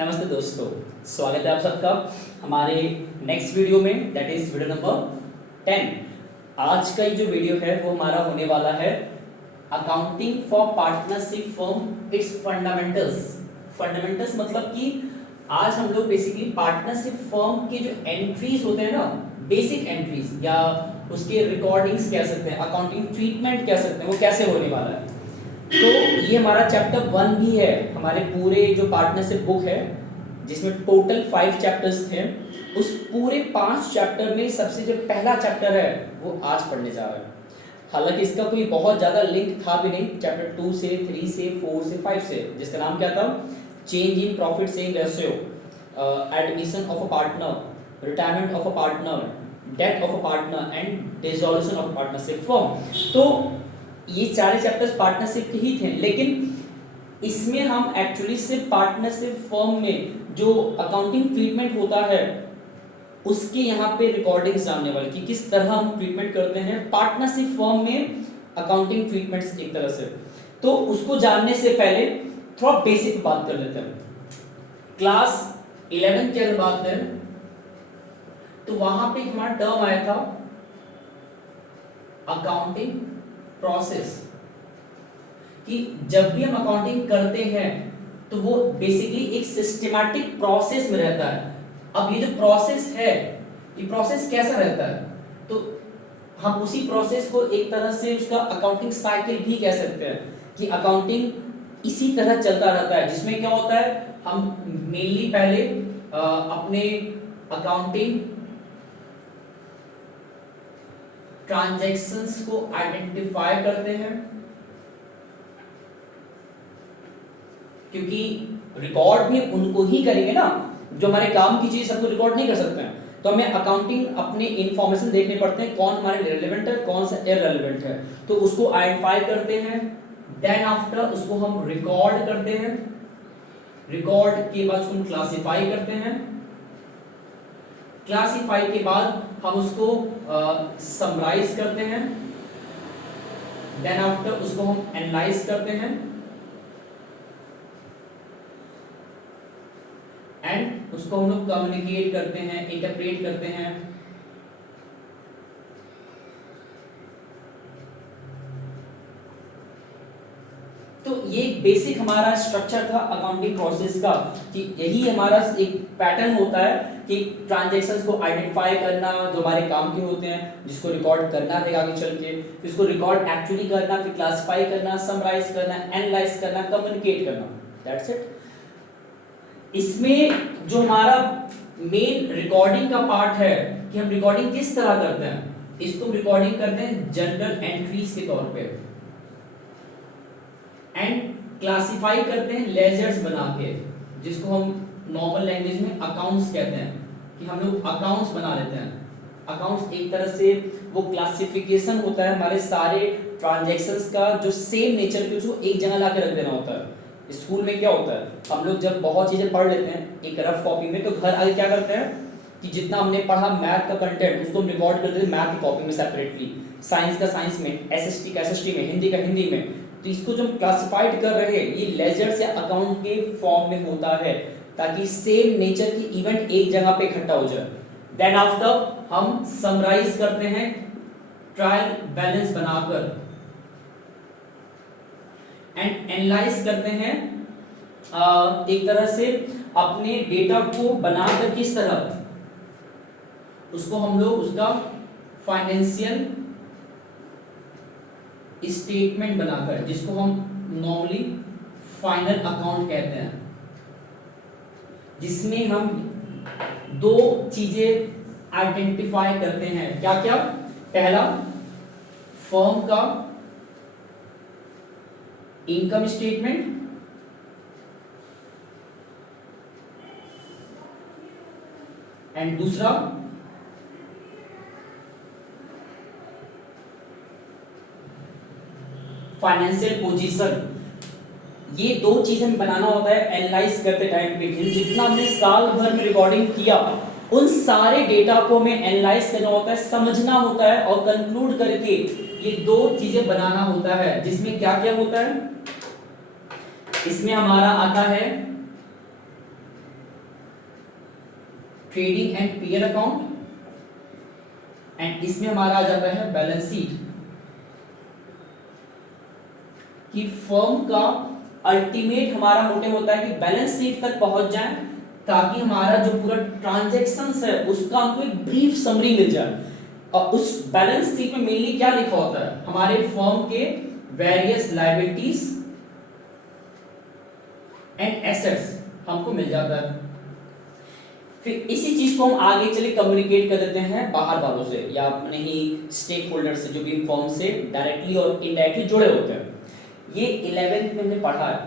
नमस्ते दोस्तों, स्वागत है आप सबका हमारे नेक्स्ट वीडियो में, दैट इज वीडियो नंबर 10। आज का ये जो वीडियो है वो हमारा होने वाला है accounting for partnership firm it's fundamentals. Fundamentals मतलब कि आज हम लोग बेसिकली पार्टनरशिप फर्म के जो एंट्रीज होते हैं ना, बेसिक एंट्रीज या उसके रिकॉर्डिंग्स कह सकते हैं, अकाउंटिंग ट्रीटमेंट कह सकते हैं, वो कैसे होने वाला है। तो ये हमारा चैप्टर 1 भी है हमारे पूरे जो पार्टनरशिप बुक है, जिसमें टोटल 5 चैप्टर्स थे। उस पूरे 5 चैप्टर में सबसे जो पहला चैप्टर है वो आज पढ़ने जा रहा है। हालांकि इसका कोई बहुत ज़्यादा लिंक था भी नहीं चैप्टर 2 से, 3 से, 4 से, 5 से, जिसका नाम क्या था, change in profit sharing ratio, admission of a partner, retirement of a partner, death of a partner and dissolution of partnership firm. तो ये सारे चैप्टर्स पार्टनरशिप के ही थे, लेकिन इसमें हम एक्चुअली सिर्फ पार्टनरशिप फर्म में जो अकाउंटिंग ट्रीटमेंट होता है उसके यहाँ पे रिकॉर्डिंग्स जानने वाले कि किस तरह हम ट्रीटमेंट करते हैं पार्टनरशिप फर्म में अकाउंटिंग ट्रीटमेंट्स एक तरह से। तो उसको जानने से पहले थोड़ा बेसिक बात कर लेते हैं। क्लास 11 की अगर बात करें तो वहां पे हमारा टर्म आया था अकाउंटिंग प्रोसेस, कि जब भी हम अकाउंटिंग करते हैं तो वो बेसिकली एक सिस्टमैटिक प्रोसेस में रहता है। अब ये जो प्रोसेस है, ये प्रोसेस कैसा रहता है, तो हम उसी प्रोसेस को एक तरह से उसका अकाउंटिंग साइकिल भी कह सकते हैं कि अकाउंटिंग इसी तरह चलता रहता है, जिसमें क्या होता है, हम मेनली पहले अपने अकाउंटिंग ट्रांजैक्शंस को आइडेंटिफाई करते हैं, क्योंकि रिकॉर्ड भी उनको ही करेंगे ना, जो हमारे काम की चीज सबको रिकॉर्ड नहीं कर सकते हैं। तो हमें अकाउंटिंग अपने इंफॉर्मेशन देखने पड़ते हैं, कौन हमारे रिलेवेंट है, कौन सा इररिलेवेंट है, तो उसको आइडेंटिफाई करते हैं। देन आफ्टर उसको हम रिकॉर्ड करते हैं, रिकॉर्ड के बाद उसको क्लासिफाई करते हैं, क्लासिफाई के बाद हम उसको समराइज करते हैं, देन आफ्टर उसको हम एनालाइज करते हैं एंड उसको हम लोग कम्युनिकेट करते हैं, इंटरप्रेट करते हैं। तो ये बेसिक हमारा स्ट्रक्चर था अकाउंटिंग प्रोसेस का, कि यही हमारा एक पैटर्न होता है कि ट्रांजैक्शंस को आइडेंटिफाई करना जो हमारे काम के होते हैं, जिसको रिकॉर्ड करना रहेगा आगे चल के, फिर उसको रिकॉर्ड एक्चुअली करना, फिर क्लासिफाई करना, समराइज करना, एनालाइज करना, कम्युनिकेट करना, दैट्स इट। इसमें जो हमारा मेन रिकॉर्डिंग का पार्ट है कि हम रिकॉर्डिंग किस तरह करते हैं, इसको रिकॉर्डिंग करते हैं जनरल एंट्रीज के तौर पे एंड क्लासिफाई करते हैं लेजर्स बना के, जिसको हम नॉर्मल लैंग्वेज में अकाउंट्स कहते हैं, कि हम लोग अकाउंट्स बना लेते हैं। अकाउंट्स एक तरह से वो क्लासिफिकेशन होता है हमारे सारे ट्रांजैक्शंस का, जो सेम नेचर के उसको एक जगह ला के रख देना होता है। स्कूल में क्या होता है, हम लोग जब बहुत चीजें पढ़ लेते हैं एक रफ कॉपी में, तो घर आगे क्या करते हैं कि जितना हमने पढ़ा मैथ का कंटेंट उसको हम रिकॉर्ड कर देते हैं मैथ की कॉपी में सेपरेटली, साइंस का साइंस में, एसएसटी का एसएसटी में, हिंदी का हिंदी में। तो इसको जो हम क्लासिफाइड कर रहे हैं ये लेजर्स या अकाउंट के फॉर्म में होता है, ताकि सेम नेचर की इवेंट एक जगह पे इकट्ठा हो जाए। देन आफ्टर हम समराइज करते हैं ट्रायल बैलेंस बनाकर एंड एनालाइज करते हैं एक तरह से अपने डेटा को बनाकर, किस तरह उसको हम लोग उसका फाइनेंशियल स्टेटमेंट बनाकर, जिसको हम नॉर्मली फाइनल अकाउंट कहते हैं, जिसमें हम दो चीजें आइडेंटिफाई करते हैं। क्या क्या? पहला, फर्म का इनकम स्टेटमेंट, एंड दूसरा फाइनेंशियल पोजीशन। ये दो चीज हमें बनाना होता है एनालाइज करते टाइम पे, जितना हमने साल भर में रिकॉर्डिंग किया उन सारे डेटा को हमें एनालाइज करना होता है, समझना होता है और कंक्लूड करके ये दो चीजें बनाना होता है। जिसमें क्या क्या होता है, इसमें हमारा आता है trading and PL account, and इसमें हमारा आ जाता है बैलेंस शीट, कि फर्म का अल्टीमेट हमारा मोटिव होता है कि बैलेंस शीट तक पहुंच जाए, ताकि हमारा जो पूरा ट्रांजैक्शंस है उसका हमको एक ब्रीफ समरी मिल जाए। और उस बैलेंस शीट में मेनली क्या लिखा होता है, हमारे फर्म के वेरियस लायबिलिटीज एंड एसेट्स हमको मिल जाता है। फिर इसी चीज को हम आगे चले कम्युनिकेट कर देते हैं बाहर वालों से या अपने ही स्टेक होल्डर से, जो भी फर्म से डायरेक्टली और इनडायरेक्टली जुड़े होते हैं। ये 11th में हमने पढ़ा है,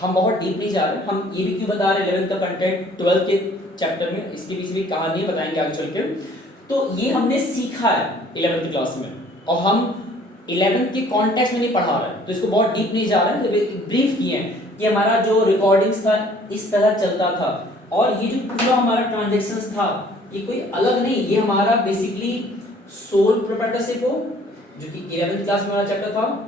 हम बहुत डीपली जा रहे हैं। हम ये भी क्यों बता रहे हैं 11th का कंटेंट 12th के चैप्टर में, इसके पीछे भी कहानी बताएंगे आगे चल के। तो ये हमने सीखा है 11th क्लास में, और हम 11th के कॉन्टेक्स्ट में नहीं पढ़ा रहे हैं, तो इसको बहुत डीप नहीं जा रहे हैं। ब्रीफ किए हैं कि हमारा जो रिकॉर्डिंग्स था इस तरह चलता था, और ये जो पूरा हमारा ट्रांजैक्शंस था ये कोई अलग नहीं, ये हमारा बेसिकली सोल प्रोप्राइटरशिप हो, जो कि 11th क्लास में हमारा चैप्टर था,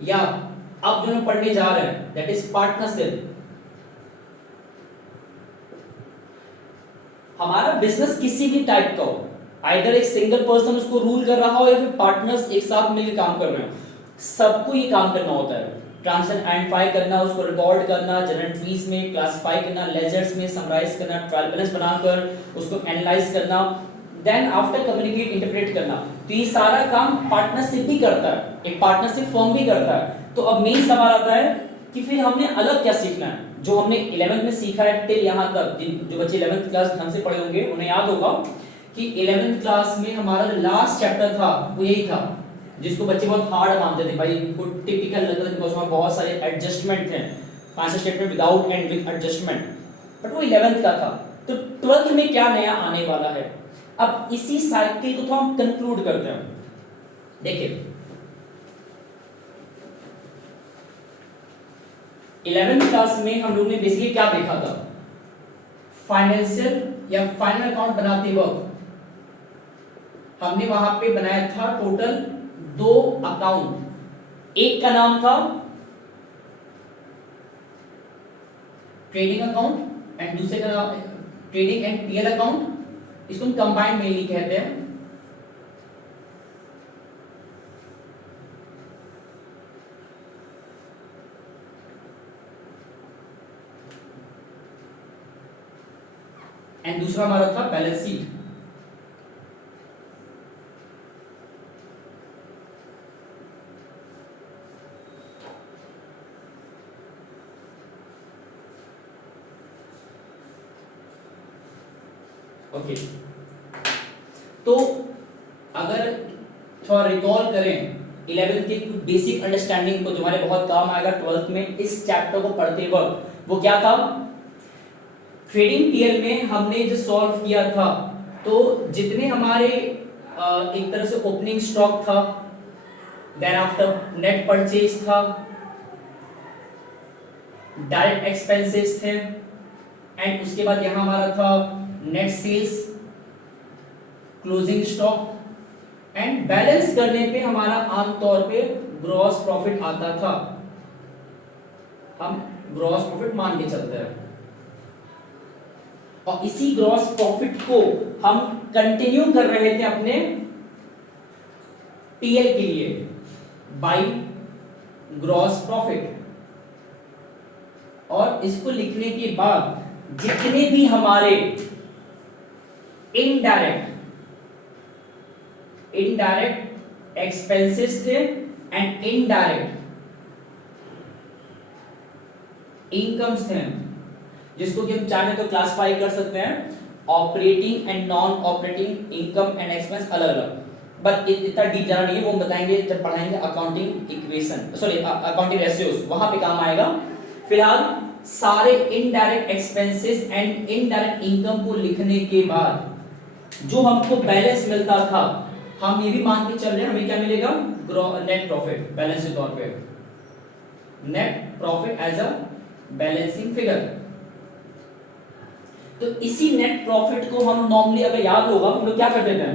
या अब जो हम पढ़ने जा रहे हैं दैट इज पार्टनरशिप। हमारा बिजनेस किसी भी टाइप का हो, आइदर एक सिंगल पर्सन उसको रूल कर रहा हो या फिर पार्टनर्स एक साथ मिलकर काम कर रहे हो, सबको ये काम करना होता है। ट्रांजैक्शन आइडेंटिफाई करना, उसको रिकॉर्ड करना, जर्नल एंट्रीज में क्लासिफाई करना, लेजर्स में समराइज करना, ट्रायल बैलेंस बनाकर उसको एनालाइज करना, देन आफ्टर कम्युनिकेट इंटरप्रेट करना। तो ये सारा काम पार्टनरशिप भी करता है, एक पार्टनरशिप फर्म भी करता है। तो अब मेन सवाल आता है कि फिर हमने अलग क्या सीखना है। जो हमने 11th में सीखा है टिल यहाँ तक, जो बच्चे 11th क्लास ढंग से पढ़े होंगे उन्हें याद होगा कि 11th क्लास में हमारा जो लास्ट चैप्टर था वो यही था, जिसको बच्चे बहुत हार्ड मानते थे भाई, वो टिपिकल लगता था बिकॉज़ वहाँ बहुत सारे एडजस्टमेंट थे, financial statement without and with adjustment, but वो 11th का था। तो 12th में क्या नया आने वाला है, अब इसी साइकिल को तो हम कंक्लूड करते हैं। देखिए 11th क्लास में हम लोग ने बेसिकली क्या देखा था, फाइनेंशियल या फाइनल अकाउंट बनाते वक्त हमने वहां पे बनाया था टोटल 2 अकाउंट। एक का नाम था ट्रेडिंग अकाउंट एंड दूसरे का नाम ट्रेडिंग एंड पीएल अकाउंट, इसको हम कंबाइंड मेनली कहते हैं। एंड दूसरा हमारा था बैलेंस शीट। ओके, तो अगर थोड़ा रिकॉल करें 11th के कुछ बेसिक अंडरस्टैंडिंग को जो हमारे बहुत काम आएगा 12th में इस चैप्टर को पढ़ते वक्त, वो क्या था, ट्रेडिंग पीएल में हमने जो सॉल्व किया था, तो जितने हमारे एक तरह से ओपनिंग स्टॉक था, देन आफ्टर नेट परचेज था, डायरेक्ट एक्सपेंसेस थे, एंड उसके बाद यहां हमारा था net sales, closing stock, and balance करने पे हमारा आमतौर पे ग्रॉस प्रॉफिट आता था। हम ग्रॉस प्रॉफिट मान के चलते हैं, और इसी ग्रॉस प्रॉफिट को हम कंटिन्यू कर रहे थे अपने पीएल के लिए बाय ग्रॉस प्रॉफिट। और इसको लिखने के बाद जितने भी हमारे इनडायरेक्ट एक्सपेंसेस थे एंड इनडायरेक्ट इनकम्स थे, जिसको कि हम चाहे तो क्लासिफाई कर सकते हैं operating and non operating income and expense अलग अलग, बट इतना डीप जाना नहीं है, वो हम बताएंगे जब पढ़ाएंगे accounting equation, sorry accounting ratios, वहां पे काम आएगा। फिलहाल सारे indirect expenses and indirect income को लिखने के बाद जो हमको बैलेंस मिलता था, हम ये भी मान के चल रहे हैं हमें क्या मिलेगा, नेट प्रॉफिट बैलेंस के तौर पे, net profit as a balancing figure. तो इसी नेट प्रॉफिट को हम नॉर्मली, अगर याद होगा, हम लोग क्या करते थे,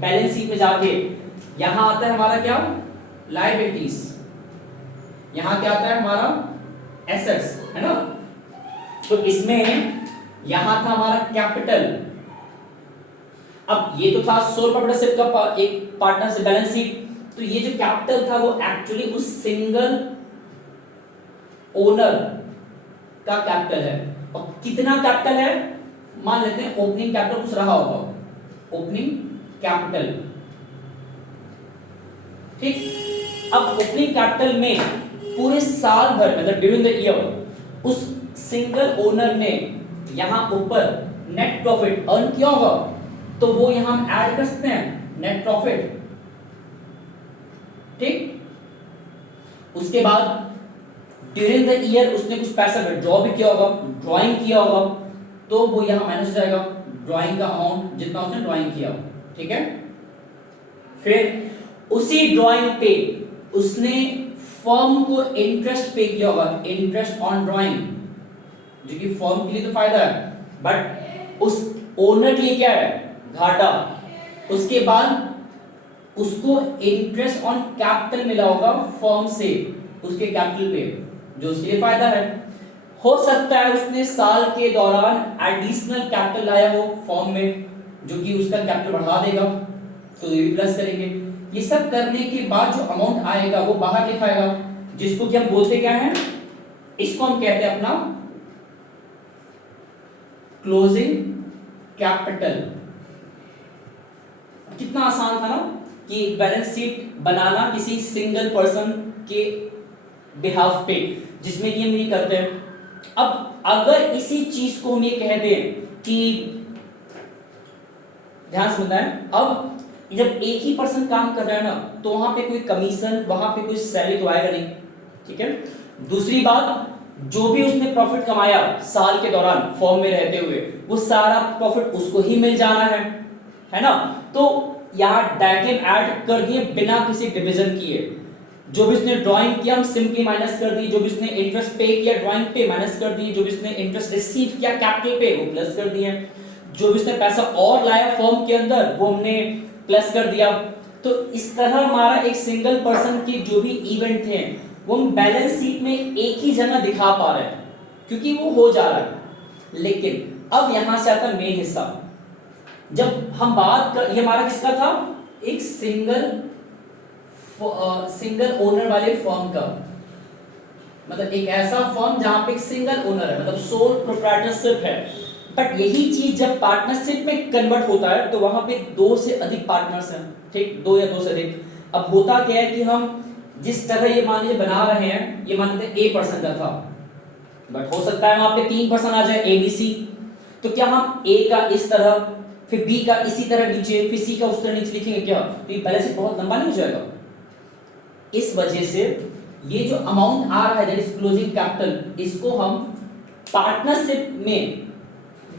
बैलेंस शीट में जाके यहां आता है हमारा क्या, लायबिलिटीज, यहां क्या आता है हमारा एसेट्स, है ना। तो इसमें यहां था हमारा कैपिटल। अब ये तो था सोल प्रोप्राइटरशिप का एक पार्टनरशिप बैलेंस शीट। तो ये जो कैपिटल था वो एक्चुअली उस सिंगल ओनर का कैपिटल है। और कितना कैपिटल है, मान लेते हैं ओपनिंग कैपिटल कुछ रहा होगा, ओपनिंग कैपिटल, ठीक। अब ओपनिंग कैपिटल में पूरे साल भर मतलब ड्यूरिंग द ईयर उस सिंगल ओनर ने यहां ऊपर नेट प्रॉफिट अर्न किया होगा, तो वो यहां हम ऐड कर सकते हैं नेट प्रॉफिट, ठीक। उसके बाद ड्यूरिंग द ईयर उसने कुछ पैसा विड्रॉ भी किया होगा, ड्राइंग किया होगा, तो वो यहां माइनस हो जाएगा ड्राइंग का अमाउंट जितना उसने ड्राइंग किया, ठीक है। फिर उसी ड्राइंग पे उसने फर्म को इंटरेस्ट पे किया होगा, इंटरेस्ट ऑन ड्राइंग, जो कि फर्म के लिए तो फायदा है बट उस ओनर के लिए क्या है, घाटा। उसके बाद उसको इंटरेस्ट ऑन कैपिटल मिला होगा फर्म से उसके कैपिटल पे, जो उसके लिए फायदा है। हो सकता है उसने साल के दौरान एडिशनल कैपिटल लाया हो फर्म में, जो कि उसका कैपिटल बढ़ा देगा, तो ये प्लस करेंगे। ये सब करने के बाद जो अमाउंट आएगा वो बाहर लिखाएगा, जिसको कि हम बोलते क्या है, इसको हम कहते हैं अपना क्लोजिंग कैपिटल। कितना आसान था ना कि बैलेंस शीट बनाना किसी सिंगल पर्सन के बिहाफ पे, जिसमें ये हम नहीं करते हैं। अब अगर इसी चीज को हम ये कह दें कि ध्यान से सुनना है, अब जब एक ही पर्सन काम कर रहा है ना, तो वहां पे कोई कमीशन, वहां पे कोई सैलरी तो आएगा नहीं, ठीक है। दूसरी बात, जो भी उसने प्रॉफिट कमाया साल के दौरान फर्म में रहते हुए, वो सारा प्रॉफिट उसको ही मिल जाना है ना। तो यहां डायरेक्टली ऐड कर दिए बिना किसी डिवीजन किए। जो भी उसने ड्राइंग किया हम सिंपली माइनस कर दिए, जो भी उसने इंटरेस्ट पे किया ड्राइंग पे माइनस कर दिए, जो भी उसने इंटरेस्ट रिसीव किया कैपिटल पे वो प्लस कर दिए, जो भी उसने पैसा और लाया फर्म के अंदर वो हमने प्लस कर दिया। तो इस तरह हमारा एक सिंगल पर्सन के जो भी इवेंट थे वो हम बैलेंस शीट में एक ही जगह दिखा पा रहे हैं, क्योंकि वो हो जा रहा है। लेकिन अब यहां से आता मेन हिस्सा, जब हम बात कर, ये हमारा किसका था, एक सिंगल ओनर वाले फर्म का, मतलब एक ऐसा फर्म जहां पे एक सिंगल ओनर है, मतलब सोल प्रोप्राइटरशिप है। बट यही चीज जब पार्टनरशिप में कन्वर्ट होता है तो वहां पे दो से अधिक पार्टनर्स हैं, ठीक, दो या दो से अधिक। अब होता क्या है कि हम जिस तरह ये मान लीजिए बना रहे हैं, ये मान लेते हैं ए पर्सन का था, बट हो सकता है वहां पे 3 पर्सन आ जाए ए बी सी, तो क्या हम ए का इस तरह, फिर बी का इसी तरह नीचे, फिर सी का उस तरह नीचे लिखेंगे क्या, तो ये बैलेंस शीट बहुत लंबा नहीं हो जाएगा। इस वजह से ये जो अमाउंट आ रहा है दैट इज क्लोजिंग कैपिटल, इसको हम पार्टनरशिप में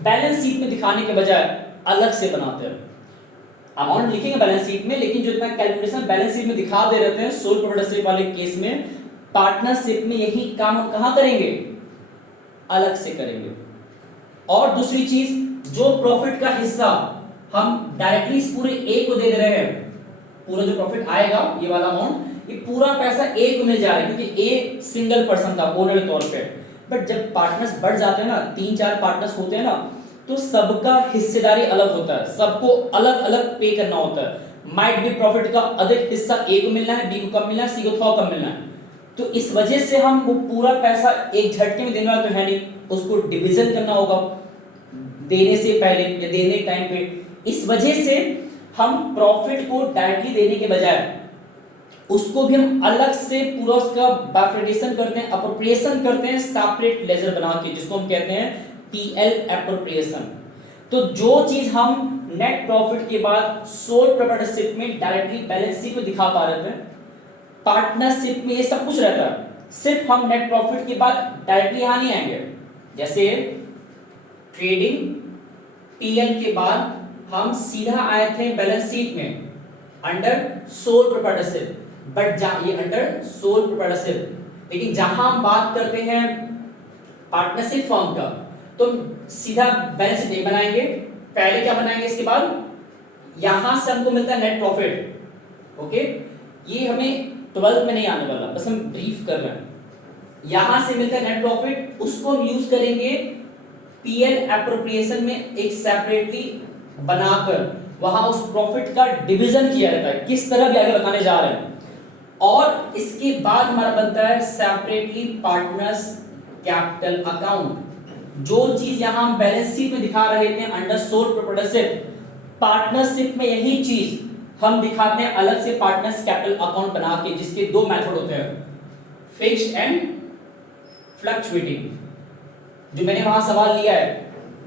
बैलेंस शीट में दिखाने के बजाय अलग से बनाते हैं। अमाउंट लिखेंगे बैलेंस शीट में, लेकिन जो इतना कैलकुलेशन बैलेंस शीट में दिखा दे रहते हैं सोल प्रोप्राइटरशिप वाले केस में, पार्टनरशिप में यही काम हम कहां करेंगे, अलग से करेंगे। और दूसरी चीज, जो प्रॉफिट का हिस्सा हम डायरेक्टली इस पूरे ए को दे रहे हैं, पूरा जो प्रॉफिट आएगा ये वाला अमाउंट, ये पूरा पैसा ए को मिल जा रहा है, क्योंकि ए सिंगल पर्सन था ओनर के तौर पे। बट जब पार्टनर्स बढ़ जाते हैं ना, 3-4 पार्टनर्स होते हैं ना, तो सबका हिस्सेदारी अलग होता है, सबको अलग अलग पे करना होता है। माइट भी प्रॉफिट का अधिक हिस्सा ए को मिलना है, बी को कम मिलना है, सी को थोड़ा कम मिलना है। तो इस वजह से हम वो पूरा पैसा एक झटके में देने वाला तो है नहीं, उसको डिवीजन करना होगा देने से पहले या देने टाइम पे। इस वजह से हम प्रॉफिट को डायरेक्टली देने के बजाय उसको भी हम अलग से पूरा उसका बाइफरकेशन करते हैं, अप्रोप्रिएशन करते हैं सेपरेट लेजर बना के, जिसको हम कहते हैं पीएल एप्रोप्रिएशन। तो जो चीज हम नेट प्रॉफिट के बाद सोल प्रोप्राइटरशिप में डायरेक्टली बैलेंस शीट में दिखा पा रहे थे, पार्टनरशिप में ये सब कुछ रहता है, सिर्फ हम नेट प्रॉफिट के बाद डायरेक्टली यहां नहीं आएंगे। जैसे ट्रेडिंग पीएल के बाद हम सीधा आए थे बैलेंस शीट में अंडर सोल प्रोप्राइटरशिप, बट ये अंडर सोल प्रोप्राइटरशिप। लेकिन जहां हम बात करते हैं पार्टनरशिप फर्म का, तो सीधा बैलेंस शीट बनाएंगे, पहले क्या बनाएंगे, इसके बाद यहां से हमको मिलता है नेट प्रॉफिट। ओके, ये हमें 12th में नहीं आने वाला, बस हम ब्रीफ कर रहे हैं। यहां से मिलता है नेट प्रॉफिट, उसको हम यूज करेंगे पीएल एप्रोप्रिएशन में एक सेपरेटली बनाकर, वहां उस प्रॉफिट का डिवीजन किया जाता है, किस तरह भी आगे बताने जा रहे हैं। और इसके बाद हमारा बनता है सेपरेटली पार्टनर्स कैपिटल अकाउंट। जो चीज यहां हम बैलेंस शीट में दिखा रहे थे अंडर सोल प्रोप्राइटरशिप, पार्टनरशिप में यही चीज हम दिखाते हैं अलग से पार्टनर्स कैपिटल अकाउंट बना के, जिसके दो मेथड होते हैं, फिक्स्ड एंड फ्लक्चुएटिंग। जो मैंने वहां सवाल लिया है,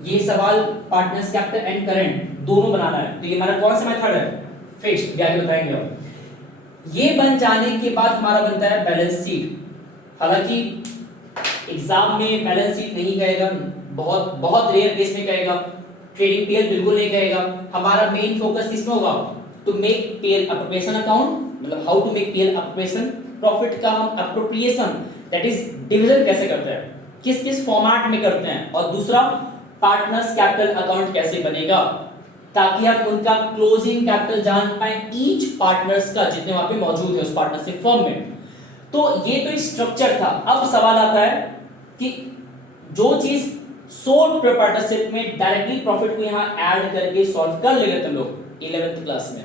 ये सवाल पार्टनर्स कैपिटल एंड करंट दोनों बनाना है, तो ये हमारा कौन सा मेथड है, फिक्स्ड, भी आगे बताएंगे हम। ये बन जाने के बाद हमारा बनता है बैलेंस शीट। हालांकि एग्जाम में बैलेंस शीट नहीं कहेगा, बहुत बहुत रेयर केस में कहेगा, ट्रेडिंग पीएल बिल्कुल नहीं कहेगा। हमारा मेन फोकस इसमें होगा to make PL appropriation account, मतलब how to make PL appropriation, profit का हम अप्रोप्रिएशन दैट इज डिवीजन कैसे करते हैं, किस किस फॉर्मेट में करते हैं, और दूसरा पार्टनर्स कैपिटल अकाउंट कैसे बनेगा, ताकि हम उनका क्लोजिंग कैपिटल जान पाए ईच पार्टनर्स का, जितने वहां पे मौजूद है उस पार्टनरशिप फर्म में। तो ये तो स्ट्रक्चर था। अब सवाल आता है कि जो चीज सोल प्रोप्राइटरशिप में डायरेक्टली प्रॉफिट को यहां ऐड करके सॉल्व कर ले गए थे लोग 11th क्लास में,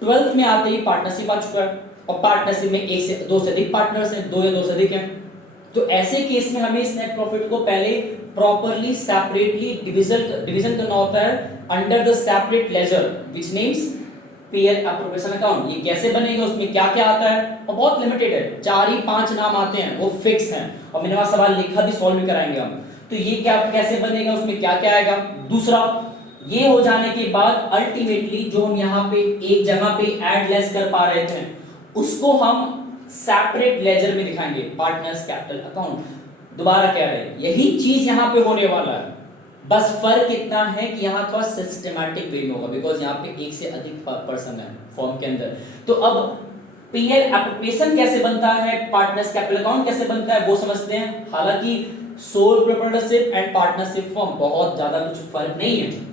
12th में आते ही पार्टनरशिप आ चुका है, और पार्टनरशिप में एक से दो से अधिक पार्टनर्स हैं, दो या दो से अधिक हैं। तो ऐसे केस में हमें इस नेट प्रॉफिट को पहले प्रॉपर्ली सेपरेटली डिवीजन करना होता है under the separate ledger which names PL appropriation account. ये कैसे बनेगा, उसमें क्या क्या आता है, और बहुत लिमिटेड है, 4 ही 5 नाम आते हैं, वो फिक्स हैं, और मैंने वहां सवाल लिखा भी, सॉल्व भी कराएंगे हम। तो ये क्या कैसे बनेगा, उसमें क्या क्या आएगा। दूसरा, ये हो जाने के बाद अल्टीमेटली जो हम यहाँ पे एक जगह पे ऐड लेस कर पा रहे थे, उसको हम सेपरेट लेजर में दिखाएंगे, पार्टनर्स कैपिटल अकाउंट। दोबारा कह रहे हैं, यही चीज यहाँ पे होने वाला है, बस फर्क इतना है कि यहाँ थोड़ा सिस्टमैटिक वे में होगा, बिकॉज यहाँ पे एक से अधिक पर्सन है फॉर्म के अंदर। तो अब पीएल एप्रोप्रिएशन कैसे बनता है, पार्टनर्स कैपिटल अकाउंट कैसे बनता है, वो समझते हैं। हालांकि sole proprietorship and partnership form बहुत ज्यादा कुछ फर्क नहीं है।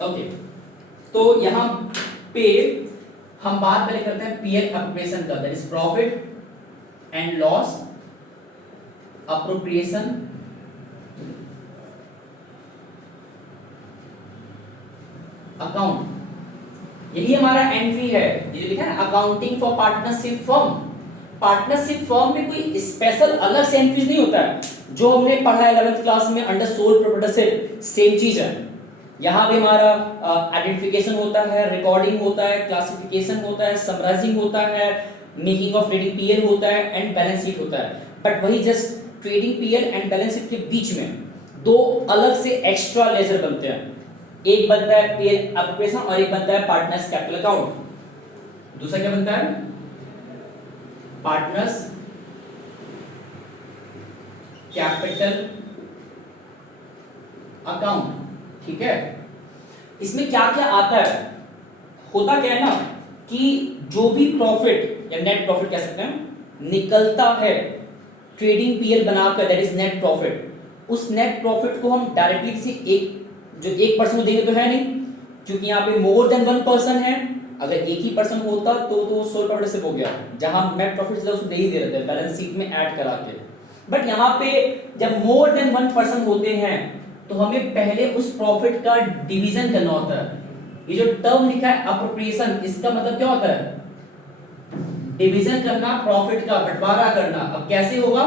ओके, तो यहां पे हम बात पहले करते हैं पीएल एप्रोप्रिएशन का, that is profit and loss appropriation account. यही हमारा एंट्री है, ये जो लिखा है ना accounting for partnership firm. Partnership firm में कोई स्पेशल अलग से एंट्रीज नहीं होता है, जो हमने पढ़ा है 11th क्लास में अंडर सोल प्रोप्राइटरशिप, सेम चीज है। यहाँ पे हमारा आइडेंटिफिकेशन होता है, रिकॉर्डिंग होता है, क्लासिफिकेशन होता है, समराइजिंग होता है, मेकिंग ऑफ ट्रेडिंग पीएल होता है, एंड बैलेंस शीट होता है। बट वही just trading PL and balance sheet के बीच में दो अलग से एक्स्ट्रा लेजर बनते हैं, एक बनता है पीएल एप्रोप्रिएशन और एक बनता है पार्टनर्स कैपिटल अकाउंट। दूसरा क्या बनता है, पार्टनर्स कैपिटल अकाउंट। ठीक है, इसमें क्या क्या आता है, होता क्या है ना कि जो भी प्रॉफिट या नेट प्रॉफिट कह सकते हैं निकलता है ट्रेडिंग पीएल बनाकर, दैट इज नेट प्रॉफिट, उस नेट प्रॉफिट को हम डायरेक्टली किसी एक जो एक पर्सन को देंगे तो है नहीं, क्योंकि यहाँ पे मोर देन 1 पर्सन है। अगर एक ही पर्सन होता तो सोल प्रोप्राइटरशिप हो गया, जहां नेट प्रॉफिट उसको दे ही दे रहे थे बैलेंस शीट में ऐड करा के। बट यहाँ पे जब मोर देन 1 पर्सन होते हैं तो हमें पहले उस प्रॉफिट का डिवीजन करना होता है। ये जो टर्म लिखा है अप्रोप्रिएशन, इसका मतलब क्या होता है, डिवीजन करना, प्रॉफिट का बंटवारा करना। अब कैसे होगा,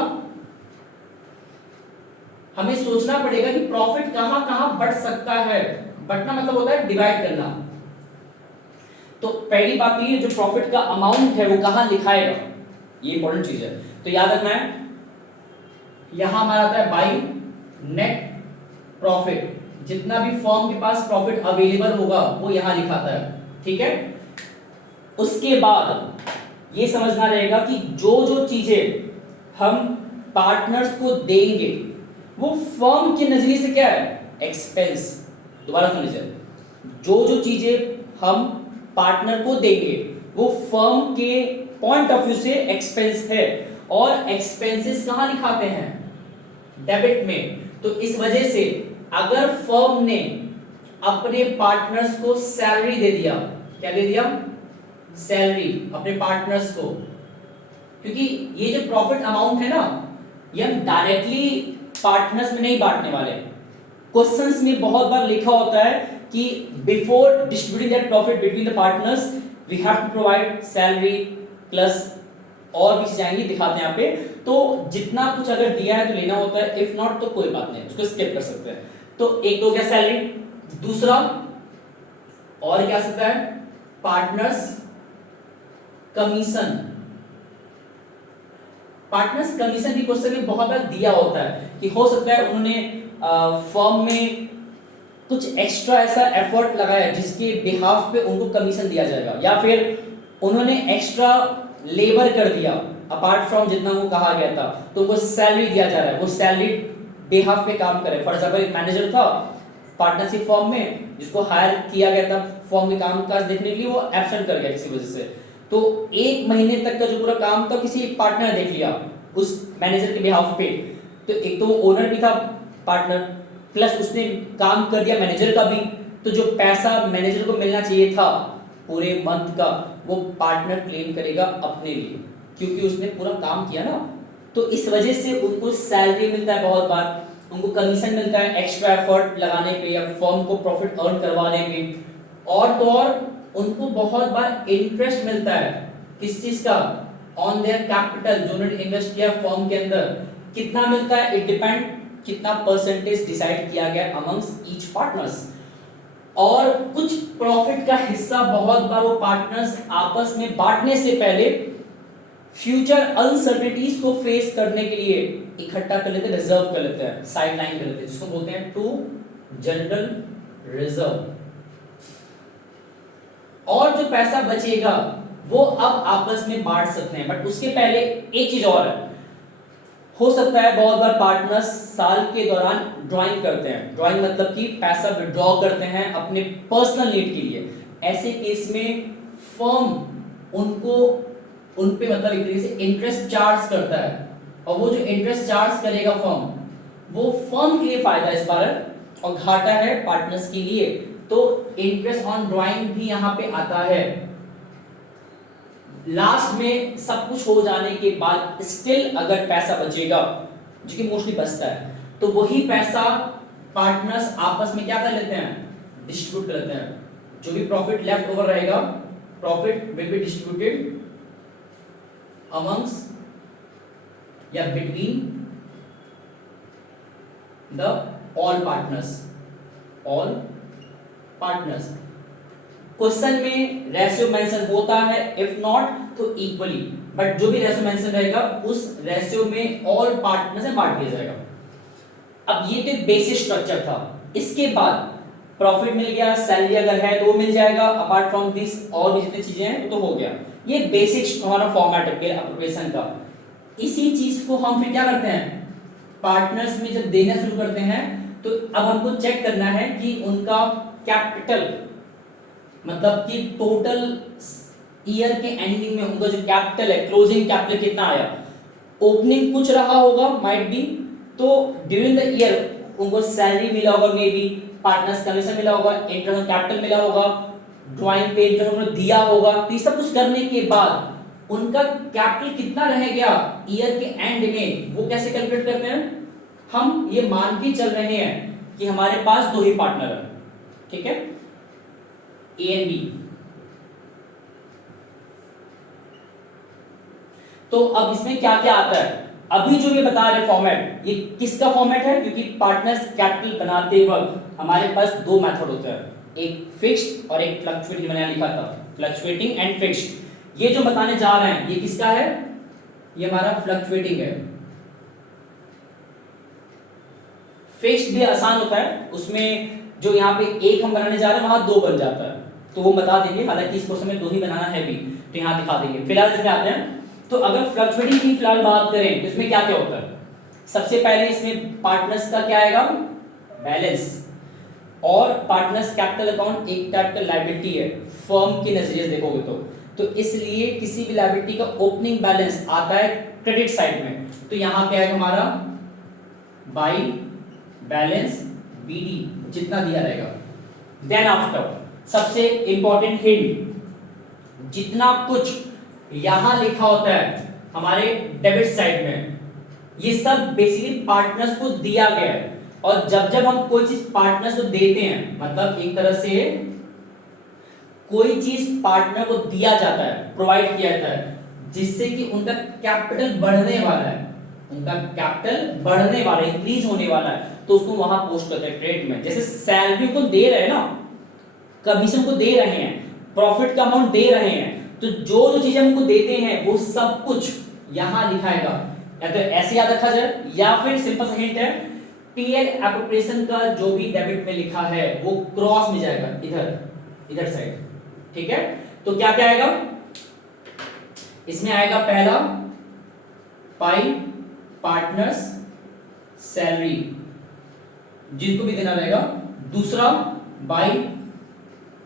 हमें सोचना पड़ेगा कि प्रॉफिट कहां कहां बढ़ सकता है। बढ़ना मतलब होता है डिवाइड करना। तो पहली बात ये, जो प्रॉफिट का अमाउंट है वो कहां लिखाएगा, ये इंपॉर्टेंट चीज है, तो याद रखना है। यहां हमारा आता है बाई नेट प्रॉफिट, जितना भी फर्म के पास प्रॉफिट अवेलेबल होगा वो यहां लिखाता है। ठीक है, उसके बाद ये समझना रहेगा कि जो जो चीजें हम पार्टनर्स को देंगे वो फर्म के नजरिए से क्या है, एक्सपेंस। दोबारा सुन लीजिए, जो जो चीजें हम पार्टनर को देंगे वो फर्म के पॉइंट ऑफ व्यू से एक्सपेंस है, और एक्सपेंसेस कहां लिखाते हैं, डेबिट में। तो इस वजह से अगर फर्म ने अपने पार्टनर्स को सैलरी दे दिया, क्या दे दिया? सैलरी अपने पार्टनर्स को, क्योंकि ये जो प्रॉफिट अमाउंट है ना, ये हम डायरेक्टली पार्टनर्स में नहीं बांटने वाले। क्वेश्चंस में बहुत बार लिखा होता है कि before distributing that profit between the partners we have to provide salary plus और भी चीजें आएंगी, दिखाते हैं यहाँ पे। तो जितना कुछ अगर दिया है तो लेना होता है, इफ नॉट तो कोई बात नहीं, उसको स्किप कर सकते हैं। तो एक तो क्या सैलरी, दूसरा और क्या सकता है पार्टनर्स कमीशन। पार्टनर्स कमीशन भी क्वेश्चन में बहुत बार दिया होता है कि हो सकता है उन्होंने फर्म में कुछ एक्स्ट्रा ऐसा एफर्ट लगाया जिसके बिहाफ पे उनको कमीशन दिया जाएगा, या फिर उन्होंने एक्स्ट्रा लेबर कर दिया अपार्ट फ्रॉम जितना वो कहा गया था, तो उनको सैलरी दिया जा रहा है, वो सैलरी बिहाफ पे काम करे। फॉर एग्जांपल एक मैनेजर था पार्टनरशिप फर्म में जिसको हायर किया गया था फर्म में काम काज देखने के लिए, वो एब्सेंट कर गया किसी वजह से, तो 1 महीने तक का जो पूरा काम था किसी एक पार्टनर ने देख लिया उस मैनेजर के बिहाफ पे। तो एक तो वो ओनर भी था पार्टनर, प्लस उसने काम कर दिया मैनेजर का भी, तो जो पैसा मैनेजर को मिलना चाहिए था पूरे मंथ का वो पार्टनर क्लेम करेगा अपने लिए, क्योंकि उसने पूरा काम किया ना। तो इस वजह से उनको सैलरी मिलता है, बहुत बार उनको कमीशन मिलता है एक्स्ट्रा एफर्ट लगाने पे या फर्म को प्रॉफिट अर्न करवाने पे, और तो और उनको बहुत बार इंटरेस्ट मिलता है किस चीज का, ऑन देयर कैपिटल जो उन्होंने इन्वेस्ट किया फर्म के अंदर। कितना मिलता है, इट डिपेंड कितना परसेंटेज डिसाइड किया गया अमंग्स ईच पार्टनर्स। और कुछ प्रॉफिट का हिस्सा बहुत बार वो पार्टनर्स आपस में बांटने से पहले फ्यूचर अनसर्टेनिटीज को फेस करने के लिए इकट्ठा कर लेते हैं, रिजर्व कर लेते हैं, साइड लाइन कर लेते हैं, जिसको बोलते हैं टू जनरल रिजर्व। और जो पैसा बचेगा वो अब आपस में बांट सकते हैं, बट उसके पहले एक चीज और है। हो सकता है बहुत बार पार्टनर्स साल के दौरान ड्राइंग करते हैं, ड्राइंग मतलब कि पैसा विड्रॉ करते हैं अपने पर्सनल नीड के लिए। ऐसे केस में फर्म उनको उन पे मतलब एक तरीके से इंटरेस्ट चार्ज करता है, और वो जो इंटरेस्ट चार्ज करेगा फर्म, वो फर्म के लिए फायदा इस बार और घाटा है पार्टनर्स के लिए। तो इंटरेस्ट ऑन ड्राइंग भी यहाँ पे आता है। लास्ट में सब कुछ हो जाने के बाद स्टिल अगर पैसा बचेगा, जो कि मोस्टली बचता है, तो वही पैसा पार्टनर्स आपस में क्या कर लेते हैं, डिस्ट्रीब्यूट कर लेते हैं। जो भी प्रॉफिट लेफ्ट ओवर रहेगा, profit will be distributed amongst या between the all partners. Question में रेशियो मेंशन होता है, इफ नॉट तो इक्वली, बट जो भी रेशियो मेंशन रहेगा उस रेशियो में ऑल पार्टनर्स में बांट दिया जाएगा। अब ये तो बेसिक स्ट्रक्चर था। इसके बाद प्रॉफिट मिल गया, सैलरी अगर है तो वो मिल जाएगा, अपार्ट फ्रॉम दिस और भी जितनी चीजें हैं तो हो गया। ये बेसिक हमारा फॉर्मेट है पेयर अप्रोप्रिएशन का। इसी चीज को हम फिर क्या करते हैं, पार्टनर्स में जब देना शुरू करते हैं तो अब हमको चेक करना है कि उनका कैपिटल, मतलब कि टोटल ईयर के एंडिंग में उनका जो कैपिटल है, क्लोजिंग कैपिटल कितना आया। ओपनिंग कुछ रहा होगा माइट बी, तो ड्यूरिंग द ईयर उनको सैलरी मिला होगा, मे बी पार्टनर्स कमीशन मिला होगा, इंटरनल कैपिटल मिला होगा, ड्राइंग पे इंटरनल उन्होंने दिया होगा। तो ये सब कुछ करने के बाद उनका कैपिटल कितना रह गया ईयर के एंड में, वो कैसे कैलकुलेट करते हैं। हम ये मान के चल रहे हैं कि हमारे पास दो ही पार्टनर है, ठीक है, ए एंड बी। तो अब इसमें क्या क्या आता है, अभी जो ये बता रहे फॉर्मेट, ये किसका फॉर्मेट है, क्योंकि पार्टनर्स कैपिटल बनाते वक्त हमारे पास दो मेथड होते हैं, एक फिक्स्ड और एक फ्लक्चुएटिंग। मैंने लिखा था फ्लक्चुएटिंग एंड फिक्स्ड। ये जो बताने जा रहे हैं ये किसका है, ये हमारा फ्लक्चुएटिंग है। फिक्स्ड भी आसान होता है, उसमें जो यहाँ पे एक हम बनाने जा रहे हैं वहां दो बन जाता है, तो वो बता देंगे। हालांकि इस कोर्स में दो ही बनाना है भी, तो यहाँ दिखा देंगे। फिलहाल इसमें आते हैं। तो अगर फ्लक्चुएटिंग की फिलहाल बात करें तो इसमें क्या क्या होता है। सबसे पहले इसमें पार्टनर्स का क्या आएगा, बैलेंस, और पार्टनर्स कैपिटल अकाउंट एक टाइप का लायबिलिटी है फर्म के नजरिए से देखोगे तो इसलिए किसी भी लायबिलिटी का ओपनिंग बैलेंस आता है क्रेडिट साइड में। तो यहाँ पे आएगा हमारा बाई बैलेंस BD जितना दिया रहेगा। देन आफ्टर सबसे इंपॉर्टेंट हिंट, जितना कुछ यहां लिखा होता है हमारे डेबिट साइड में, ये सब बेसिकली पार्टनर्स को दिया गया है। और जब जब हम कोई चीज पार्टनर्स को देते हैं, मतलब एक तरह से कोई चीज पार्टनर को दिया जाता है, प्रोवाइड किया जाता है, जिससे कि उनका कैपिटल बढ़ने वाला है, उनका कैपिटल बढ़ने वाला है, इंक्रीज होने वाला है, तो उसको वहां पोस्ट करते हैं ट्रेड में। जैसे सैलरी को दे रहे हैं ना, कमीशन को दे रहे हैं, प्रॉफिट का अमाउंट दे रहे हैं, तो जो जो चीजें हमको देते हैं वो सब कुछ यहां लिखाएगा। या तो ऐसे याद रखा जाए, या फिर सिंपल सा हिंट है, पीएल एप्रोप्रिएशन का जो भी डेबिट में लिखा है वो क्रॉस में जाएगा इधर साइड। ठीक है, तो क्या क्या आएगा इसमें? आएगा पहला पाई पार्टनर्स सैलरी जिनको भी देना रहेगा, दूसरा बाय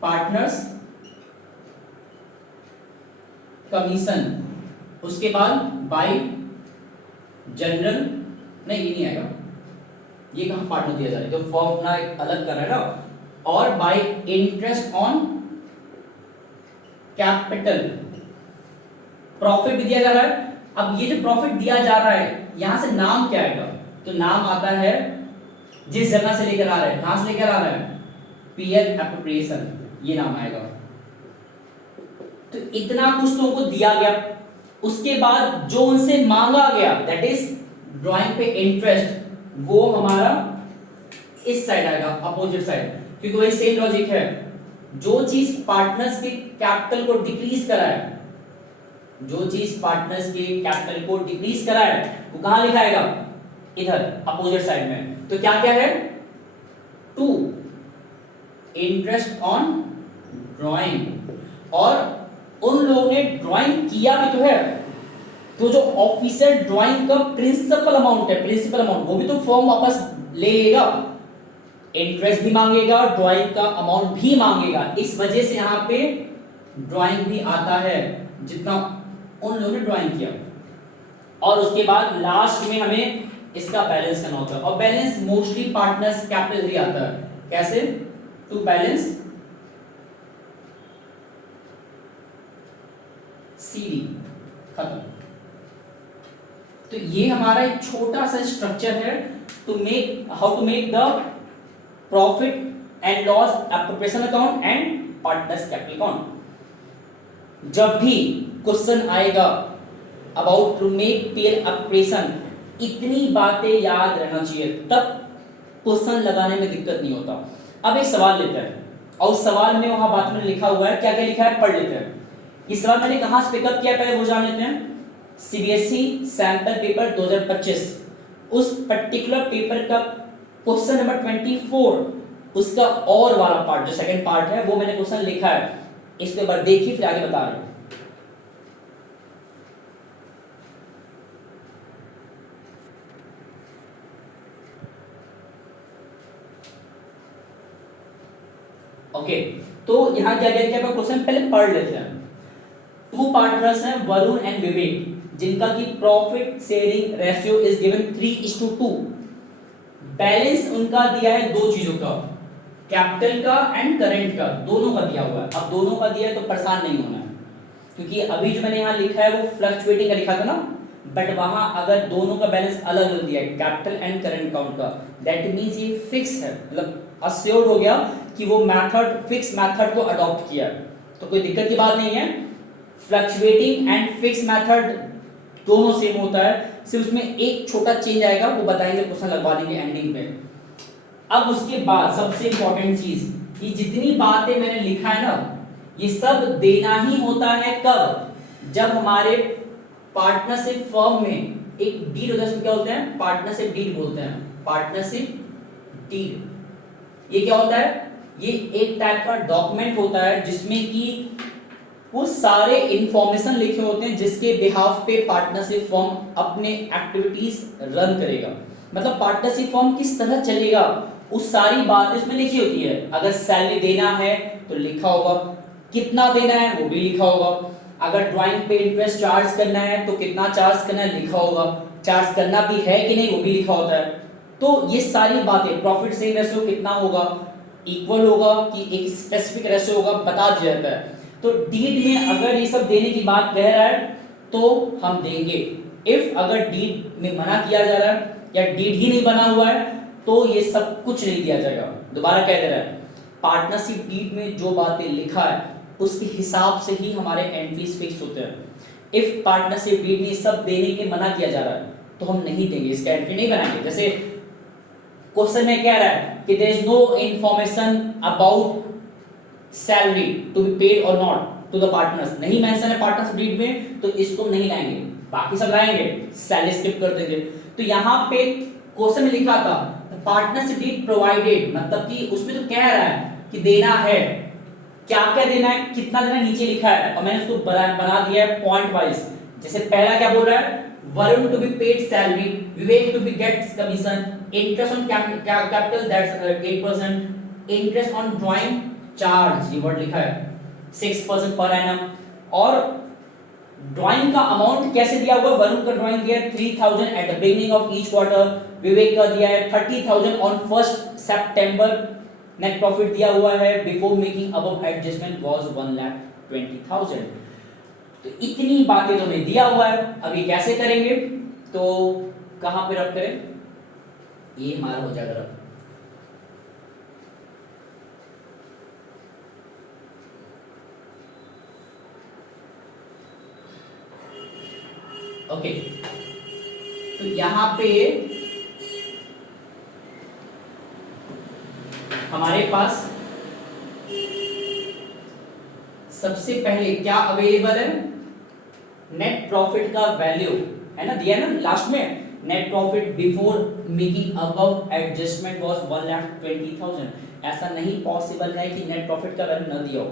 पार्टनर्स कमीशन, उसके बाद बाय जनरल, नहीं ये नहीं आएगा, ये कहां पार्टनर दिया जा रहा है, तो फॉर्म अपना एक अलग कर रहा है ना, और bye interest on capital, profit भी दिया जा रहा है। अब ये जो प्रॉफिट दिया जा रहा है यहां से नाम क्या आएगा? तो नाम आता है जिस जगह से लेकर आ रहे हैं, कहां से लेकर आ रहे हैं, पीएल एप्रोप्रिएशन, ये नाम आएगा। तो इतना कुछ तो उनको दिया गया, उसके बाद जो उनसे मांगा गया दैट इज ड्राइंग पे इंटरेस्ट, वो हमारा इस साइड आएगा, अपोजिट साइड, क्योंकि वही सेम लॉजिक है। जो चीज पार्टनर्स के कैपिटल को डिक्रीज करा है, जो चीज पार्टनर्स के कैपिटल को डिक्रीज करा है, वो कहां लिखाएगा? इधर अपोजिट साइड में। तो क्या क्या है? टू इंटरेस्ट ऑन ड्राइंग, और उन लोगों ने ड्राइंग किया भी तो है, तो जो ऑफिशियल ड्राइंग का प्रिंसिपल अमाउंट है, प्रिंसिपल अमाउंट, वो भी तो फॉर्म वापस ले लेगा, इंटरेस्ट भी मांगेगा, ड्राइंग का अमाउंट भी मांगेगा। इस वजह से यहां पे ड्राइंग भी आता है जितना उन लोगों ने ड्राइंग किया। और उसके बाद लास्ट में हमें इसका बैलेंस करना होता है, और बैलेंस मोस्टली पार्टनर्स कैपिटल ही आता है। कैसे? टू बैलेंस सीडी, खत्म। तो ये हमारा एक छोटा सा स्ट्रक्चर है to make, how to make the profit and loss appropriation account and partners capital account. जब भी क्वेश्चन आएगा about to make PL appropriation, इतनी बातें याद रहना चाहिए, तब क्वेश्चन लगाने में दिक्कत नहीं होता। अब एक सवाल लेते हैं, और उस सवाल में वहां बात में लिखा हुआ है, क्या क्या लिखा है पढ़ लेते हैं। इस सवाल मैंने कहां से पिकअप किया पहले वो जान लेते हैं। सीबीएसई सैंपल पेपर 2025, उस पर्टिकुलर पेपर का क्वेश्चन नंबर 24, उसका और वाला पार्ट, जो सेकंड पार्ट है, वो मैंने क्वेश्चन लिखा है। इसको एक बार देखिए, फिर आगे बता रहे हैं। ओके, तो यहां क्या क्या क्वेश्चन पहले पढ़ लेते हैं। टू पार्टनर्स हैं वरुण एंड विवेक, जिनका की profit sharing ratio is given 3:2। Balance उनका दिया है दो चीजों का, कैपिटल का एंड करंट का, दोनों का दिया हुआ है। अब दोनों का दिया है तो परेशान नहीं होना है, क्योंकि अभी जो मैंने यहाँ लिखा है वो फ्लक्चुएटिंग का लिखा था ना, बट वहां अगर दोनों का बैलेंस अलग अलग दिया है, कैपिटल एंड करंट अकाउंट का, दैट मींस ये फिक्स है, मतलब अश्योर्ड हो गया कि वो मेथड, फिक्स मेथड को अडॉप्ट किया है, तो कोई दिक्कत की बात नहीं है। फ्लक्चुएटिंग एंड फिक्स मेथड दोनों सेम होता है, सिर्फ उसमें एक छोटा चेंज आएगा, वो बताएंगे क्वेश्चन लगवा देंगे एंडिंग में। अब उसके बाद सबसे इंपॉर्टेंट चीज, ये जितनी बातें मैंने लिखा है ना, ये सब देना ही होता है कब? जब हमारे पार्टनरशिप फर्म में एक डीड होता है, उसको क्या बोलते हैं? पार्टनरशिप डीड बोलते हैं, पार्टनरशिप डीड। ये क्या होता है? ये एक टाइप का डॉक्यूमेंट होता है जिसमें कि वो सारे इंफॉर्मेशन लिखे होते हैं जिसके बिहाफ पे पार्टनरशिप फर्म अपने एक्टिविटीज रन करेगा, मतलब पार्टनरशिप फर्म किस तरह चलेगा, उस सारी बातें इसमें लिखी होती है। अगर सैलरी देना है तो लिखा होगा, कितना देना है वो भी लिखा होगा, अगर ड्राइंग पे इंटरेस्ट चार्ज करना है तो कितना चार्ज करना है लिखा होगा, चार्ज करना भी है कि नहीं वो भी लिखा होता है। तो ये सारी बातें प्रॉफिट सेल रेशियो कितना होगा, इक्वल होगा कि एक स्पेसिफिक रेशियो होगा, बता दिया जाता है। तो डीड में अगर ये सब देने की बात कह रहा है तो हम देंगे। इफ अगर डीड में मना किया जा रहा है या डीड ही नहीं बना हुआ है तो ये सब कुछ नहीं दिया जाएगा। दोबारा कह दे रहा है, पार्टनरशिप डीड में जो बातें लिखा है उसके हिसाब से ही हमारे एंट्रीज फिक्स होते हैं। इफ पार्टनरशिप डीड में सब देने के मना किया जा रहा है तो हम नहीं देंगे, इसका एंट्री नहीं बनाएंगे। जैसे क्वेश्चन में कह रहा है कि there is no information about salary to be paid और नॉट टू द पार्टनर्स, नहीं मेंशन है पार्टनर्स डीड में तो इसको नहीं लाएंगे, बाकी सब लाएंगे, सैलरी स्किप कर देंगे। तो यहाँ पे क्वेश्चन में लिखा था पार्टनर्स डीड प्रोवाइडेड, मतलब कि उसमें तो कह रहा है कि देना है, क्या क्या देना है, कितना देना है, नीचे लिखा है और मैंने उसको बना दिया है पॉइंट वाइज। जैसे पहला क्या बोल रहा है, Varun to be paid salary, Vivek to be gets commission, interest on capital that's 8%, interest on drawing charge, ये वर्ड लिखा है 6% पर एनम। और ड्राइंग का अमाउंट कैसे दिया हुआ है, वरुण का ड्राइंग दिया है 3000 at the beginning of each quarter, Vivek का दिया है 30000 ऑन 1 सितंबर, नेट प्रॉफिट दिया हुआ है before making above adjustment was 1,20,000। तो इतनी बातें तो हमें दिया हुआ है, अब ये कैसे करेंगे, तो कहां पे रख करें, ये हमारा हो जाएगा रख, ओके। तो यहां पे हमारे पास सबसे पहले क्या अवेलेबल है, नेट प्रॉफिट का वैल्यू है ना, दिया ना लास्ट में, net profit before making above adjustment was 1,20,000। ऐसा नहीं पॉसिबल है कि नेट प्रॉफिट का वैल्यू न दिया हो,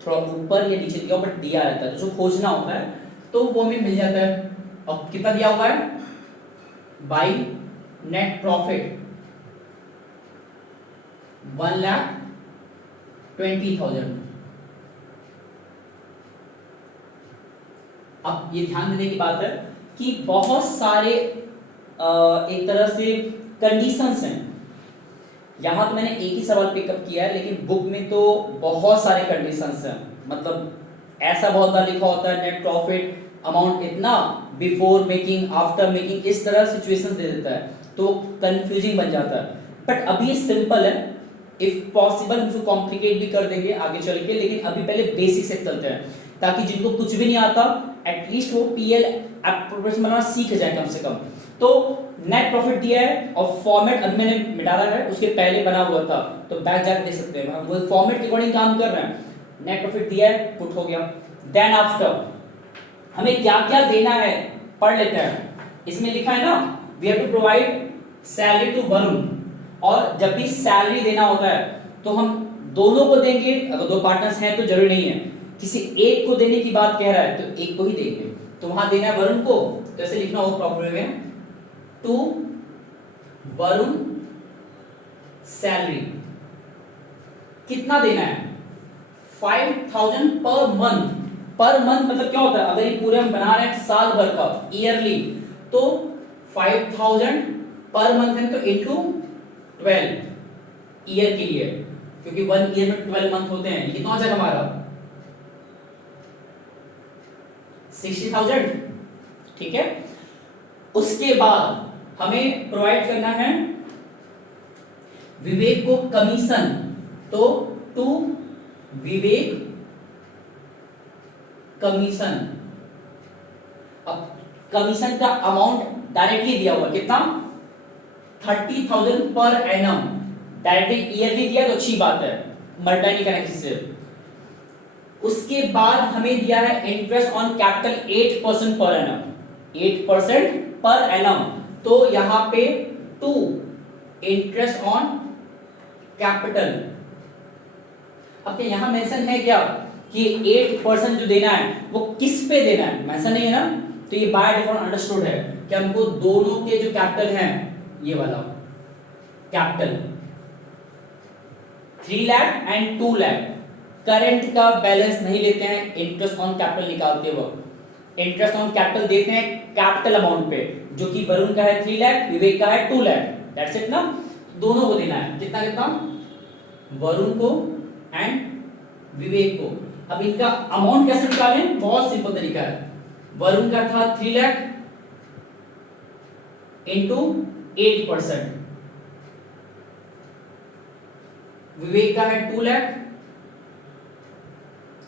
थोड़ा ऊपर या नीचे दिया हो, बट दिया रहता है, तो जो खोजना होता है तो वो हमें मिल जाता है। और कितना दिया हुआ है, बाई नेट प्रॉफिट 1,20,000। अब ये ध्यान देने की बात है कि बहुत सारे एक तरह से कंडीशंस हैं। यहां तो मैंने एक ही सवाल पिकअप किया है, लेकिन बुक में तो बहुत सारे कंडीशंस हैं, मतलब ऐसा बहुत बार लिखा होता है नेट प्रॉफिट अमाउंट इतना, बिफोर मेकिंग, आफ्टर मेकिंग, इस तरह सिचुएशन दे देता है तो कंफ्यूजिंग बन जाता है। बट अभी ये सिंपल है, इफ पॉसिबल हम इसको कॉम्प्लिकेट भी कर देंगे आगे चल के, लेकिन अभी पहले बेसिक से चलते हैं ताकि जिनको कुछ भी नहीं आता एटलीस्ट वो पीएल एप्रोप्रिएशन बनाना सीख जाए कम से कम। तो नेट प्रॉफिट दिया है और फॉर्मेट अभी मैंने मिटा रहा है, उसके पहले बना हुआ था तो बैक जाकर देख सकते हैं, हम वो फॉर्मेट के अकॉर्डिंग काम कर रहे हैं। नेट प्रॉफिट दिया है, पुट हो गया। देन आफ्टर हमें क्या क्या देना है पढ़ लेते हैं। इसमें लिखा है ना, we have to provide salary to Varun, और जब भी सैलरी देना होता है तो हम दोनों को देंगे, अगर दो पार्टनर्स हैं तो जरूरी नहीं है, किसी एक को देने की बात कह रहा है तो एक को ही देंगे। तो वहां देना है वरुण को, तो ऐसे लिखना होगा प्रॉपर वे में, टू वरुण सैलरी। कितना देना है, 5,000 पर मंथ। पर मंथ मतलब क्या होता है, अगर ये पूरे हम बना रहे हैं साल भर का, ईयरली, तो 5,000 पर मंथ है तो इनटू 12 ईयर के लिए, क्योंकि 1 ईयर में 12 मंथ होते हैं। ये कितना हो जाएगा हमारा 60,000, ठीक है। उसके बाद हमें प्रोवाइड करना है विवेक को कमीशन, तो टू विवेक कमीशन। अब कमीशन का अमाउंट डायरेक्टली दिया हुआ कितना, 30,000 पर एनम, डायरेक्टली ईयरली दिया तो अच्छी बात है, मल्टीप्लाई नहीं करना किसी से। उसके बाद हमें दिया है interest on capital 8% per annum, 8% per annum, तो यहां पे टू इंटरेस्ट ऑन कैपिटल। अब क्या यहां मेंशन है क्या कि 8% जो देना है वो किस पे देना है, मेंशन नहीं है ना, तो ये बाय डिफॉल्ट अंडरस्टूड है कि हमको दोनों के जो कैपिटल हैं, ये वाला capital 3 lakh and 2 lakh, current का बैलेंस नहीं लेते हैं इंटरेस्ट ऑन कैपिटल निकालते वक्त, इंटरेस्ट ऑन कैपिटल देते हैं कैपिटल अमाउंट पे, जो कि वरुण का है 3 लाख, विवेक का है 2 लाख, दैट्स इट ना, दोनों को देना है। कितना कितना, वरुण को एंड विवेक को। अब इनका अमाउंट कैसे निकालें, बहुत सिंपल तरीका है। वरुण का था 3 लाख इंटू 8%, विवेक का है 2 लाख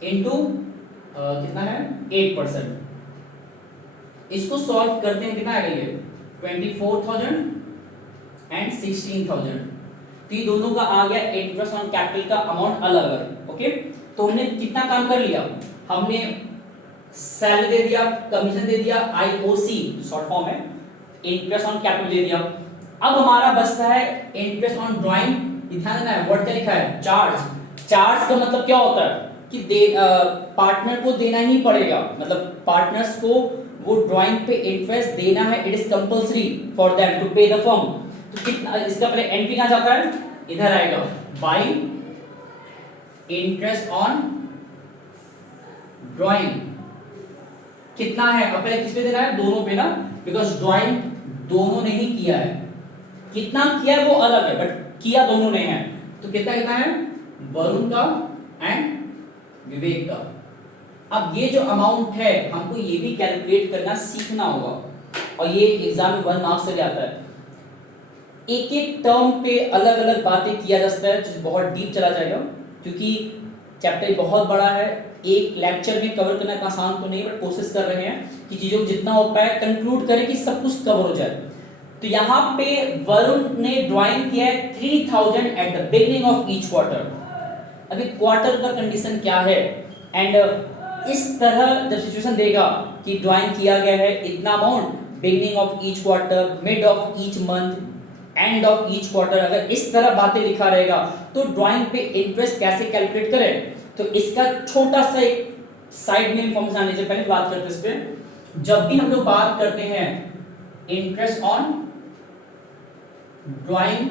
इंटू कितना है 8%। इसको सॉल्व करते हैं, कितना आएगा ये 24,000 एंड 16,000। तो ये दोनों का आ गया इंटरेस्ट ऑन कैपिटल का अमाउंट अलग अलग। ओके, तो हमने कितना काम कर लिया, हमने सैलरी दे दिया, कमीशन दे दिया, आईओसी शॉर्ट फॉर्म है, इंटरेस्ट ऑन कैपिटल दे दिया। अब हमारा बचता है इंटरेस्ट ऑन ड्राइंग। ध्यान देना है, वर्ड क्या लिखा है, चार्ज। चार्ज का मतलब क्या होता है कि पार्टनर को देना ही पड़ेगा, मतलब पार्टनर्स को वो ड्राइंग पे इंटरेस्ट देना है, it is compulsory for them to pay the firm. तो कितना, इसका पहले एंट्री कहां जाता है, इधर आएगा, बाय इंटरेस्ट ऑन ड्राइंग। कितना है, अब पहले किस पे देना है, दोनों पे ना, बिकॉज ड्राइंग दोनों ने ही किया है। कितना किया है वो अलग है, बट किया दोनों ने है। तो कितना कितना है, वरुण का एंड विवेक का। अब ये जो अमाउंट है हमको ये भी कैलकुलेट करना सीखना होगा, और ये एग्जाम में 1 मार्क्स से आता है। एक एक टर्म पे अलग अलग बातें किया जा सकता है, जो बहुत डीप चला जाएगा, क्योंकि चैप्टर बहुत बड़ा है, एक लेक्चर में कवर करना इतना आसान तो नहीं, बट कोशिश कर रहे हैं कि चीजों को जितना हो पाए कंक्लूड करें कि सब कुछ कवर हो जाए। तो यहाँ पे वरुण ने ड्राइंग किया है 3000 at the beginning of each quarter. अभी क्वार्टर का कंडीशन क्या है, एंड इस तरह जब सिचुएशन देगा कि ड्राइंग किया गया है इतना amount, beginning of each quarter, mid of each month, end of each quarter, अगर इस तरह बातें लिखा रहेगा तो ड्राइंग पे इंटरेस्ट कैसे कैलकुलेट करें। तो इसका छोटा सा एक साइड में इंफॉर्मेशन आने से पहले बात करते हैं इस पे। जब भी हम लोग बात करते हैं इंटरेस्ट ऑन ड्राइंग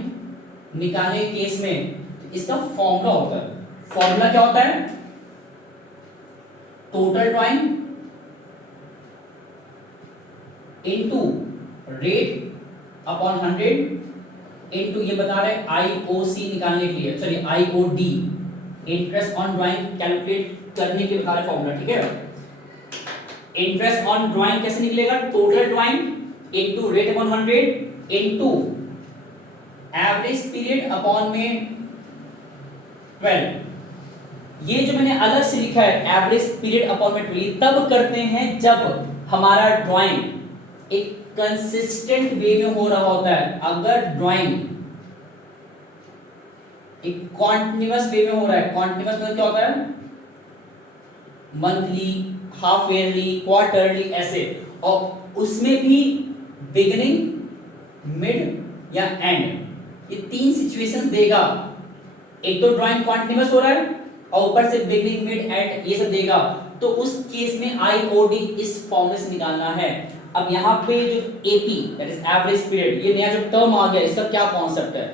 निकालने के केस में, तो इसका फॉर्मूला होता है। फॉर्मूला क्या होता है, total drawing into rate upon 100 into ये बता रहे हैं आईओसी निकालने के लिए, sorry IOD, interest on drawing calculate करने के बता रहे फॉर्मूला। ठीक है, इंटरेस्ट ऑन ड्राइंग कैसे निकलेगा, total drawing into rate upon 100 into average period upon में 12। ये जो मैंने अलग से लिखा है एवरेज पीरियड अपॉन में 12, तब करते हैं जब हमारा ड्राइंग एक कंसिस्टेंट वे में हो रहा होता है। अगर ड्राइंग एक कॉन्टिन्यूअस वे में हो रहा है, कॉन्टिन्यूअस मतलब क्या होता है, मंथली, हाफ ईयरली, क्वार्टरली, ऐसे, और उसमें भी बिगिनिंग, मिड या एंड, ये 3 सिचुएशन देगा। एक तो ड्राइंग कॉन्टिन्यूअस हो रहा है और ऊपर से बिगिनिंग, मिड, एंड ये सब देगा, तो उस केस में आईओडी इस फॉर्मूले से निकालना है। अब यहाँ पे जो AP that is average period, ये नया जो टर्म आ गया, इसका क्या कॉन्सेप्ट है,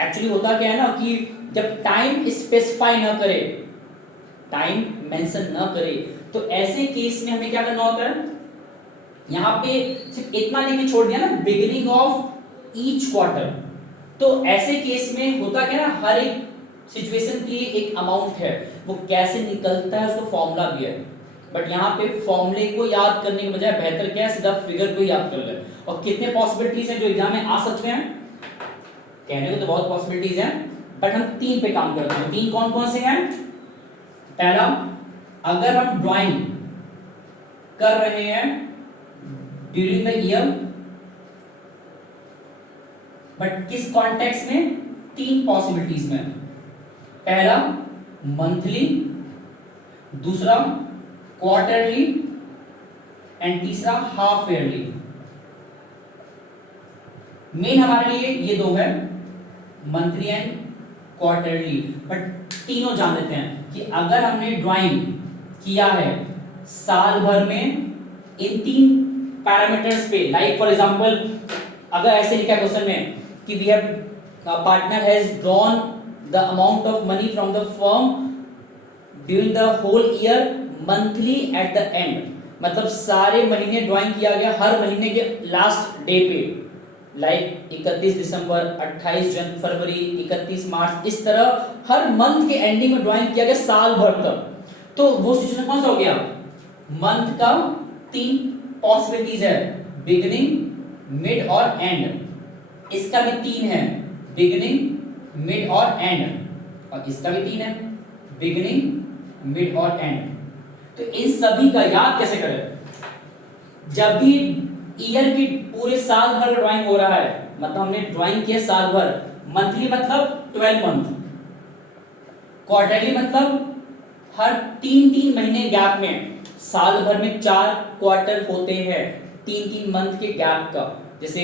एक्चुअली होता क्या है ना कि जब टाइम स्पेसिफाई ना करे, टाइम मेंशन ना करे, तो ऐसे केस में हमें क्या करना होता है, यहाँ पे सिर्फ इतना लिख के छोड़ दिया ना, बिगिनिंग ऑफ ईच क्वार्टर। तो ऐसे केस में होता क्या ना, हर एक सिचुएशन के लिए एक अमाउंट है, वो कैसे निकलता है उसको फॉर्मूला भी है, बट यहाँ पे फॉर्मूले को याद करने के बजाय बेहतर क्या है, सीधा फिगर को याद कर ले। और कितने पॉसिबिलिटीज हैं जो एग्जाम में आ सकते हैं, कहने को तो बहुत पॉसिबिलिटीज हैं, बट हम 3 पे काम करते हैं। 3 कौन कौन से हैं, पहला, अगर हम ड्राइंग कर रहे हैं ड्यूरिंग द ईयर, बट किस कॉन्टेक्स्ट में, 3 पॉसिबिलिटीज में, पहला मंथली, दूसरा क्वार्टरली, एंड तीसरा हाफ ईयरली। मेन हमारे लिए ये 2 है, मंथली एंड क्वार्टरली, बट तीनों जान लेते हैं कि अगर हमने ड्राइंग किया है साल भर में इन 3 पैरामीटर्स पे, लाइक फॉर एग्जांपल अगर ऐसे लिखा है क्वेश्चन में कि we have partner has drawn the amount of money from the firm during the whole year monthly at the end, मतलब सारे महीने ड्राइंग किया गया, हर महीने के लास्ट डे पे, लाइक 31 दिसंबर, 28 फरवरी, 31 मार्च, इस तरह हर मंथ के एंडिंग में ड्राइंग किया गया साल भर तक। तो वो सिचुएशन कौन सा हो गया? मंथ का 3 पॉसिबिलिटीज है, बिगिनिंग, मिड और एंड। इसका भी 3 है, बिगिनिंग, मिड और एंड, और इसका भी 3 है, बिगिनिंग, मिड और एंड। तो इन सभी का याद कैसे करें? जब भी ईयर की पूरे साल भर ड्राइंग हो रहा है, मतलब हमने ड्राइंग किया साल भर, मंथली मतलब 12 मंथ, क्वार्टरली मतलब हर 3-3 महीने गैप में, साल भर में 4 क्वार्टर होते हैं 3-3 मंथ के गैप का। जैसे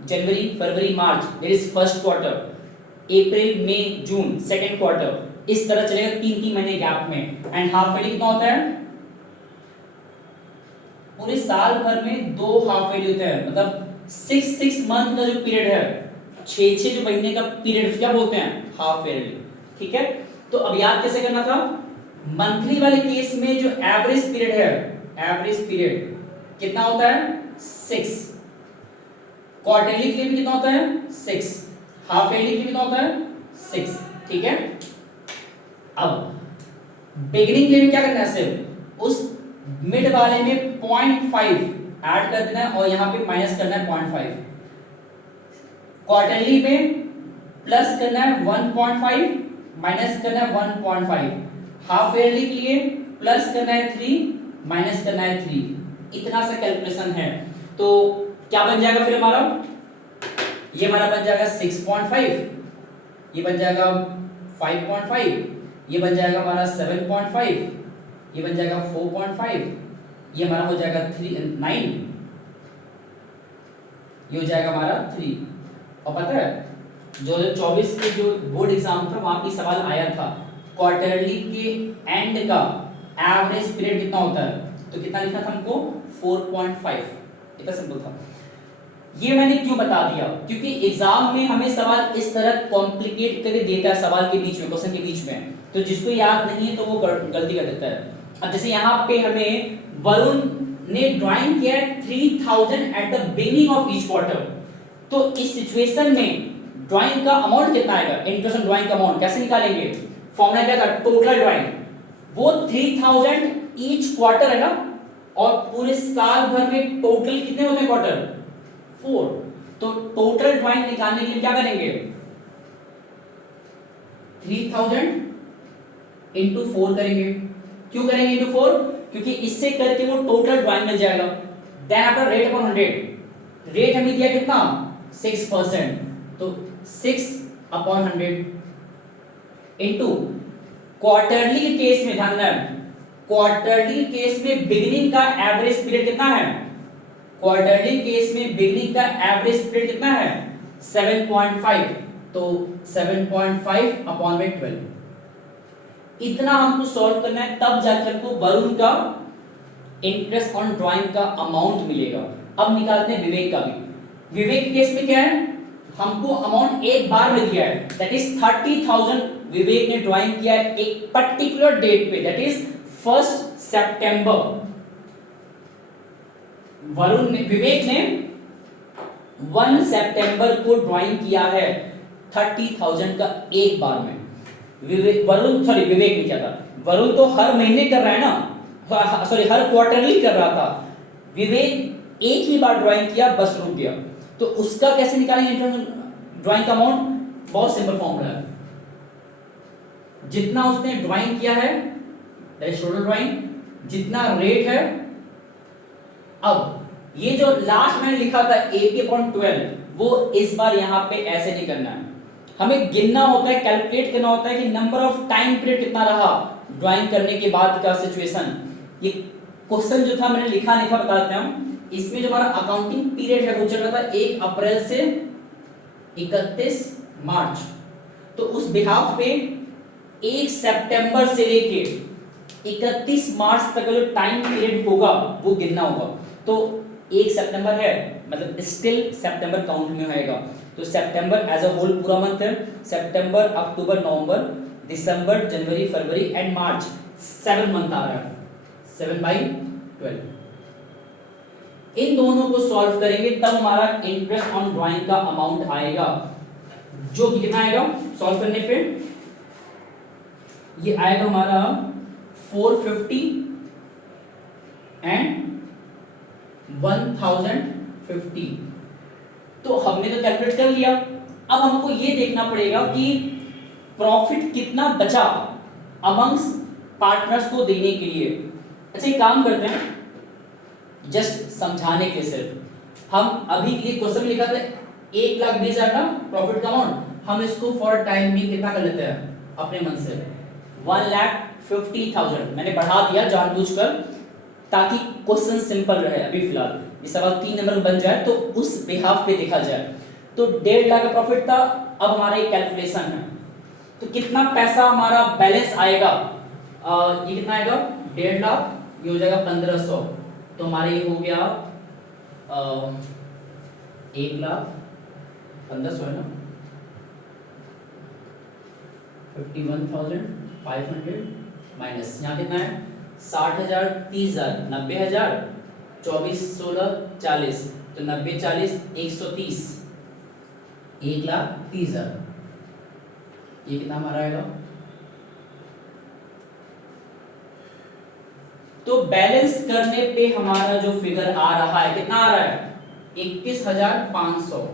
जनवरी, फरवरी, मार्च देयर इज फर्स्ट क्वार्टर, अप्रैल, मई, जून सेकंड क्वार्टर, इस तरह चलेगा 3-3 महीने गैप में। एंड हाफ ईयरली कितना होता है? पूरे साल भर में 2 हाफ ईयरली होते हैं, मतलब 6 मंथ का जो पीरियड है, 6 जो महीने का पीरियड, क्या बोलते हैं? Half yearly. ठीक है, तो अब याद कैसे करना था? मंथली वाले केस में जो एवरेज पीरियड है, एवरेज पीरियड कितना होता है? 6। क्वार्टरली के लिए भी कितना होता है? 6। हाफ ईयरली के लिए कितना होता है? 6। ठीक है, अब बिगिनिंग के लिए भी क्या करना है? सिर्फ उस मिड वाले में 0.5 ऐड कर देना है और यहां पे माइनस करना है 0.5। क्वार्टरली में प्लस करना है 1.5, माइनस करना है 1.5। हाफ ईयरली के लिए प्लस करना है 3, माइनस करना है 3। इतना सा कैलकुलेशन है। तो क्या बन जाएगा फिर हमारा? ये हमारा बन जाएगा 6.5, ये बन जाएगा 5.5, ये बन जाएगा हमारा 7.5, ये बन जाएगा 4.5, ये हमारा हो जाएगा 9, ये हो जाएगा हमारा 3। और पता है 2024 के जो बोर्ड एग्जाम था वहां भी सवाल आया था, क्वार्टरली के एंड का एवरेज पीरियड कितना होता है? तो कितना लिखना था हमको? 4.5। इतना सिंपल था। ये मैंने क्यों बता दिया? क्योंकि एग्जाम में हमें सवाल इस तरह कॉम्प्लिकेट करके देता है, सवाल के बीच में, क्वेश्चन के बीच में, तो जिसको याद नहीं है तो वो गलती कर देता है। अब जैसे यहाँ पे हमें वरुण ने ड्राइंग किया 3000 at the beginning of each quarter, तो इस सिचुएशन में ड्राइंग का अमाउंट कितना आएगा? इंटरेस्ट ड्राइंग का अमाउंट कैसे निकालेंगे? फॉर्मूला क्या था? टोटल ड्राइंग, वो 3000 ईच क्वार्टर है ना, और पूरे साल भर में टोटल कितने होते हैं क्वार्टर? 4। तो टोटल ड्राइंग निकालने के लिए क्या करेंगे? 3000 इंटू 4 करेंगे। क्यों करेंगे इंटू 4? क्योंकि इससे करके वो टोटल ड्राइंग मिल जाएगा। Then after rate upon 100, rate हमें दिया कितना? 6%, तो 6 अपॉन 100 इंटू क्वार्टरली के केस में, ध्यान रखना, क्वार्टरली केस में बिगिनिंग का एवरेज पीरियड कितना है? क्वार्टरली केस में बिगिनिंग का एवरेज पीरियड कितना है? 7.5, तो 7.5 अपॉन में 12। इतना हमको सॉल्व करना है, तब जाकर हमको वरुण का इंटरेस्ट ऑन ड्राइंग का अमाउंट मिलेगा। अब निकालते हैं विवेक का भी। विवेक के केस में क्या है? हमको अमाउंट एक बार में दिया है, दैट इज 30,000 विवेक ने ड्राइंग किया है एक पर्टिकुलर डेट पे, दैट इज 1 सितंबर। वरुण ने, विवेक ने 1 सितंबर को ड्राइंग किया है 30,000 का एक बार में। वरुण, सॉरी विवेक ने क्या था, वरुण तो हर महीने कर रहा है ना, सॉरी हर क्वार्टरली कर रहा था। विवेक एक ही बार ड्राइंग किया, बस रुक गया। तो उसका कैसे निकालेंगे ड्राइंग का अमाउंट? बहुत सिंपल फॉर्मूला है, जितना उसने ड्राइंग किया है टोटल ड्राइंग, जितना रेट है। अब ये जो लास्ट मैंने लिखा था 80/12, वो इस बार यहां पे ऐसे नहीं करना है, हमें गिनना होता है, कैलकुलेट करना होता है कि नंबर ऑफ टाइम पीरियड कितना रहा ड्राइंग करने के बाद का सिचुएशन। ये क्वेश्चन जो था मैंने लिखा नहीं था, बताते हैं। इसमें जो हमारा अकाउंटिंग पीरियड है वो चल रहा था 1 अप्रैल से 31 मार्च, तो उस बिहाफ पे 1 सितंबर से लेके 31 मार्च तक का जो टाइम पीरियड होगा वो गिनना होगा। तो 1 सितंबर है, मतलब स्टिल सितंबर काउंट में आएगा। तो सितंबर एज अ होल पूरा मंथ है, सितंबर, अक्टूबर, नवंबर, दिसंबर, जनवरी, फरवरी एंड मार्च, 7 मंथ आ रहा है, 7/12। इन दोनों को सॉल्व करेंगे तब हमारा इंटरेस्ट ऑन ड्राइंग का अमाउंट आएगा, जो कि कितना आएगा सॉल्व करने पे, ये आएगा हमारा 450 एंड 1050। तो हमने तो कैलकुलेट कर लिया, अब हमको ये देखना पड़ेगा कि प्रॉफिट कितना बचा अमंग्स पार्टनर्स को देने के लिए। अच्छा एक काम करते हैं, जस्ट समझाने के सिर्फ हम अभी के लिए क्वेश्चन लिखा था 1,20,000 का प्रॉफिट का अमाउंट, हम इसको फॉर टाइम भी कितना कर लेते हैं अपने मन से 1,50,000 मैंने बढ़ा दिया जानबूझकर ताकि क्वेश्चन सिंपल रहे। अभी फिलहाल ये सवाल 3 नंबर बन जाए तो उस बिहाफ पे देखा जाए। तो 1.5 लाख का प्रॉफिट था, अब हमारा ये कैलकुलेशन है तो कितना पैसा हमारा बैलेंस आएगा, ये कितना आएगा 1.5 लाख, ये हो जाएगा 1500, तो हमारे ये हो गया 1,15,000 है ना, 51,500 माइनस यहाँ कितना है 60,000, 30,000, 90,000, 24, 16, 40, तो 90, 40, 130, 1,30,000, ये कितना हमारा आएगा। तो बैलेंस करने पे हमारा जो फिगर आ रहा है कितना आ रहा है 21,500।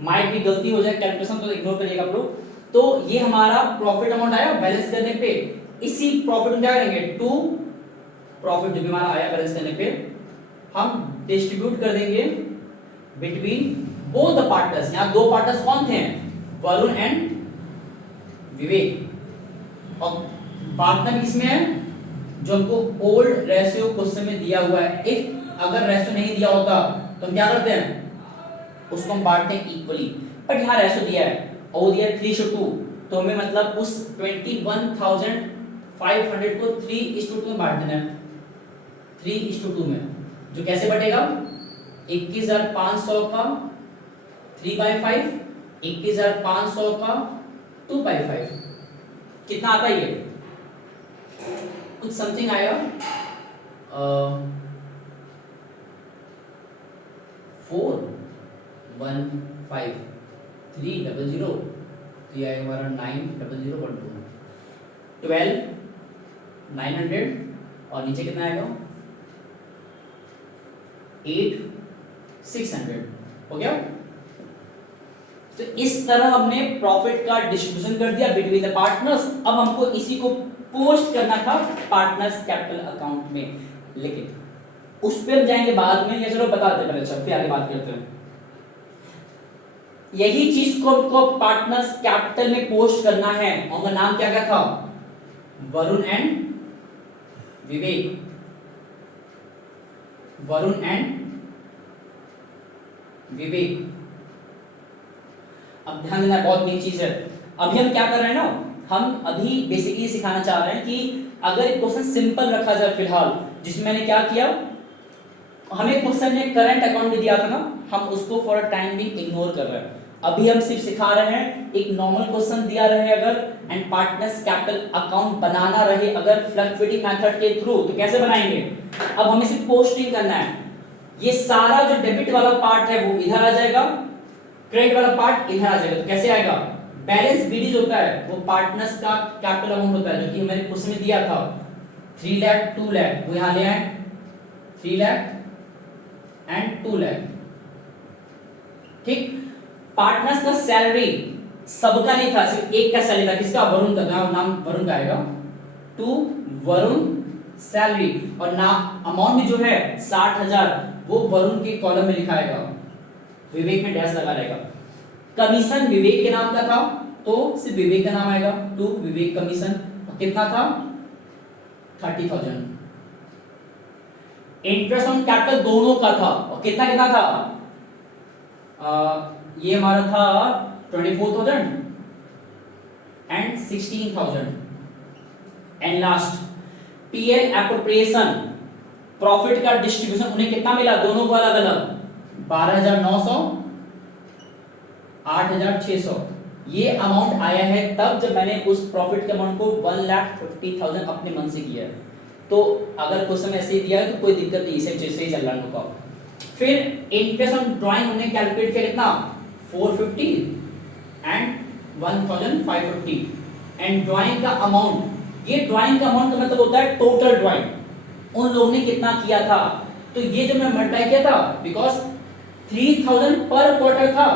माइट भी गलती हो जाए कैलकुलेशन तो इग्नोर करिएगा आप लोग। तो ये हमारा प्रॉफिट अमाउंट आया बैलेंस करने पे, इसी प्रॉफिट में क्या करेंगे टू प्रॉफिट जो भी हमारा आया बैलेंस करने पे हम डिस्ट्रीब्यूट कर देंगे बिटवीन बोथ द पार्टनर्स। यहां दो पार्टनर्स कौन थे वरुण एंड विवेक, और पार्टनर किसमें है जो हमको ओल्ड रेशियो क्वेश्चन में दिया हुआ है। इफ अगर रेशियो नहीं दिया होता तो हम क्या करते हैं उसको हम बांटते हैं इक्वली, बट यहाँ रेशियो दिया है और दिया 3:2, तो हमें मतलब उस 21,500 को 3:2 में बांट देना है, 3:2 में, जो कैसे बटेगा 21,500 का 3/5, 21,500 का 2/5, कितना आता है ये कुछ समथिंग आएगा 415 300, तो ये आएगा हमारा 90012, 12,900 और नीचे कितना आएगा 8,600 हो गया। तो इस तरह हमने प्रॉफिट का डिस्ट्रीब्यूशन कर दिया बिटवीन द पार्टनर्स। अब हमको इसी को पोस्ट करना था पार्टनर्स कैपिटल अकाउंट में, लेकिन उस पर हम जाएंगे बाद में, ये चलो बताते हैं पहले, फिर आगे बात करते हैं। यही चीज को हमको पार्टनर्स कैपिटल में पोस्ट करना है, उनका नाम क्या क्या था वरुण एंड विवेक, वरुण एंड विवेक। अब ध्यान देना बहुत मेन चीज है, अभी हम क्या कर रहे हैं ना, हम अभी बेसिकली सिखाना चाह रहे हैं कि अगर क्वेश्चन सिंपल रखा जाए फिलहाल, जिसमें मैंने क्या किया, हमें क्वेश्चन में करंट अकाउंट भी दिया था ना, हम उसको फॉर टाइम भी इग्नोर कर रहे हैं। अभी हम सिर्फ सिखा रहे हैं एक नॉर्मल क्वेश्चन दिया रहे अगर एंड पार्टनर्स कैपिटल अकाउंट बनाना रहे अगर फ्लक्चुएटिंग मेथड के थ्रू, तो कैसे बनाएंगे। अब हमें सिर्फ पोस्टिंग करना है, ये सारा जो डेबिट वाला पार्ट है वो इधर आ जाएगा, क्रेडिट वाला पार्ट इधर आ जाएगा। तो कैसे आएगा, बैलेंस बीडीज होता है वो पार्टनर्स का कैपिटल अमाउंट होता है, जो कि मैंने क्वेश्चन में दिया था 3 लाख 2 लाख, वो यहां ले आए 3 लाख एंड 2 लाख। ठीक, पार्टनर्स का सैलरी सबका नहीं था, सिर्फ एक का सैलरी था, किसका वरुण का, नाम वरुण का आएगा, टू वरुण सैलरी, और ना अमाउंट में जो है 60,000 वो वरुण के कॉलम में लिखा आएगा, विवेक में डैश लगा रहेगा। कमीशन विवेक के नाम का था तो सिर्फ विवेक का नाम आएगा, टू विवेक कमीशन, कितना था 30,000। इंटरेस्ट ऑन कैपिटल दोनों का था, और कितना कितना था, ये हमारा था 24,000 and 16,000। And last PL appropriation, profit का डिस्ट्रीब्यूशन, उन्हें कितना मिला दोनों को अलग अलग 12,900, 8,600। ये अमाउंट आया है तब जब मैंने उस प्रॉफिट के अमाउंट को 1,50,000 अपने मन से किया है। तो अगर क्वेश्चन ऐसे ही दिया है तो कोई दिक्कत नहीं, इसे जैसे ही चल रहा है। फिर इंटरेस्ट ऑन ड्राइंग हमने कैलकुलेट किया कितना 450 एंड 1550 एंड ड्राइंग का अमाउंट, ये ड्राइंग का अमाउंट का मतलब होता है टोटल ड्राइंग उन लोगों ने कितना किया था। तो ये जो मैं मल्टीप्लाई किया था बिकॉज 3000 पर क्वार्टर था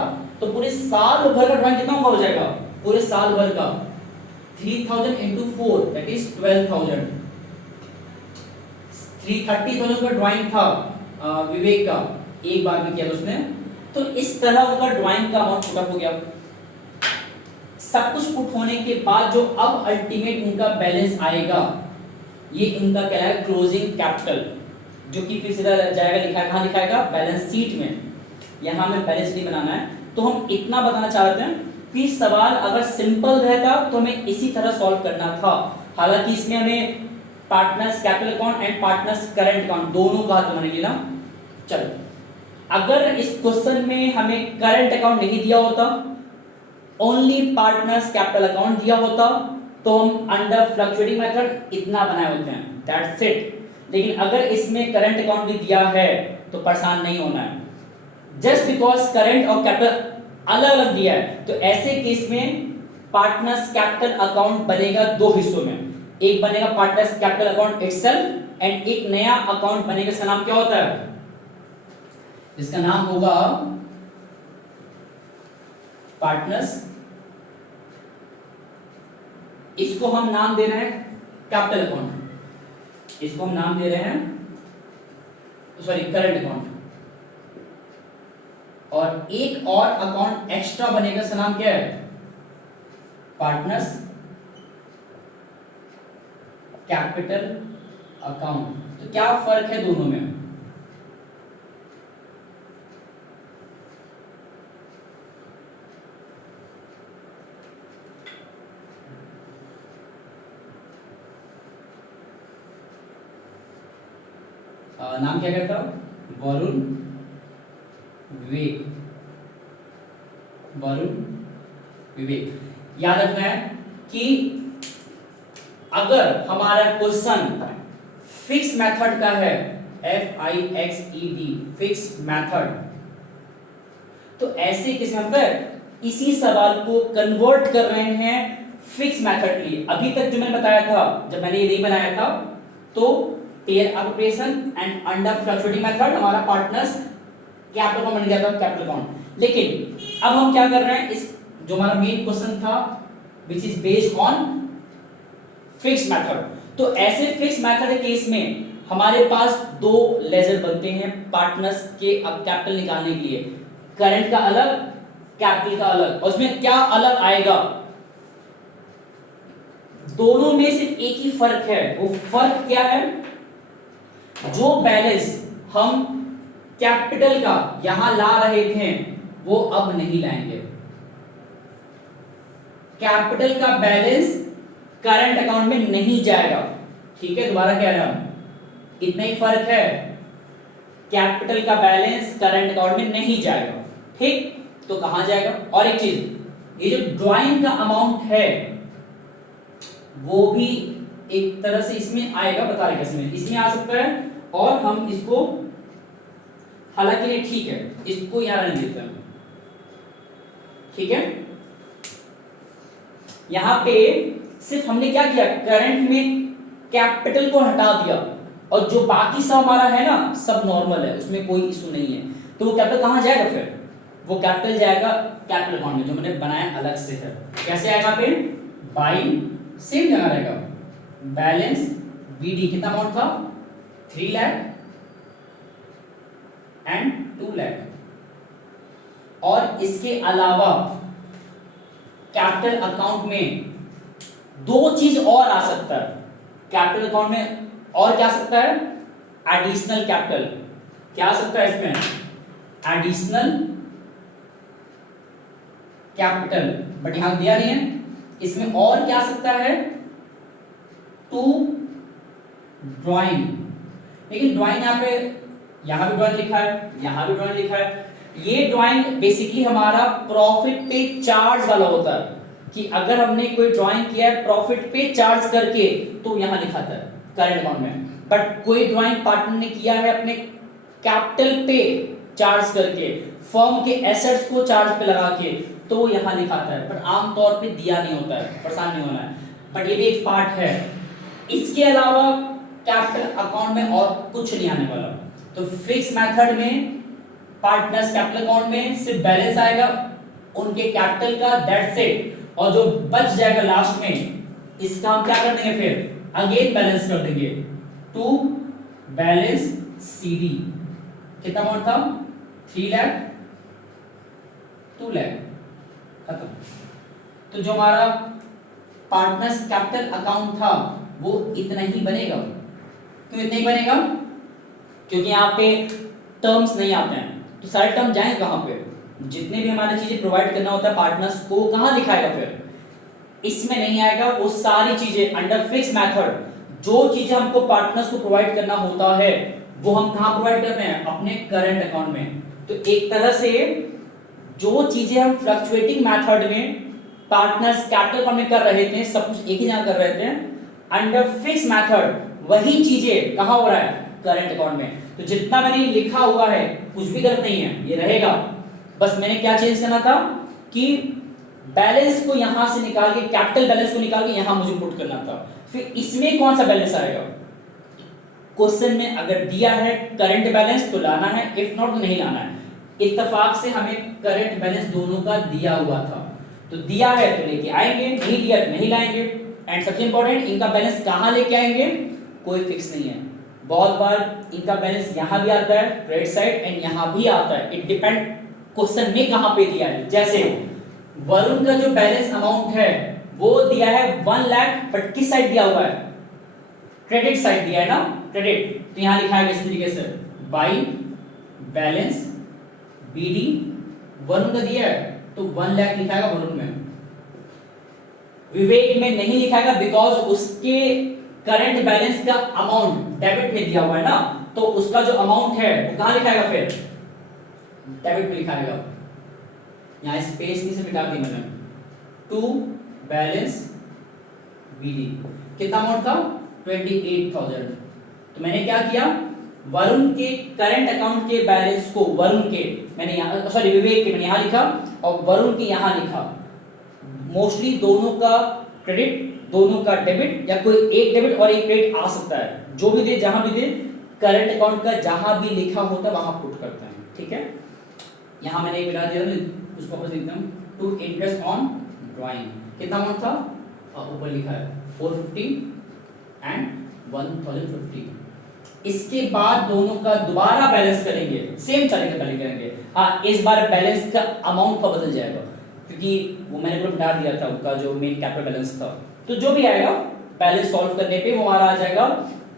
तो पूरे साल भर का ड्राइंग कितना हो जाएगा, पूरे साल भर का 3000 into 4 that is 12000, 30,000 का ड्राइंग था विवेक का, एक बार में किया था उसने। तो इस तरह उनका ड्राइंग का अमाउंट पुट हो गया। सब कुछ पुट होने के बाद जो अब अल्टीमेट उनका बैलेंस आएगा ये उनका क्या है क्लोजिंग कैपिटल, जो कि फिर सीधा जाएगा लिखा है, कहाँ लिखाएगा बैलेंस शीट में। यहाँ हमें बैलेंस शीट बनाना है तो हम इतना बताना चाहते हैं कि सवाल अगर सिंपल रहता तो हमें इसी तरह सॉल्व करना था। हालांकि इसमें हमें partners capital account and partners current account दोनों का हाथ बनाने ना। चलो अगर इस क्वेश्चन में हमें करंट अकाउंट नहीं दिया होता, ओनली पार्टनर्स कैपिटल अकाउंट दिया होता तो हम अंडर फ्लक्चुएटिंग मेथड इतना बनाए होते हैं, दैट्स इट। लेकिन अगर इसमें करंट अकाउंट भी दिया है तो परेशान नहीं होना है। जस्ट बिकॉज करंट और कैपिटल अलग अलग दिया है तो ऐसे केस में पार्टनर्स कैपिटल अकाउंट बनेगा दो हिस्सों में, एक बनेगा partners capital account itself and एक नया अकाउंट बनेगा, इसका नाम क्या होता है, इसका नाम होगा पार्टनर्स। इसको हम नाम दे रहे हैं कैपिटल अकाउंट, इसको हम नाम दे रहे हैं सॉरी करंट अकाउंट। और एक और अकाउंट एक्स्ट्रा बनेगा, इसका नाम क्या है पार्टनर्स कैपिटल अकाउंट। तो क्या फर्क है दोनों में, नाम क्या कहता हूं वरुण विवेक, वरुण विवेक। याद रखना है कि अगर हमारा क्वेश्चन फिक्स मेथड का है FIXED फिक्स मेथड, तो ऐसे किस में हम इसी सवाल को कन्वर्ट कर रहे हैं फिक्स मेथड के लिए। अभी तक जो मैंने बताया था, जब मैंने ये नहीं बनाया था तो pair operation and under fluctuating method हमारा पार्टनर्स कैपिटल अकाउंट बन जाता है कैपिटल अकाउंट। लेकिन अब हम क्या कर रहे हैं, इस जो हमारा मेन क्वेश्चन था which is based on fix method, तो ऐसे फिक्स मेथड के केस में हमारे पास दो लेजर बनते हैं पार्टनर्स के अब कैपिटल निकालने के लिए, करंट का अलग कैपिटल का अलग। और उसमें क्या अलग आएगा, दोनों में सिर्फ एक ही फर्क है, वो फर्क क्या है, जो बैलेंस हम कैपिटल का यहां ला रहे थे वो अब नहीं लाएंगे। कैपिटल का बैलेंस करंट अकाउंट में नहीं जाएगा, ठीक है, दोबारा कह रहा हूं, इतना ही फर्क है, कैपिटल का बैलेंस करंट अकाउंट में नहीं जाएगा, ठीक। तो कहां जाएगा, और एक चीज, ये जो ड्राइंग का अमाउंट है वो भी एक तरह से इसमें आएगा, बता रहे कैसे, इसमें आ सकता है और हम इसको हालांकि ये ठीक है, इसको यहां रहने देते हैं, ठीक है। यहां पे सिर्फ हमने क्या किया, करंट में कैपिटल को हटा दिया और जो बाकी सब हमारा है ना सब नॉर्मल है, उसमें कोई इशू नहीं है। तो वो कैपिटल कहां जाएगा, फिर वो कैपिटल जाएगा कैपिटल अकाउंट में जो मैंने बनाया अलग से है। कैसे आएगा, पे बाई सेम जगह रहेगा, बैलेंस BD कितना अमाउंट था 3 लाख एंड 2 लाख, और इसके अलावा कैपिटल अकाउंट में दो चीज और आ सकता है, कैपिटल अकाउंट में और क्या आ सकता है, एडिशनल कैपिटल, क्या आ सकता है इसमें, एडिशनल कैपिटल, बट यहां दिया नहीं है। इसमें और क्या आ सकता है, टू ड्राइंग, लेकिन ड्राइंग यहां भी ड्राइंग लिखा है, यहां भी ड्राइंग लिखा है। ये ड्राइंग बेसिकली हमारा प्रॉफिट पे चार्ज वाला होता है, कि अगर हमने कोई ड्राइंग किया है प्रॉफिट पे चार्ज करके तो यहां लिखा था करंट अकाउंट में, बट कोई ड्राइंग पार्टनर ने किया है अपने कैपिटल पे चार्ज करके, फर्म के एसेट्स को चार्ज पे लगा के, तो यहाँ लिखाता है, बट आमतौर पे दिया नहीं होता है, परेशान नहीं होना है, बट ये भी एक पार्ट है। इसके अलावा कैपिटल अकाउंट में और कुछ नहीं आने वाला। तो फिक्स मेथड में पार्टनर्स कैपिटल अकाउंट में सिर्फ बैलेंस आएगा उनके कैपिटल का, दैट्स इट। और जो बच जाएगा लास्ट में, इसका हम क्या कर देंगे, फिर अगेन बैलेंस कर देंगे टू बैलेंस सीडी। कितना अमाउंट था, 3 लाख, 2 लाख, खत्म। तो जो हमारा पार्टनर्स कैपिटल अकाउंट था वो इतना ही बनेगा। क्यों इतना ही बनेगा, क्योंकि यहाँ पे टर्म्स नहीं आते हैं। तो सारे टर्म जाएंगे कहाँ पे, जितने भी हमारे चीजें प्रोवाइड करना होता है पार्टनर्स को, कहाँ दिखाएगा, फिर इसमें नहीं आएगा। वो सारी चीजें अंडर फिक्स मेथड, जो चीजें हमको पार्टनर्स को प्रोवाइड करना होता है वो हम कहाँ प्रोवाइड करते हैं, अपने करंट अकाउंट में। तो एक तरह से जो चीजें हम फ्लक्चुएटिंग मेथड में पार्टनर्स कैपिटल अकाउंट में कर रहे थे, सब कुछ एक ही जगह कर रहे थे, अंडर फिक्स मेथड वही चीजें कहाँ हो रहा है, करंट अकाउंट में। तो जितना मैंने लिखा हुआ है कुछ भी गलत नहीं है, ये रहेगा। बस मैंने क्या चेंज करना था कि बैलेंस को यहां से निकाल के, कैपिटल बैलेंस को निकाल के यहां मुझे पुट करना था। फिर इसमें कौन सा बैलेंस आएगा, क्वेश्चन में अगर दिया है करंट बैलेंस तो लाना है, इफ नॉट तो नहीं लाना है। इत्तेफाक से हमें करंट बैलेंस दोनों का दिया हुआ था, तो दिया है तो लेके आएंगे, नहीं दिया तो नहीं लाएंगे। एंड सबसे इंपॉर्टेंट, इनका बैलेंस कहां लेके आएंगे, कोई फिक्स नहीं है। बहुत बार इनका बैलेंस यहां भी आता है क्रेडिट साइड, एंड यहां भी आता है, इट डिपेंड क्वेश्चन में कहां पे दिया है। जैसे वरुण का जो बैलेंस अमाउंट है वो दिया है 1 लाख, बट किस साइड दिया हुआ है, क्रेडिट साइड दिया है ना, क्रेडिट। तो यहां लिखा है इस तरीके से, बाई बैलेंस बीडी, वरुण का दिया है तो 1 लाख लिखाएगा वरुण में। विवेक में नहीं लिखाएगा बिकॉज उसके करंट बैलेंस का अमाउंट डेबिट में दिया हुआ है ना, तो उसका जो अमाउंट है वो कहां लिखाएगा, फिर डेबिट में लिखाएगा। यहां स्पेस नहीं से मिटा दी मैंने, टू बैलेंस बीडी। कितना अमाउंट था, 28,000। तो मैंने क्या किया, वरुण के करंट अकाउंट के बैलेंस को, वरुण के मैंने यहां, सॉरी विवेक के मैंने यहां लिखा और वरुण के यहां लिखा। मोस्टली दोनों का क्रेडिट, दोनों का डेबिट, या कोई एक डेबिट और एक क्रेडिट आ सकता है, जो भी दे, जहां भी दे, करंट अकाउंट का जहां भी लिखा होता है वहां पुट करते हैं, ठीक है। यहां मैंने एक मिटा दिया, उसको वापस लिखता हूं, टू इंटरेस्ट ऑन ड्राइंग। कितना अमाउंट था, ऊपर लिखा है 450 एंड 1050। इसके बाद दोनों का दोबारा बैलेंस करेंगे, सेम तरीके से बैलेंस करेंगे। हाँ, इस बार बैलेंस का अमाउंट का बदल जाएगा, क्योंकि वो मैंने पूरा बता दिया था उनका जो मेन कैपिटल बैलेंस था। तो जो भी आएगा बैलेंस सॉल्व करने पे वो हमारा आ जाएगा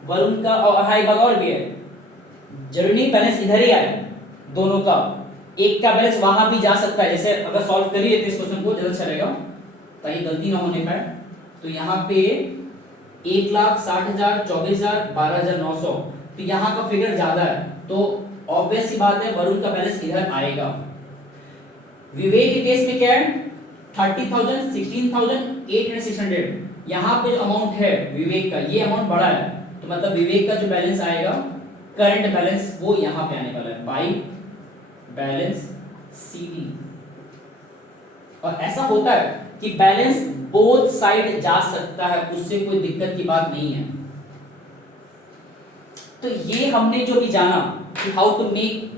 वरुण का, और हाँ एक बात और भी है, जरूरी नहीं बैलेंस इधर ही आए, दोनों का एक का बैलेंस वहां भी जा सकता है। जैसे अगर सॉल्व करिए इस क्वेश्चन को, ज्यादा अच्छा रहेगा ताकि गलती ना होने पाए। तो यहाँ पे 1,60,000, 24,000, 12,900, तो यहाँ का फिगर ज्यादा है, तो ऑब्वियस सी बात है वरुण का बैलेंस इधर आएगा। विवेक के केस में क्या है, 30,000, 16,000, 600। यहाँ पे जो अमाउंट है विवेक का, ये अमाउंट बड़ा है, तो मतलब विवेक का जो बैलेंस आएगा करंट बैलेंस वो यहाँ पे आने वाला है, बाई बैलेंस सीडी। और ऐसा होता है कि बैलेंस बोथ साइड जा सकता है, उससे कोई दिक्कत की बात नहीं है। तो ये हमने जो भी जाना कि how to make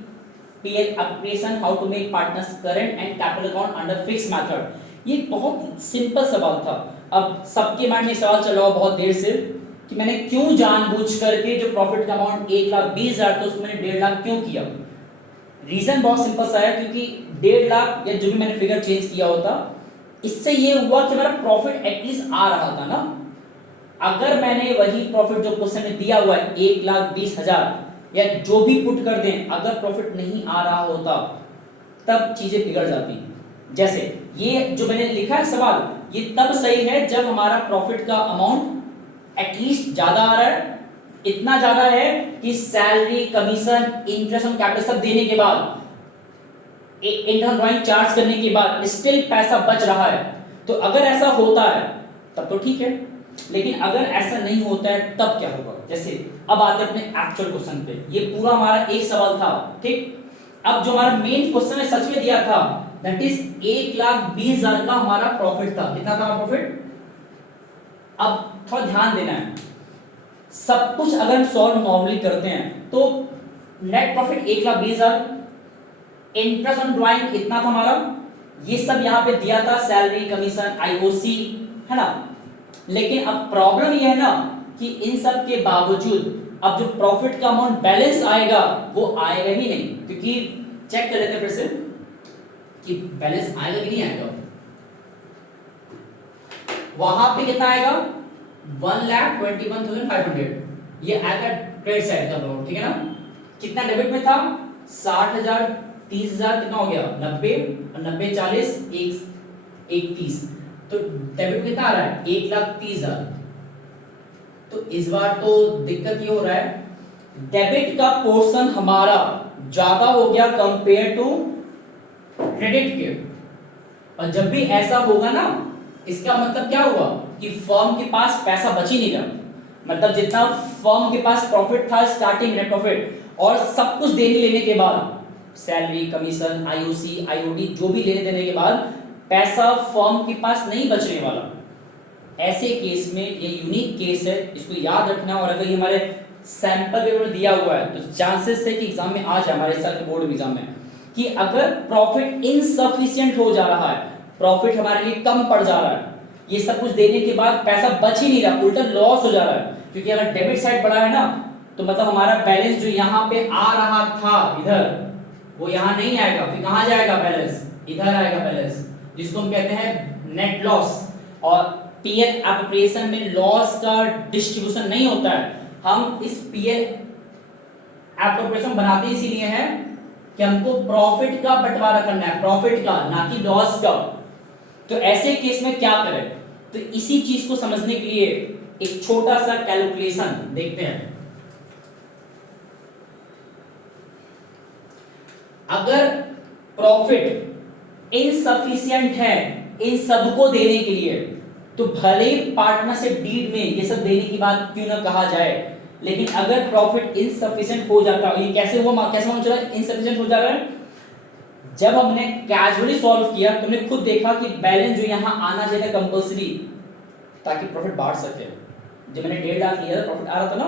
PL application, how to make partners current and capital account under fix method, ये बहुत सिंपल सवाल था। अब सबके माइंड में सवाल चल रहा हो बहुत देर से कि मैंने क्यों जानबूझ करके जो प्रॉफिट का अमाउंट 1,20,000 था उसको मैंने 1.5 लाख क्यों किया। रीजन बहुत सिंपल सा है, क्योंकि 1.5 लाख या जो भी मैंने फिगर चेंज किया होता, इससे ये हुआ कि मेरा प्रॉफिट एटलीस्ट आ रहा था ना। अगर मैंने वही प्रॉफिट जो क्वेश्चन में दिया हुआ है 1,20,000 या जो भी पुट कर दें, अगर प्रॉफिट नहीं आ रहा होता तब चीजें बिगड़ जाती। जैसे ये जो मैंने लिखा है सवाल, ये तब सही है जब हमारा प्रॉफिट का अमाउंट एटलीस्ट ज्यादा आ रहा है, इतना ज्यादा है कि सैलरी, कमीशन, इंटरेस्ट और कैपिटल सब देने के बाद, इंटरनल ड्राइंग चार्ज करने के बाद स्टिल पैसा बच रहा है। तो अगर ऐसा होता है तब तो ठीक है, लेकिन अगर ऐसा नहीं होता है तब क्या होगा। जैसे अब आते हैं अपने एक्चुअल क्वेश्चन पे। ये पूरा हमारा एक सवाल था, ठीक। अब जो हमारा मेन क्वेश्चन है सच में दिया था, दैट इज 1,20,000 का हमारा प्रॉफिट था। कितना था हमारा प्रॉफिट? अब थोड़ा ध्यान देना है, सब कुछ अगर हम सॉल्व नॉर्मली करते हैं तो net profit 1,20,000, interest on drawing इतना था हमारा, ये सब यहाँ पे दिया था, सैलरी, कमीशन, आईओसी, है ना। लेकिन अब प्रॉब्लम ये है ना कि इन सब के बावजूद अब जो प्रॉफिट का अमाउंट बैलेंस आएगा वो आएगा ही नहीं, क्योंकि चेक कर लेते हैं फिर से कि बैलेंस आएगा कि नहीं आएगा। वहां पे कितना आएगा? 1,21,500, ये आएगा क्रेडिट साइड का अमाउंट, ठीक है ना। कितना डेबिट में था? 60,000, 30,000, कितना हो गया? 90, और 90 40 1 30, तो डेबिट कितना आ रहा है? 1,30,000। तो इस बार तो दिक्कत ये हो रहा है, डेबिट का पोर्शन हमारा ज्यादा हो गया कंपेयर टू क्रेडिट के। और जब भी ऐसा होगा ना, इसका मतलब क्या हुआ कि फर्म के पास पैसा बच ही नहीं रहा। मतलब जितना फर्म के पास प्रॉफिट था स्टार्टिंग नेट प्रॉफिट, और सब कुछ देने लेने के बाद, सैलरी, कमीशन, आईओसी, आईओडी, जो भी लेने देने के बाद पैसा फर्म के पास नहीं बचने वाला। ऐसे केस में ये यूनिक केस है, इसको याद रखना। और अगर ये हमारे सैंपल पेपर में दिया हुआ है तो चांसेस है कि एग्जाम में आ जाए, हमारे इस साल के बोर्ड एग्जाम में, कि अगर प्रॉफिट इनसफिशिएंट हो जा रहा है, प्रॉफिट हमारे लिए कम पड़ जा रहा है, ये सब कुछ देने के बाद पैसा बच ही नहीं रहा, उल्टा लॉस हो जा रहा है। क्योंकि अगर डेबिट साइड बढ़ा है ना, तो मतलब हमारा बैलेंस जो यहाँ पे आ रहा था इधर, वो यहाँ नहीं आएगा, फिर कहाँ जाएगा बैलेंस? इधर आएगा बैलेंस, जिसको हम कहते हैं नेट लॉस। और पीएल एप्रोप्रिएशन में लॉस का डिस्ट्रीब्यूशन नहीं होता है। हम इस पीएल एप्रोप्रिएशन बनाते इसीलिए हैं कि हमको प्रॉफिट का बंटवारा करना है, प्रॉफिट का, ना कि लॉस का। तो ऐसे केस में क्या करें? तो इसी चीज को समझने के लिए एक छोटा सा कैलकुलेशन देखते हैं। अगर प्रॉफिट इनसफिशिएंट है इन सबको देने के लिए, तो भले ही पार्टनरशिप डीड में ये सब देने की बात क्यों ना कहा जाए, लेकिन अगर प्रॉफिट इनसफिशिएंट हो जाता है, ये कैसे हुआ, कैसे मालूम चला इनसफिशिएंट हो जा रहा है? जब हमने कैजुअली सॉल्व किया तो हमने खुद देखा कि बैलेंस जो यहाँ आना चाहिए कंपल्सरी, ताकि प्रॉफिट बढ़ सके। जब मैंने 1.5 लाख लिया था प्रॉफिट आ रहा था ना,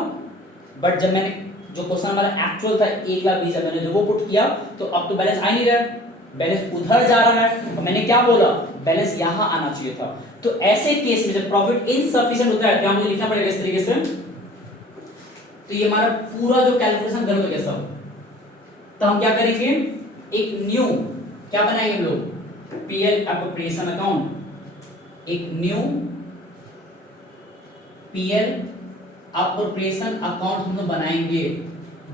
बट जब मैंने जो क्वेश्चन हमारा एक्चुअल था 1,20,000, मैंने जो वो पुट किया तो अब तो बैलेंस आ नहीं रहा, बैलेंस उधर जा रहा है। और मैंने क्या बोला? बैलेंस यहाँ आना चाहिए था। तो ऐसे केस में जब प्रॉफिट इनसफिशिएंट होता है, क्या मुझे लिखना पड़ेगा इस तरीके से? तो ये हमारा पूरा जो कैलकुलेशन गलत हो गया सब। तो हम क्या करेंगे? एक न्यू क्या बनाएंगे हम लोग? पीएल एप्रोप्रिएशन अकाउंट, एक न्यू पीएल एप्रोप्रिएशन अकाउंट हम लोग बनाएंगे,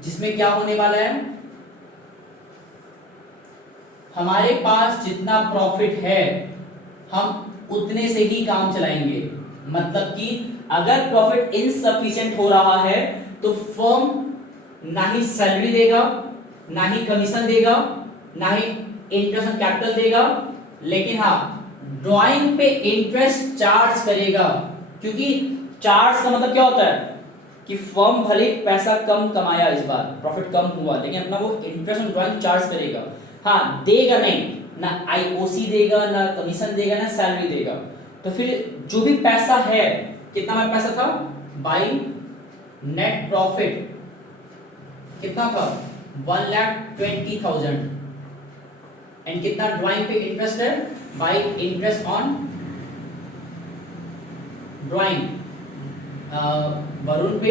जिसमें क्या होने वाला है, हमारे पास जितना प्रॉफिट है हम उतने से ही काम चलाएंगे। मतलब कि अगर प्रॉफिट इनसफिशिएंट हो रहा है तो फर्म ना ही सैलरी देगा, ना ही कमीशन देगा, ना ही इंटरेस्ट ऑन कैपिटल देगा, लेकिन हाँ ड्राइंग पे इंटरेस्ट चार्ज करेगा। क्योंकि चार्ज का मतलब क्या होता है कि फर्म भले पैसा कम कमाया, इस बार प्रॉफिट कम हुआ, लेकिन अपना वो इंटरेस्ट ऑन ड्राइंग चार्ज करेगा। हाँ देगा नहीं, ना आईओसी देगा, ना कमीशन देगा, ना सैलरी देगा। तो फिर जो भी पैसा है, कितना हमारा पैसा था बाई नेट प्रॉफिट, कितना था 1,20,000, एंड कितना ड्राइंग पे इंटरेस्ट है by interest on drawing, Varun पे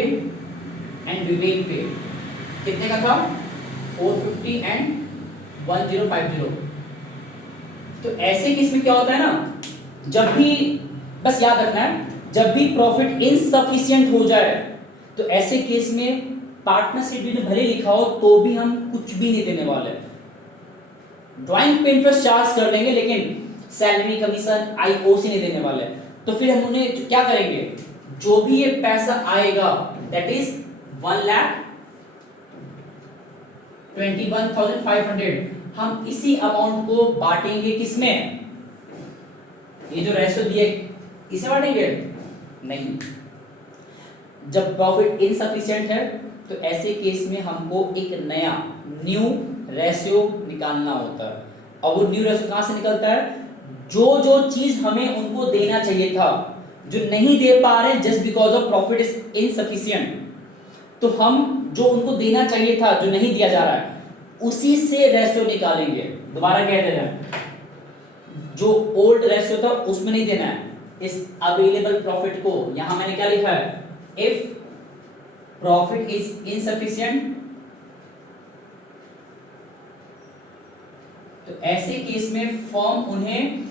एंड विवेक पे कितने का था 450 एंड 1050। तो ऐसे केस में क्या होता है ना, जब भी बस याद रखना है, जब भी प्रॉफिट इनसफिशिएंट हो जाए तो ऐसे केस में पार्टनरशिप डीड भले लिखा हो तो भी हम कुछ भी नहीं देने वाले। ड्राइंग पे इंटरेस्ट चार्ज कर देंगे, लेकिन सैलरी, कमीशन, आईओसी नहीं देने वाले। तो फिर हम उन्हें क्या करेंगे, जो भी ये पैसा आएगा दैट इज 1,21,500, हम इसी अमाउंट को बांटेंगे किसमें? ये जो रेशियो दिए इसे बांटेंगे? नहीं, जब प्रॉफिट इनसफिशिएंट है तो ऐसे केस में हमको एक नया न्यू रेशियो निकालना होता है। और वो न्यू रेशियो कहाँ से निकलता है? जो जो चीज हमें उनको देना चाहिए था, जो नहीं दे पा रहे just because of profit is insufficient, तो हम जो उनको देना चाहिए था जो नहीं दिया जा रहा है उसी से रेशियो निकालेंगे। दोबारा कह दे रहे हैं, जो ओल्ड रेशियो था उसमें नहीं देना है, इस अवेलेबल प्रॉफिट को, यहां मैंने क्या लिखा है, इफ प्रॉफिट इज इनसफिशिएंट, तो ऐसे केस में फर्म उन्हें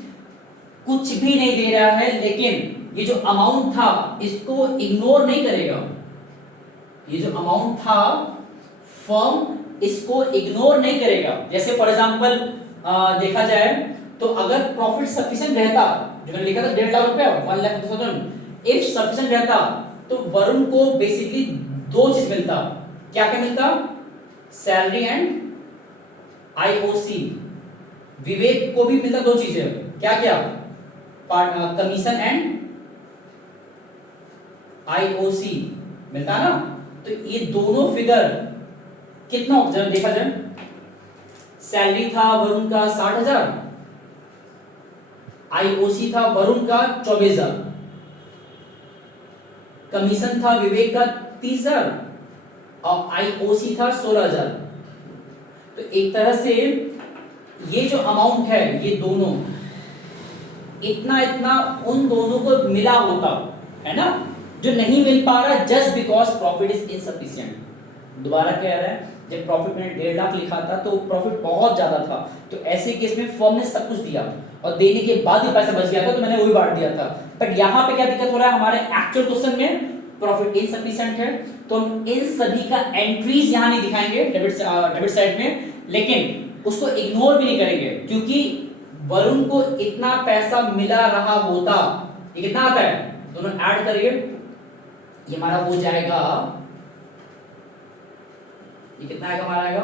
कुछ भी नहीं दे रहा है, लेकिन ये जो अमाउंट था इसको इग्नोर नहीं करेगा। ये जो अमाउंट था फर्म इसको इग्नोर नहीं करेगा। जैसे फॉर एग्जांपल देखा जाए तो अगर प्रॉफिट सफिशिएंट रहता, जो मैंने लिखा था 1.5 लाख रुपया, 1,50,000, इफ सफिशिएंट रहता तो वरुण को बेसिकली दो चीज मिलता। क्या क्या मिलता? Salary and IOC. विवेक को भी मिलता दो चीजें, क्या क्या? कमीशन एंड आईओसी मिलता ना। तो ये दोनों फिगर कितना होता, जब देखा जाए, सैलरी था वरुण का 60,000, आईओसी था वरुण का 24,000, कमीशन था विवेक का 30,000 और आईओसी था 16,000। तो एक तरह से ये जो अमाउंट है, ये दोनों इतना इतना उन दोनों को मिला होता है ना, जो नहीं मिल पा रहा just because profit is insufficient. दोबारा कह रहा है, जब प्रॉफिट मैंने 1.5 लाख लिखा था तो प्रॉफिट बहुत ज्यादा था, तो ऐसे केस में फर्म ने सब कुछ दिया और देने के बाद ही पैसा बच गया था, तो मैंने वही बांट दिया था। बट यहाँ पे क्या दिक्कत हो रहा है, हमारे एक्चुअल क्वेश्चन में प्रॉफिट इनसफिशिएंट है, तो हम इन सभी का एंट्रीज यहाँ नहीं दिखाएंगे डेबिट साइड में, लेकिन उसको इग्नोर भी नहीं करेंगे, क्योंकि वरुण को इतना पैसा मिला रहा होता। ये कितना आता है, दोनों ऐड करिए, ये हमारा हो जाएगा, ये कितना आएगा हमारा, आएगा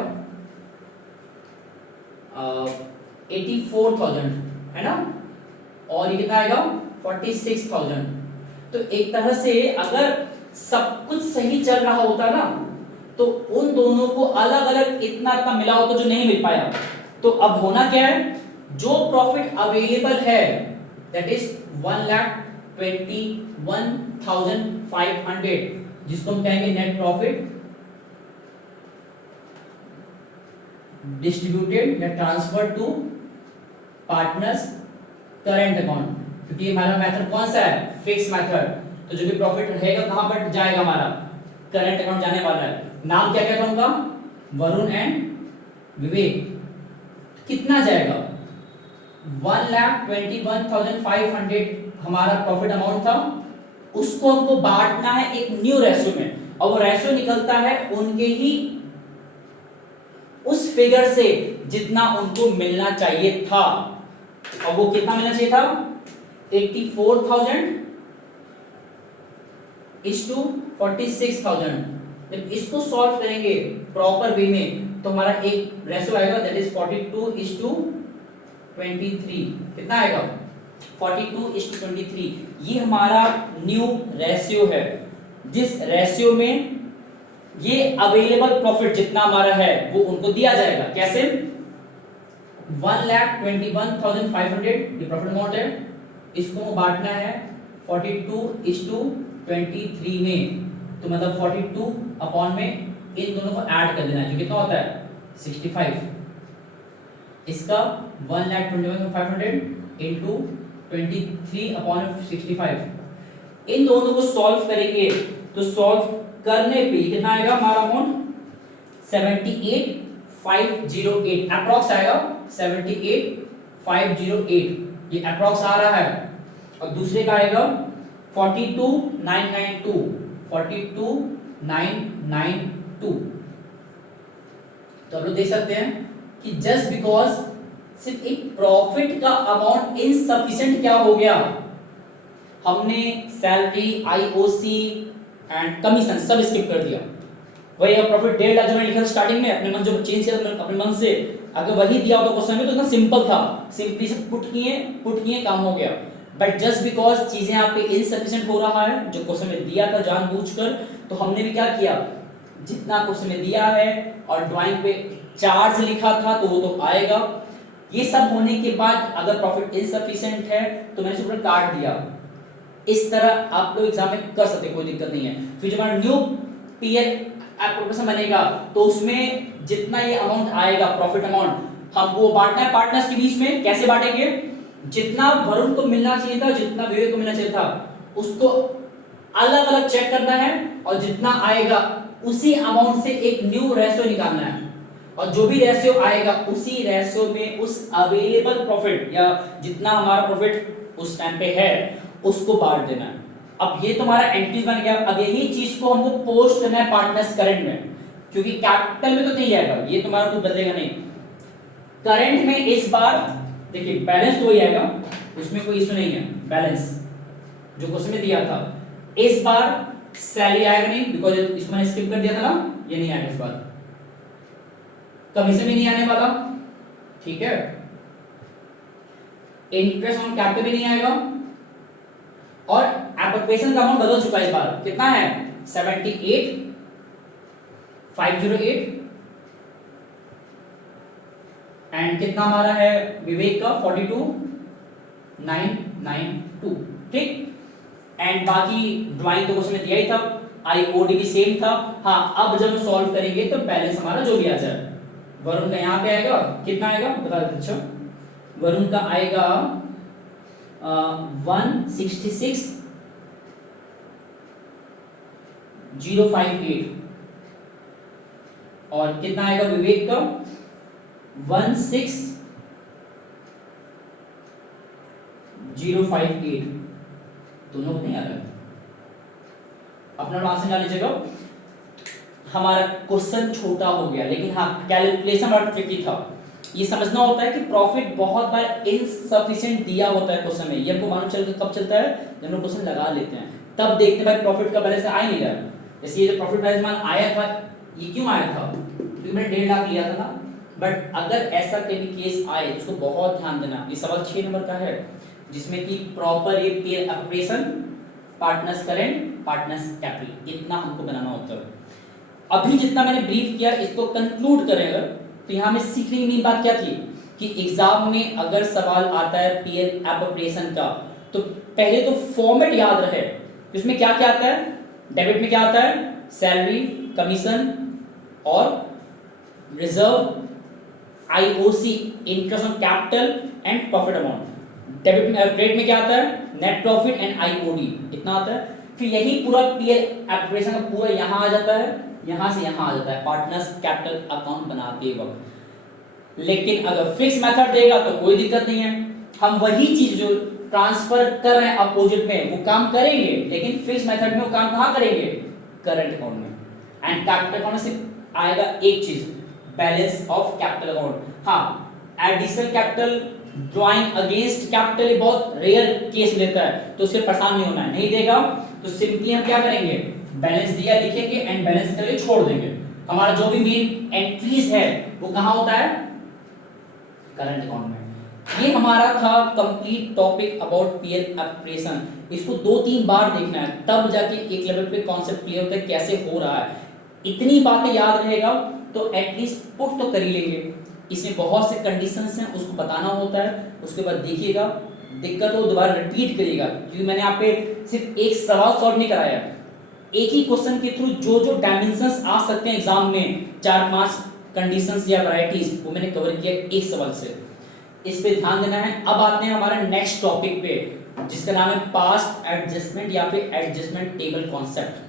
84,000 है ना, और ये कितना आएगा 46,000। तो एक तरह से अगर सब कुछ सही चल रहा होता ना, तो उन दोनों को अलग अलग इतना इतना मिला होता जो नहीं मिल पाया। तो अब होना क्या है, जो प्रॉफिट अवेलेबल है दैट इज 1,21,500, जिसको हम कहेंगे नेट प्रॉफिट डिस्ट्रीब्यूटेड या transfer to partners current account, क्योंकि हमारा मेथड कौन सा है, फिक्स मेथड। तो जो भी प्रॉफिट रहेगा कहां पर जाएगा, हमारा करंट अकाउंट जाने वाला है। नाम क्या क्या था उनका, वरुण एंड विवेक। कितना जाएगा, 1,21,500 हमारा प्रॉफिट अमाउंट था, उसको हमको बांटना है एक न्यू रेशियो में, और वो रेशियो निकलता है उनके ही उस फिगर से जितना उनको मिलना चाहिए था। और वो कितना मिलना चाहिए था, 84,000 इस टू 46,000। जब इसको सॉल्व करेंगे प्रॉपर वे में तो हमारा एक रेशियो आएगा दैट इज 42:23। कितना आएगा, 42:23। ये हमारा न्यू रेशियो है, जिस रेशियो में ये अवेलेबल प्रॉफिट जितना हमारा है वो उनको दिया जाएगा। कैसे, 1,21,500 ये प्रॉफिट अमाउंट है, इसको बांटना है 42:23 में, तो मतलब 42 अपॉन में इन दोनों को ऐड कर देना है, जो कितना होता है 65। इसका 1,21,500 इंटू 23/65। इन दोनों को सॉल्व करेंगे तो सॉल्व करने पे कितना आएगा हमारा अमाउंट, 78,508 अप्रॉक्स आएगा, 78,508 ये अप्रॉक्स आ रहा है। और दूसरे का आएगा 42,992 42,992। तो आप लोग देख सकते हैं कि जस्ट बिकॉज सिर्फ एक प्रॉफिट का अमाउंट इनसफिशिएंट क्या हो गया, हमने सैलरी, आईओसी एंड कमीशन सब स्किप कर दिया। वही प्रॉफिट 1.5 लाख जो मैंने लिखा था स्टार्टिंग में, अपने मन जो चेंज किया अपने मन से, अगर वही दिया होता क्वेश्चन में तो इतना सिंपल था, सिंपली से पुट किए काम हो गया। बट जस्ट बिकॉज चीजें यहाँ पे इनसफिशिएंट हो रहा है, जो क्वेश्चन में दिया था जानबूझकर, तो हमने भी क्या किया, जितना क्वेश्चन में दिया है और ड्राइंग पे चार्ज लिखा था तो वो तो आएगा। ये सब होने के बाद अगर प्रॉफिट इनसफिशिएंट है तो मैंने ऊपर काट दिया। इस तरह आप लोग एग्जाम में कर सकते, कोई दिक्कत नहीं है। फिर जब हमारा न्यू पीएल एप्रोप्रिएशन बनेगा तो उसमें जितना ये अमाउंट आएगा प्रॉफिट अमाउंट, हमको वो बांटना है पार्टनर्स के बीच में। कैसे बांटेंगे, जितना वरुण को मिलना चाहिए था, जितना विवेक को मिलना चाहिए था, उसको अलग अलग चेक करना है और जितना आएगा उसी अमाउंट से एक न्यू रेशियो निकालना है, और जो भी रेशियो आएगा उसी रेशियो में उस अवेलेबल प्रॉफिट या जितना हमारा प्रॉफिट उस टाइम पे है उसको बांट देना है। अब ये तुम्हारा एंट्रीज बन गया। अब यही चीज को हमको पोस्ट करना है पार्टनर्स करंट में, क्योंकि कैपिटल में तो नहीं आएगा, ये तुम्हारा कुछ बदलेगा नहीं। करंट में इस बार देखिए बैलेंस तो ही आएगा, उसमें कोई इशू नहीं है, बैलेंस जो क्वेश्चन में दिया था। इस बार सैलरी आएगा नहीं, बिकॉज इसको मैंने स्किप कर दिया था ना, ये नहीं आएगा इस बार। कमीशन भी नहीं आने वाला, ठीक है। इंटरेस्ट ऑन कैपिटल भी नहीं आएगा, और एप्रोप्रिएशन का अमाउंट बदल चुका है इस बार। कितना है 78,508 एंड कितना हमारा है विवेक का 42,992, ठीक। एंड बाकी ड्राइंग तो उसमें दिया ही था, आईओडी भी सेम था। हाँ, अब जब हम सॉल्व करेंगे तो बैलेंस हमारा जो भी आ जाए, वरुण का यहाँ पे आएगा, कितना आएगा बता देते। अच्छा, वरुण का आएगा 166,058 और कितना आएगा विवेक का 16,058। दोनों को नहीं आ रहा है, अपना आंसर डाल लीजिएगा। हमारा क्वेश्चन छोटा हो गया, लेकिन हाँ कैलकुलेशन और ट्रिकी था। ये समझना होता है कि प्रॉफिट बहुत बार इनसफिशिएंट दिया होता है क्वेश्चन में। ये हमको मालूम कब चलता है, जब हम क्वेश्चन लगा लेते हैं, तब देखते हैं भाई प्रॉफिट का बैलेंस आ ही नहीं रहा है। जैसे ये जो प्रॉफिट बैलेंस मान आया था, ये क्यों आया था, क्योंकि मैंने 1.5 लाख लिया था ना। बट अगर ऐसा कभी केस आए, उसको बहुत ध्यान देना। ये सवाल 6 नंबर का है, जिसमें कि प्रॉपर ये pair operation, partners current, partners capital, इतना हमको बनाना होता है। अभी जितना मैंने ब्रीफ किया इसको कंक्लूड करें अगर, तो यहाँ में सीखने की बात क्या थी कि एग्जाम में अगर सवाल आता है पीएल एप्रोप्रिएशन का, तो पहले तो फॉर्मेट याद रहे। इसमें क्या क्या आता है, डेबिट में क्या आता है, सैलरी, कमीशन और reserve, IOC, interest on capital and profit amount. Debit में, क्रेडिट में क्या आता है, नेट प्रॉफिट एंड आईओडी, इतना आता है। फिर यही पूरा पीएल एप्रोप्रिएशन का पूरा यहाँ आ जाता है, यहां से यहां आ जाता है पार्टनर्स कैपिटल अकाउंट बनाते वक्त। लेकिन अगर फिक्स मेथड देगा तो कोई दिक्कत नहीं है, हम वही चीज जो ट्रांसफर कर रहे हैं अपोजिट में वो काम करेंगे, लेकिन फिक्स मेथड में वो काम कहां करेंगे, करंट अकाउंट में। एंड कैपिटल अकाउंट में सिर्फ आएगा एक चीज, बैलेंस ऑफ कैपिटल अकाउंट। हाँ, additional capital, drawing against capital ये बहुत रेयर केस लेता है, तो उसके परेशान नहीं होना है। नहीं देगा तो सिंपली हम क्या करेंगे, बैलेंस दिया लिखेंगे एंड बैलेंस करके छोड़ देंगे। हमारा जो भी मेन एंट्रीज है वो कहां होता है, करंट अकाउंट में। ये हमारा था complete topic about PL appropriation. इसको 2-3 बार देखना है, तब जाके एक लेवल पे कॉन्सेप्ट क्लियर होता है कैसे हो रहा है। इतनी बातें याद रहेगा तो एटलीस्ट पुट तो कर ही लेंगे। इसमें बहुत से कंडीशंस हैं, उसको बताना होता है। उसके बाद देखिएगा, दिक्कत हो दोबारा रिपीट करिएगा, क्योंकि मैंने यहाँ पे सिर्फ एक सवाल सॉल्व नहीं कराया, एक ही क्वेश्चन के थ्रू जो जो डायमेंशंस आ सकते हैं एग्जाम में, 4-5 कंडीशंस या वैरायटीज, वो मैंने कवर किया एक सवाल से। इस पे ध्यान देना है। अब आते हैं हमारे नेक्स्ट टॉपिक पे, जिसका नाम है पास्ट एडजस्टमेंट या फिर एडजस्टमेंट टेबल कॉन्सेप्ट।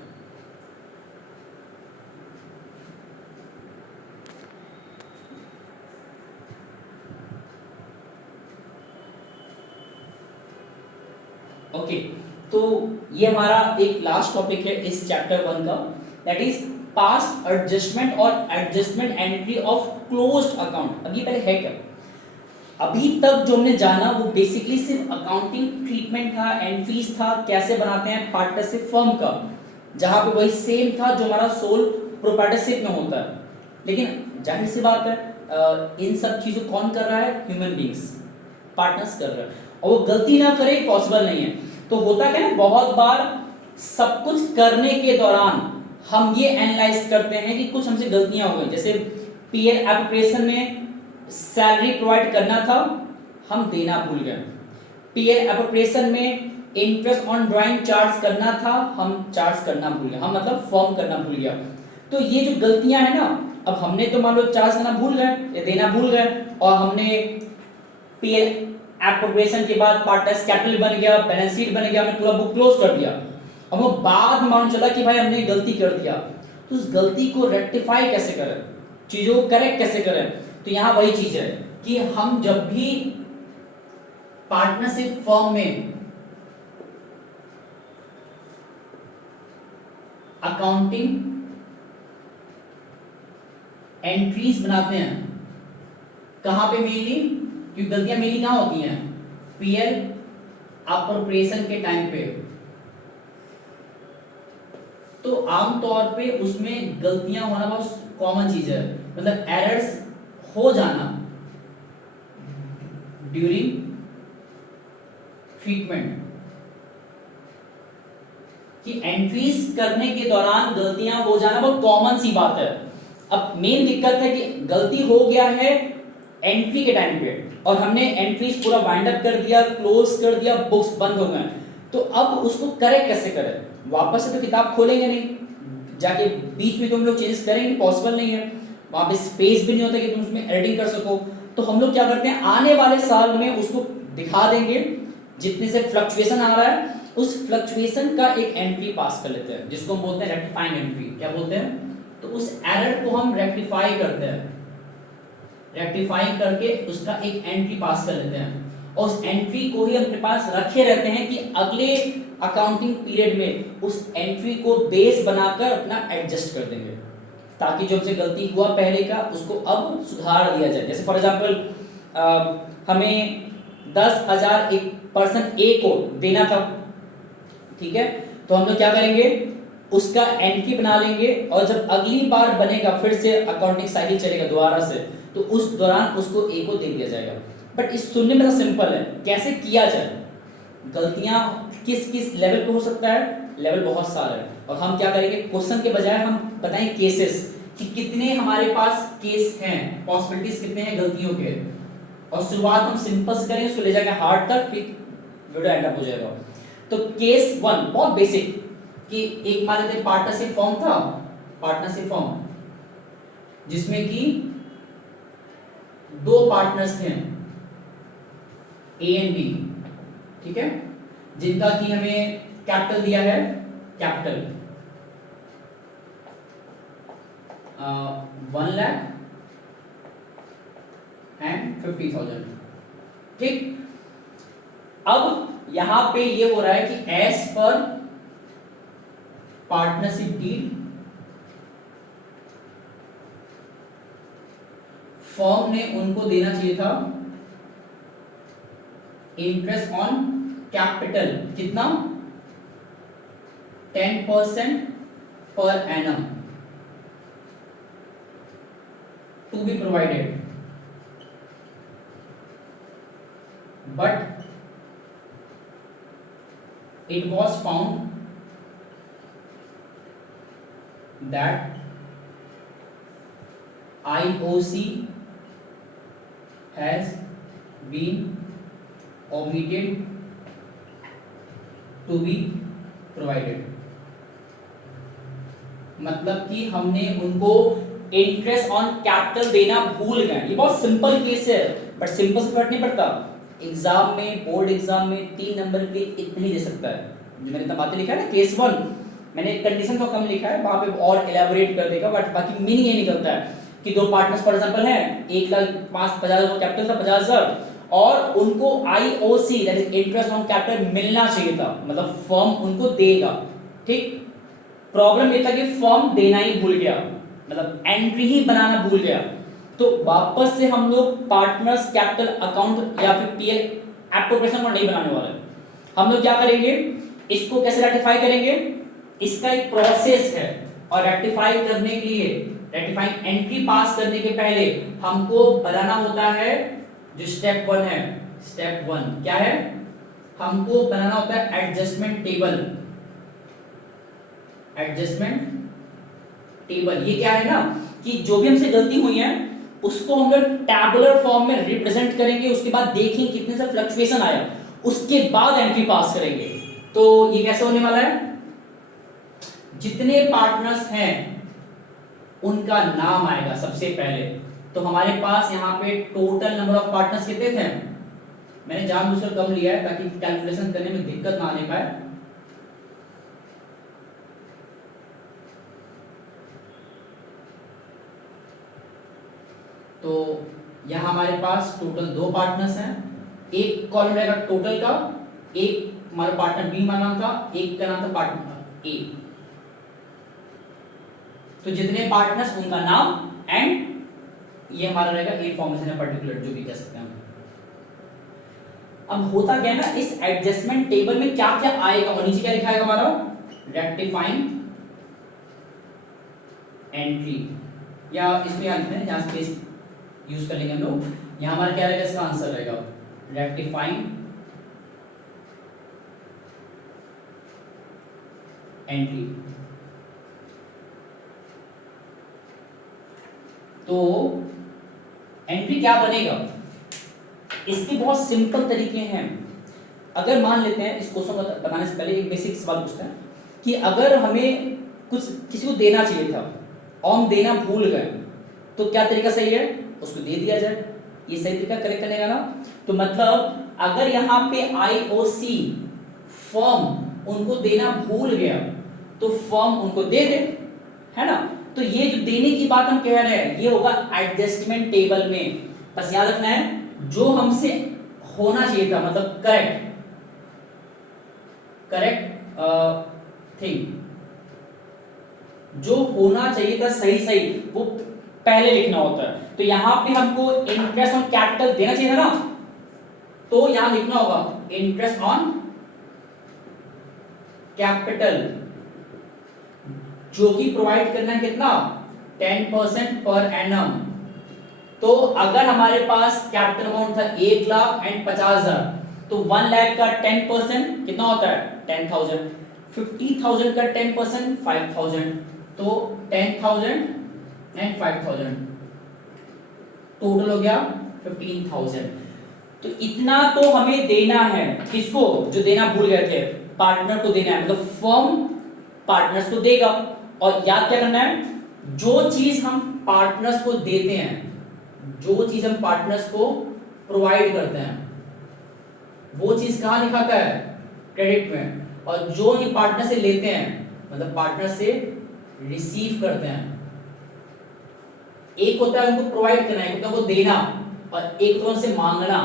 ओके, तो ये हमारा एक लास्ट टॉपिक है इस चैप्टर 1 का, दैट इज पास्ट एडजस्टमेंट और adjustment entry of closed account. अब ये पहले है क्या, अभी तक जो हमने जाना वो बेसिकली सिर्फ अकाउंटिंग ट्रीटमेंट था, एंट्रीज था, कैसे बनाते हैं पार्टनरशिप फर्म का, जहां पे वही सेम था जो हमारा सोल प्रोप्राइटरशिप में होता है। लेकिन जाहिर सी बात है इन सब चीजों कौन कर रहा है, ह्यूमन बींग्स, पार्टनर्स कर रहे हैं। और वो गलती ना करे पॉसिबल नहीं है। तो होता क्या है, बहुत बार सब कुछ करने के दौरान हम ये एनालाइज करते हैं कि कुछ हमसे गलतियां हो गई। जैसे पीएल एप्लीकेशन में सैलरी प्रोवाइड करना था, हम देना भूल गए। पीएल एप्लीकेशन में इंटरेस्ट ऑन ड्राइंग चार्ज करना था, हम चार्ज करना भूल गए, हम मतलब फॉर्म करना भूल गया। तो ये जो गलतियां हैं ना, अब हमने तो मान लो चार्ज करना भूल गए या देना भूल गए, और हमने पीएल एप्रोप्रिएशन के बाद पार्टनर्स कैपिटल बन गया, बैलेंस शीट बन गया, हमने पूरा बुक क्लोज कर दिया। अब वो बाद में मालूम चला कि भाई हमने गलती कर दिया, तो उस गलती को रेक्टिफाई कैसे करें, चीजों को करेक्ट कैसे करें। तो यहाँ वही चीज है कि हम जब भी पार्टनरशिप फर्म में अकाउंटिंग एंट्रीज बनाते हैं, कहां पे मेनली, क्योंकि गलतियां मेनली कहां होती हैं, पीएल अप्रोप्रिएशन के टाइम पे। तो आमतौर पे उसमें गलतियां होना बहुत कॉमन चीज है, मतलब एरर्स हो जाना ड्यूरिंग ट्रीटमेंट, कि एंट्रीज करने के दौरान गलतियां हो जाना बहुत कॉमन सी बात है। अब मेन दिक्कत है कि गलती हो गया है एंट्री के टाइम पे, और हमने एंट्रीज पूरा वाइंड अप कर दिया, क्लोज कर दिया, बुक्स बंद हो गए, तो अब उसको करेक्ट कैसे करें। वापस से तो किताब खोलेंगे नहीं, जाके बीच में तो हम लोग चेंज करेंगे, पॉसिबल नहीं है, वहां पे स्पेस भी नहीं होता कि तुम उसमें एडिटिंग कर सको। तो हम लोग क्या करते हैं, आने वाले साल में उसको दिखा देंगे, जितने से फ्लक्चुएशन आ रहा है उस फ्लक्चुएशन का एक एंट्री पास कर लेते हैं, जिसको हम बोलते हैं रेक्टिफाइंग एंट्री। क्या बोलते हैं, तो उस एरर को हम रेक्टिफाई करते हैं, रेक्टिफाई करके उसका एक एंट्री पास कर लेते हैं, और उस एंट्री को ही अपने पास रखे रहते हैं कि अगले अकाउंटिंग पीरियड में उस एंट्री को बेस बनाकर अपना एडजस्ट कर देंगे, ताकि जो हमसे गलती हुआ पहले का उसको अब सुधार दिया जाए। जैसे फॉर एग्जांपल हमें 10,000 एक पर्सन ए को देना था, ठीक है, तो हम लोग क्या करेंगे, उसका एंट्री बना लेंगे, और जब अगली बार बनेगा, फिर से अकाउंटिंग साइकिल चलेगा दोबारा से, तो उस दौरान उसको ए को दे दिया जाएगा। बट इस सुनने में तो सिंपल है, कैसे किया जाए, गलतियां किस किस लेवल पे हो सकता है, लेवल बहुत सारे हैं, और हम क्या करेंगे, क्वेश्चन के बजाय हम बताएं केसेस, कि कितने हमारे पास केस हैं, पॉसिबिलिटीज कितने हैं गलतियों के, और शुरुआत हम सिंपल से करेंगे, उसको ले जाकर हार्ड तक, फिर वीडियो एंड अप हो जाएगा। तो केस 1 बहुत बेसिक, कि एक मान लेते पार्टनरशिप फॉर्म था, पार्टनरशिप फॉर्म जिसमें कि 2 पार्टनर्स थे, ए एंड बी, ठीक है, जिनका कि हमें कैपिटल दिया है, कैपिटल 1 लाख एंड 50,000, ठीक। अब यहां पे ये हो रहा है कि as per partnership deed firm ने उनको देना चाहिए था इंटरेस्ट ऑन कैपिटल, कितना, 10% per annum to be provided, but it was found that IOC has been omitted to be provided, मतलब कि हमने उनको इंटरेस्ट ऑन कैपिटल देना भूल गए। ये बहुत सिंपल केस है, बट सिंपल से फर्क नहीं पड़ता, एग्जाम में, बोर्ड एग्जाम में 3 नंबर के इतने ही दे सकता है। जो मैंने इतना बातें लिखा है ना, केस 1 मैंने कंडीशन तो कम लिखा है, वहां पे और एलैबोरेट कर देगा, बट बाकी मीनिंग ये निकलता है कि 2 पार्टनर्स फॉर एग्जांपल हैं, 1,50,000 कैपिटल था, 50,000, और उनको IOC that is interest on capital मिलना चाहिए था, मतलब फर्म उनको देगा, ठीक। प्रॉब्लम ये था कि फर्म देना ही भूल गया, मतलब एंट्री ही बनाना भूल गया। तो वापस से हम लोग पार्टनर्स कैपिटल अकाउंट या फिर पीएल एप्रोप्रिएशन को नहीं बनाने वाले। हम लोग क्या करेंगे, इसको कैसे रेक्टिफाई करेंगे, इसका एक प्रोसेस है, और रेक्टिफाई करने के लिए, रेक्टिफाइंग एंट्री पास करने के पहले हमको बनाना होता है जो स्टेप 1 है, स्टेप 1 क्या है, हमको बनाना होता है एडजस्टमेंट टेबल। एडजस्टमेंट टेबल ये क्या है ना कि जो भी हमसे गलती हुई है उसको हम लोग टैबुलर फॉर्म में रिप्रेजेंट करेंगे, उसके बाद देखेंगे कितने से फ्लक्चुएशन आया, उसके बाद एंट्री पास करेंगे। तो ये कैसे होने वाला है, जितने पार्टनर्स हैं उनका नाम आएगा सबसे पहले। तो हमारे पास यहाँ पे टोटल नंबर ऑफ पार्टनर्स कितने थे, मैंने जानबूझकर कम लिया है ताकि कैलकुलेशन करने में दिक्कत ना आने पाए। तो यहाँ हमारे पास टोटल 2 पार्टनर्स हैं, एक कॉलम रहेगा टोटल का, एक हमारा पार्टनर बी का नाम था, एक का नाम था पार्टनर ए। तो जितने पार्टनर्स उनका नाम एंड ये हमारा रहेगा इनफॉर्मेशन है पर्टिकुलर, जो भी कह सकते हैं हम। अब होता क्या है ना, इस एडजस्टमेंट टेबल में क्या क्या आएगा और नीचे क्या लिखा है हमारा, रेक्टिफाइंग एंट्री, या इसमें याद रखना है जहां स्पेस यूज कर लेंगे हम लोग। यहां हमारा क्या रहेगा, इसका आंसर रहेगा रेक्टिफाइंग एंट्री। तो एंट्री क्या बनेगा, इसके बहुत सिंपल तरीके हैं। अगर मान लेते हैं, इस क्वेश्चन बनाने से पहले एक बेसिक सवाल पूछते हैं कि अगर हमें कुछ किसी को देना चाहिए था और हम देना भूल गए तो क्या तरीका सही है, उसको दे दिया जाए, ये सही तरीका करेक्ट करने का ना। तो मतलब अगर यहाँ पे IOC फर्म उनको देना भूल गया तो फर्म उनको दे दे, है ना। तो ये जो देने की बात हम कह रहे हैं ये होगा एडजस्टमेंट टेबल में। बस याद रखना है जो हमसे होना चाहिए था, मतलब करेक्ट थिंग, जो होना चाहिए था सही सही वो पहले लिखना होता है। तो यहां पे हमको इंटरेस्ट ऑन कैपिटल देना चाहिए था ना, तो यहां लिखना होगा इंटरेस्ट ऑन कैपिटल, जो कि प्रोवाइड करना है कितना, 10% पर एनम। तो अगर हमारे पास कैपिटल अमाउंट था 1 लाख एंड 50,000, तो 1 लाख का 10% कितना होता है 10,000, 50,000 का 10% 5,000, तो 10,000 एंड 5,000 टोटल हो गया 15,000। तो इतना तो हमें देना है, किसको, जो देना भूल गए थे, पार्टनर को देना है, मतलब फर्म पार्टनर्स को देगा। और याद क्या करना है, जो चीज हम पार्टनर्स को देते हैं, जो चीज हम पार्टनर्स को प्रोवाइड करते हैं, वो चीज कहां लिखाता है, क्रेडिट में। और जो ये पार्टनर से लेते हैं, मतलब पार्टनर से रिसीव करते हैं, एक होता है उनको प्रोवाइड करना, एक होता है उनको देना, और एक होता है उनसे मांगना।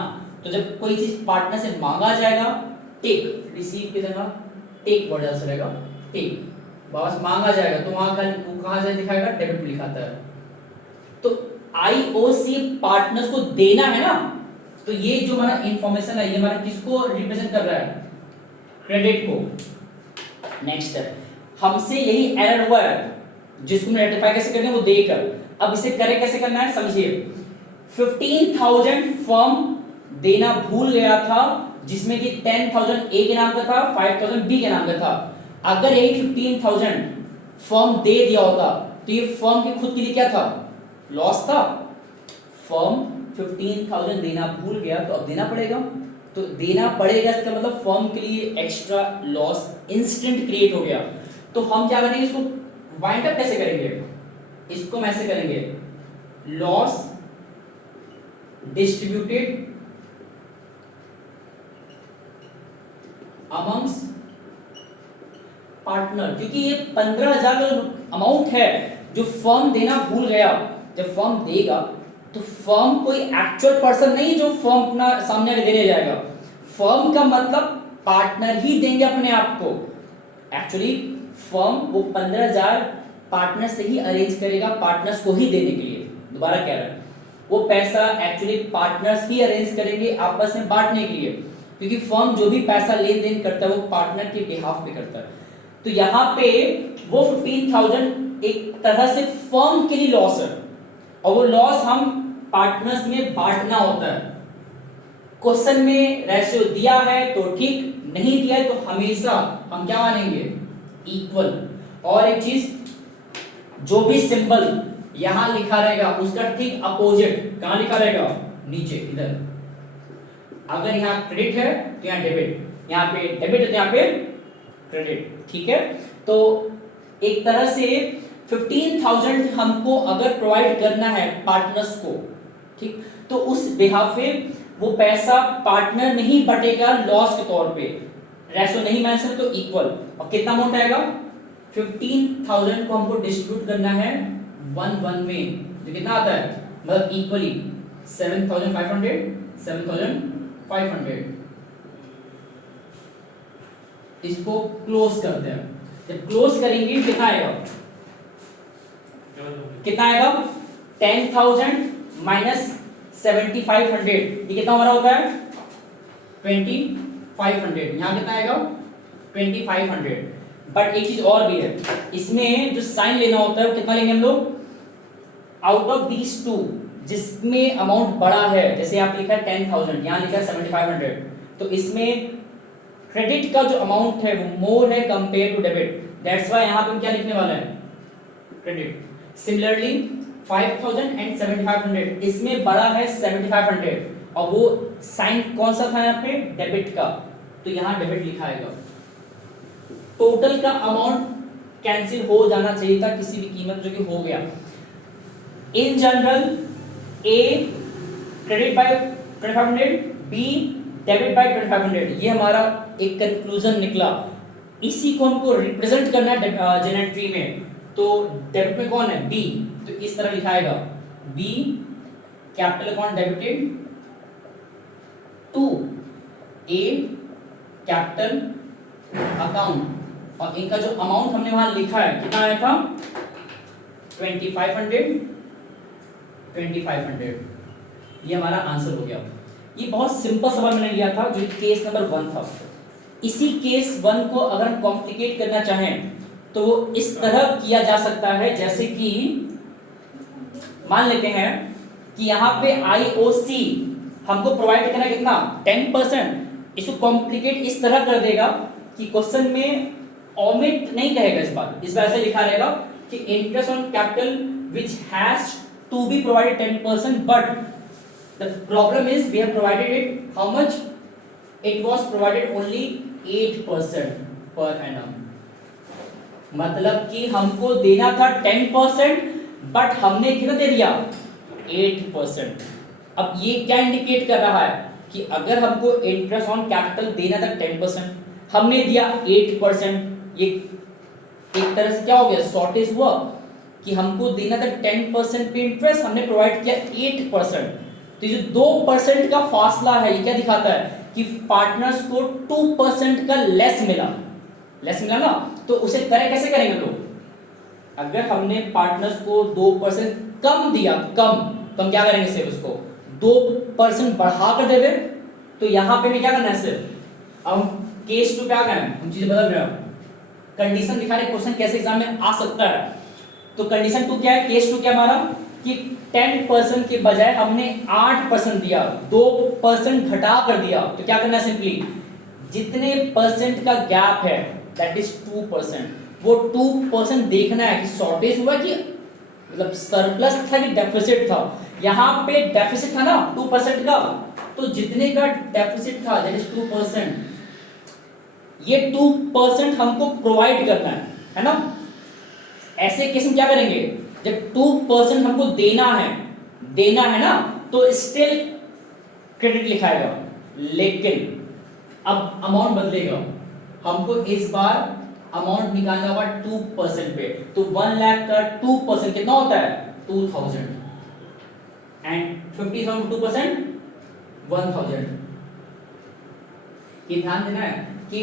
तो जब कोई चीज पार्टनर से मांगा जाएगा, टेक, रिसीव की जगह टेक वर्ड आंसर रहेगा, टेक, वापस मांगा जाएगा तो वहां कहां से दिखाएगा, डेबिट में लिखाता है। तो IOC पार्टनर्स को देना है ना, तो ये जो हमारा इंफॉर्मेशन है ये हमारा किसको रिप्रेजेंट कर रहा है, क्रेडिट को। नेक्स्ट है, हमसे यही एरर हुआ है जिसको हम रेक्टिफाई कैसे करते हैं वो देकर, अब इसे करेक्ट कैसे करना है समझिए। 15,000 फर्म देना भूल गया था, जिसमें कि 10,000 ए के नाम का था, 5,000 बी के नाम का था। अगर यही 15,000 फर्म दे दिया होता तो ये फर्म के खुद के लिए क्या था, लॉस था। फर्म 15,000 देना भूल गया तो अब देना पड़ेगा, तो देना पड़ेगा इसका मतलब फर्म के लिए एक्स्ट्रा लॉस इंस्टेंट क्रिएट हो गया। तो हम क्या करेंगे, इसको वाइंड अप कैसे करेंगे, इसको हम ऐसे करेंगे, लॉस डिस्ट्रीब्यूटेड अमंग्स पार्टनर, क्योंकि ये 15,000 का अमाउंट है जो फर्म देना भूल गया। जब फर्म देगा तो फर्म कोई एक्चुअल पर्सन नहीं जो फर्म अपना सामने आके देने जाएगा, फर्म का मतलब पार्टनर ही देंगे अपने आप को। एक्चुअली फर्म वो 15,000 पार्टनर से ही अरेंज करेगा, पार्टनर्स को ही देने के लिए। दोबारा कह रहा है, वो पैसा एक्चुअली पार्टनर्स ही अरेंज करेंगे आपस में बांटने के लिए, क्योंकि फर्म जो भी पैसा लेन देन करता है वो पार्टनर के बिहाफ पे करता है। तो यहाँ पे वो 15,000 एक तरह से फर्म के लिए लॉस है, और वो लॉस हम पार्टनर्स में बांटना होता है। क्वेश्चन में रेशियो दिया है तो ठीक, नहीं दिया है तो हमेशा हम क्या मानेंगे, इक्वल। और एक चीज, जो भी सिंबल यहां लिखा रहेगा उसका ठीक अपोजिट कहां लिखा रहेगा, नीचे इधर। अगर यहाँ क्रेडिट है तो यहाँ डेबिट, यहाँ पे डेबिट है तो यहाँ पे क्रेडिट, ठीक है। तो एक तरह से 15,000 हमको अगर प्रोवाइड करना है पार्टनर्स को, ठीक, तो उस बिहाफ पे वो पैसा पार्टनर नहीं बटेगा लॉस के तौर पे, रेशो नहीं मेंशन तो इक्वल। और कितना अमाउंट आएगा, 15,000 को हमको डिस्ट्रीब्यूट करना है 1 में, जो कितना आता है, मतलब इक्वली 7,500 7,500। इसको क्लोज करते हैं, जब क्लोज करेंगे कितना आएगा, कितना आएगा 10,000 माइनस 7,500, ये कितना हमारा होता है 2,500। यहाँ कितना आएगा 2,500। बट एक चीज और भी है, इसमें जो साइन लेना होता है वो कितना लेंगे हम लोग, आउट ऑफ दीज टू जिसमें अमाउंट बड़ा है, जैसे आप लिखा है 10,000, यहाँ लिखा है 7,500, तो इसमें क्रेडिट का जो अमाउंट है वो मोर है compare to debit, that's why यहाँ पे हम क्या लिखने वाले हैं, क्रेडिट। सिमिलरली 5,000 एंड 7,500, इसमें बड़ा है 7,500 और वो साइन कौन सा था यहाँ पे, डेबिट का, तो यहाँ डेबिट लिखा आएगा। टोटल का अमाउंट कैंसिल हो जाना चाहिए था किसी भी कीमत, जो कि हो गया। In general A credit by 2,500, B debit by 2,500, ये हमारा एक कंक्लूजन निकला। इसी को हमको रिप्रेजेंट करना है जेनेट्री में, तो डेबिट में कौन है, बी, तो इस तरह लिखाएगा B capital account debited to A capital account, और इनका जो अमाउंट हमने वहां लिखा है कितना आया था 2,500, ये हमारा आंसर हो गया। ये बहुत सिंपल सवाल मैंने लिया था जो केस नंबर 1 था। इसी केस 1 को अगर हम कॉम्प्लिकेट करना चाहें तो वो इस तरह किया जा सकता है, जैसे कि मान लेते हैं कि यहाँ पे IOC हमको प्रोवाइड करना कितना 10%, इसको कॉम्प्लिकेट इस तरह कर देगा कि क्वेश्चन में ओमिट नहीं कहेगा इस बार, इस बार ऐसे लिखा रहेगा कि interest on capital which has to be provided 10%, but the problem is we have provided it how much, it was provided only 8% per annum, मतलब कि हमको देना था 10% बट हमने कितना दे दिया 8%। अब ये क्या इंडिकेट कर रहा है कि अगर हमको इंटरेस्ट ऑन कैपिटल देना था 10%, हमने दिया 8%, ये एक तरह से क्या हो गया, शॉर्टेज हुआ कि हमको देना था 10% पे इंटरेस्ट, हमने प्रोवाइड किया 8%। तो ये जो 2% का फासला है ये क्या दिखाता है कि पार्टनर्स को 2% का लेस मिला ना, तो उसे तय कैसे करेंगे लोग, अगर हमने पार्टनर्स को 2% कम दिया, कम तो हम क्या करेंगे, सिर्फ उसको 2% बढ़ा कर दे दे, तो यहाँ पे भी क्या करना है, सिर्फ अब केस 2 क्या करना है, हम चीजें बदल रहे हैं, कंडीशन दिखा रहे क्वेश्चन कैसे एग्जाम में आ सकता है। तो कंडीशन 2 क्या है, केस 2 क्या हमारा कि 10% के बजाय हमने 8% दिया, 2% घटा कर दिया, तो क्या करना है, सिंपली जितने परसेंट का गैप है दैट इज 2%, वो 2% देखना है कि शॉर्टेज हुआ कि मतलब सरप्लस था कि डेफिसिट था। यहाँ पे डेफिसिट था ना 2% का, तो जितने का डेफिसिट था दैट इज 2%, ये 2% हमको प्रोवाइड करना है ना। ऐसे केस में क्या करेंगे, जब 2% हमको देना है ना, तो स्टिल क्रेडिट लिखाएगा, लेकिन अब अमाउंट बदलेगा, हमको इस बार अमाउंट निकालना होगा 2% पे, तो 1 लाख का 2% कितना होता है 2,000, एंड 50,000 2% 1,000। ये ध्यान देना है कि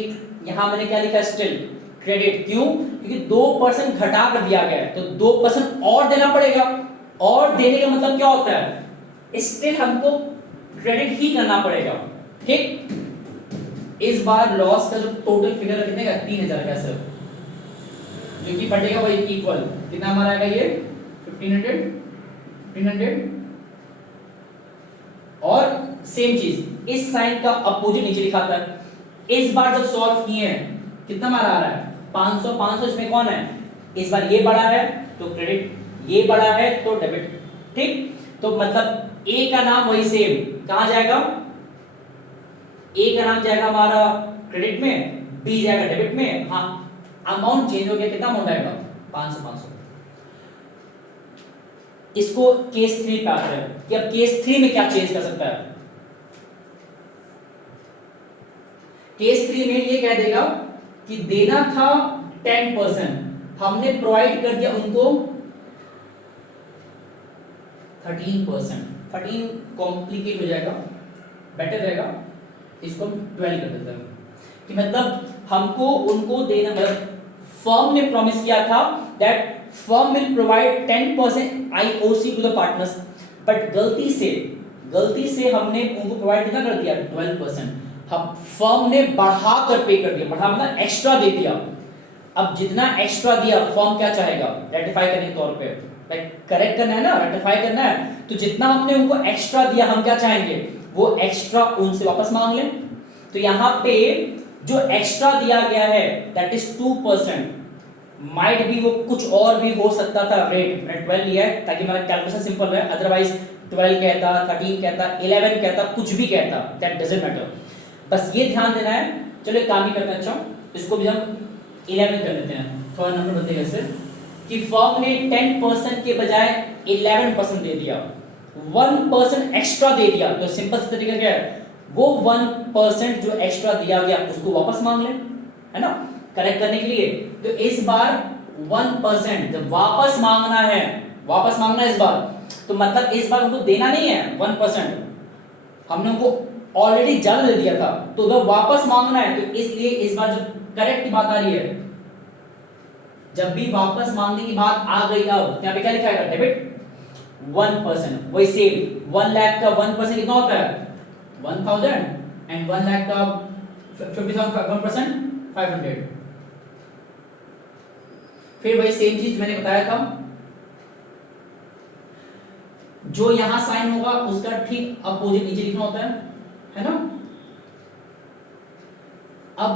यहां मैंने क्या लिखा, स्टिल क्रेडिट, क्यों, क्योंकि 2% घटा कर दिया गया है, तो 2% और देना पड़ेगा, और देने का मतलब क्या होता है, स्टिल हमको क्रेडिट ही करना पड़ेगा, ठीक। इस बार लॉस का जो टोटल फिगर कितने का 3,000 का सिर्फ, जो कि बढ़ेगा वही इक्वल, कितना हमारा आएगा ये 1500, और सेम चीज इस साइन का अपोजिट नीचे लिखाता है। इस बार जब सॉल्व किए हैं कितना हमारा आ रहा है 500, 500 इसमें कौन है, इस बार ये बड़ा है तो क्रेडिट, ये बड़ा है तो डेबिट, ठीक। तो मतलब ए का नाम वही सेम, कहां जाएगा, ए का नाम जाएगा हमारा क्रेडिट में, बी जाएगा डेबिट में। हाँ अमाउंट चेंज हो गया, कितना अमाउंट आएगा 500 500। इसको केस 3 पे आते हैं कि अब केस 3 में क्या चेंज कर सकता है। केस 3 में ये कह देगा कि देना था 10%, हमने प्रोवाइड कर दिया उनको 13%। 13 कॉम्प्लिकेट हो जाएगा, बेटर रहेगा इसको हम 12 कर देते हैं। कि मतलब हमको उनको देना, मतलब फर्म ने प्रॉमिस किया था that firm will provide 10% IOC to the partners, but गलती से हमने उनको प्रोवाइड कितना कर दिया 12%। हम फर्म ने बढ़ा कर पे कर दिया, बढ़ा मतलब एक्स्ट्रा दे दिया। अब जितना एक्स्ट्रा दिया फर्म क्या चाहेगा, रेटिफाई करने के तौर पे, लाइक करेक्ट करना है ना, रेटिफाई करना है, तो जितना हमने उनको एक्स्ट्रा दिया हम क्या चाहेंगे, वो एक्स्ट्रा उनसे वापस मांग लें। तो यहाँ पे जो एक्स्ट्रा दिया गया है दैट इज 2%, माइट भी वो कुछ और भी हो सकता था रेट, मैंने 12 लिया है ताकि मेरा कैलकुलेशन सिंपल रहे, अदरवाइज 12 कहता, 13 कहता, 11 कहता, कुछ भी कहता, दैट डजंट मैटर। बस ये ध्यान देना है। चलो एक काम ही करते हैं, अच्छा इसको भी हम 11 कर लेते हैं, थोड़ा नंबर बदलेगा इससे, कि फर्म ने 10% के बजाय 11% दे दिया, 1% एक्स्ट्रा दे दिया। तो सिंपल सा तरीका क्या है, वो 1% जो एक्स्ट्रा दिया गया उसको वापस मांग ले, है ना, करेक्ट करने के लिए। तो इस बार 1% जब वापस मांगना है, वापस मांगना है इस बार, तो मतलब इस बार उनको देना नहीं है 1%, हमने उनको ऑलरेडी ज्यादा दे दिया था, तो जब वापस मांगना है तो इसलिए इस बार जो करेक्ट बात आ रही है, जब भी वापस मांगने की बात आ गई, अब यहाँ पे क्या लिखा है डेबिट 1%, वही सेम 1 लाख का 1% कितना होता है 1000, एंड 1 लाख का 50,000 1% 500। फिर वही सेम चीज मैंने बताया था, जो यहां साइन होगा उसका ठीक अपोजिट नीचे लिखना होता है ना। अब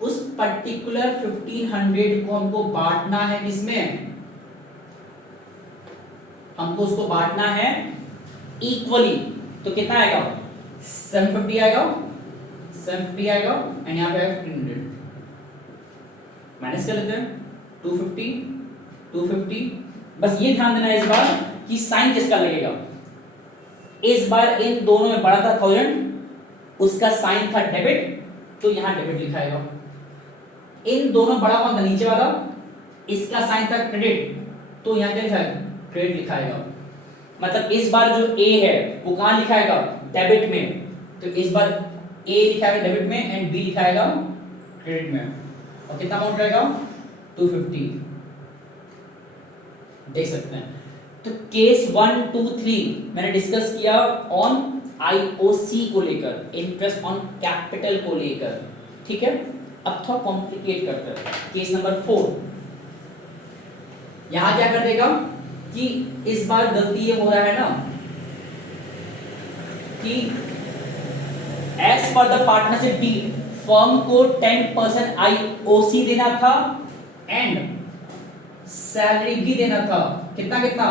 उस पर्टिकुलर 1500 को हमको बांटना है किसमें, हमको उसको बांटना है इक्वली, तो कितना आएगा 750 आएगा, 750 आएगा, एंड यहां पे आएगा 1500, माइनस कर लेते हैं 250 250। बस ये ध्यान देना है इस बार कि साइन किसका लगेगा। इस बार इन दोनों में बड़ा था 1000, उसका साइन था डेबिट, तो यहां डेबिट लिखाएगा। इन दोनों बड़ा कौन था नीचे वाला, इसका साइन था क्रेडिट, तो यहां क्या लिखाएगा क्रेडिट लिखाएगा। मतलब इस बार जो ए है वो कहां लिखाएगा डेबिट में, तो इस बार ए लिखाएगा डेबिट में एंड बी लिखाएगा क्रेडिट में। और कितना अमाउंट रहेगा 250, देख सकते हैं। तो केस 1 2 3 मैंने डिस्कस किया ऑन आईओसी को लेकर, इंटरेस्ट ऑन कैपिटल को लेकर, ठीक है। अब थोड़ा कॉम्प्लिकेट करते हैं, केस नंबर 4। यहां क्या कर देगा कि इस बार गलती ये हो रहा है ना कि as per the partnership deed firm को 10% आईओसी देना था एंड सैलरी भी देना था। कितना कितना,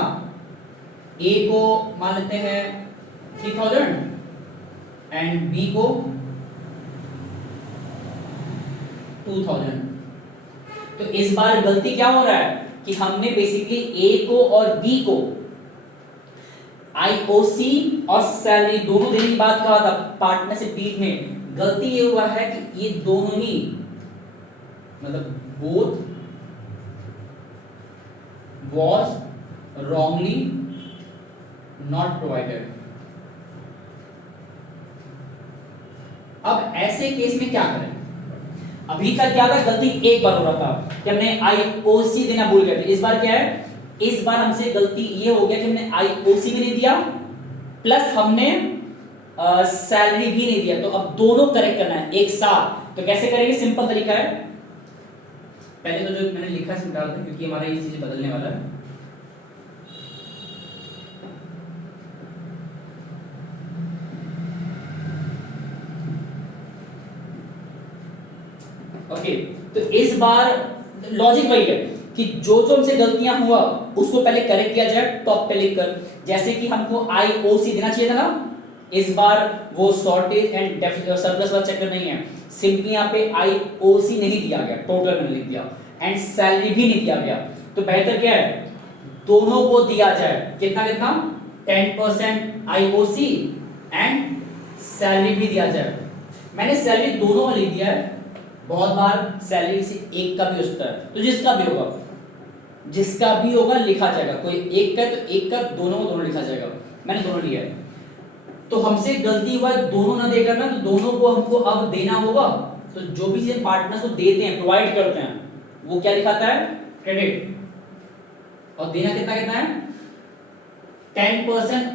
ए को मान लेते हैं 3000 एंड बी को 2000। तो इस बार गलती क्या हो रहा है कि हमने बेसिकली ए को और बी को आईओसी और सैलरी दोनों देने की बात कहा था पार्टनरशिप डीड में। गलती ये हुआ है कि ये दोनों ही मतलब both was wrongly not provided। अब ऐसे केस में क्या करें, अभी तक क्या था गलती एक बार हो रहा था कि हमने आईओसी देना भूल गए थे, इस बार क्या है, इस बार हमसे गलती ये हो गया कि हमने आईओसी भी नहीं दिया प्लस हमने सैलरी भी नहीं दिया। तो अब दोनों करेक्ट करना है एक साथ। तो कैसे करेंगे, सिंपल तरीका है, पहले तो जो मैंने लिखा है डाल दें क्योंकि हमारा ये चीज बदलने वाला है। ओके, तो इस बार लॉजिक वही है कि जो जो हमसे गलतियां हुआ उसको पहले करेक्ट किया जाए, टॉप पे लिख कर। जैसे कि हमको आईओसी देना चाहिए था ना, इस बार वो शॉर्टेज एंड सरप्लस वाला चक्कर नहीं है, सिंपली यहाँ पे आईओसी नहीं दिया गया, टोटल मैंने लिख दिया, एंड सैलरी भी नहीं दिया गया। तो बेहतर क्या है, दोनों को दिया जाए, कितना कितना 10% आईओसी एंड सैलरी भी दिया जाए। मैंने सैलरी दोनों का लिख दिया है, बहुत बार सैलरी से एक का भी हो सकता है, तो जिसका भी होगा लिखा जाएगा, कोई एक का तो एक का, दोनों को दोनों लिखा जाएगा, मैंने दोनों लिया है। तो हमसे गलती हुआ दोनों ना देकर ना, तो दोनों को हमको अब देना होगा। तो जो भी चीजें पार्टनर्स को देते हैं, प्रोवाइड करते हैं, वो क्या दिखाता है, क्रेडिट, और देना कितना कितना है 10%,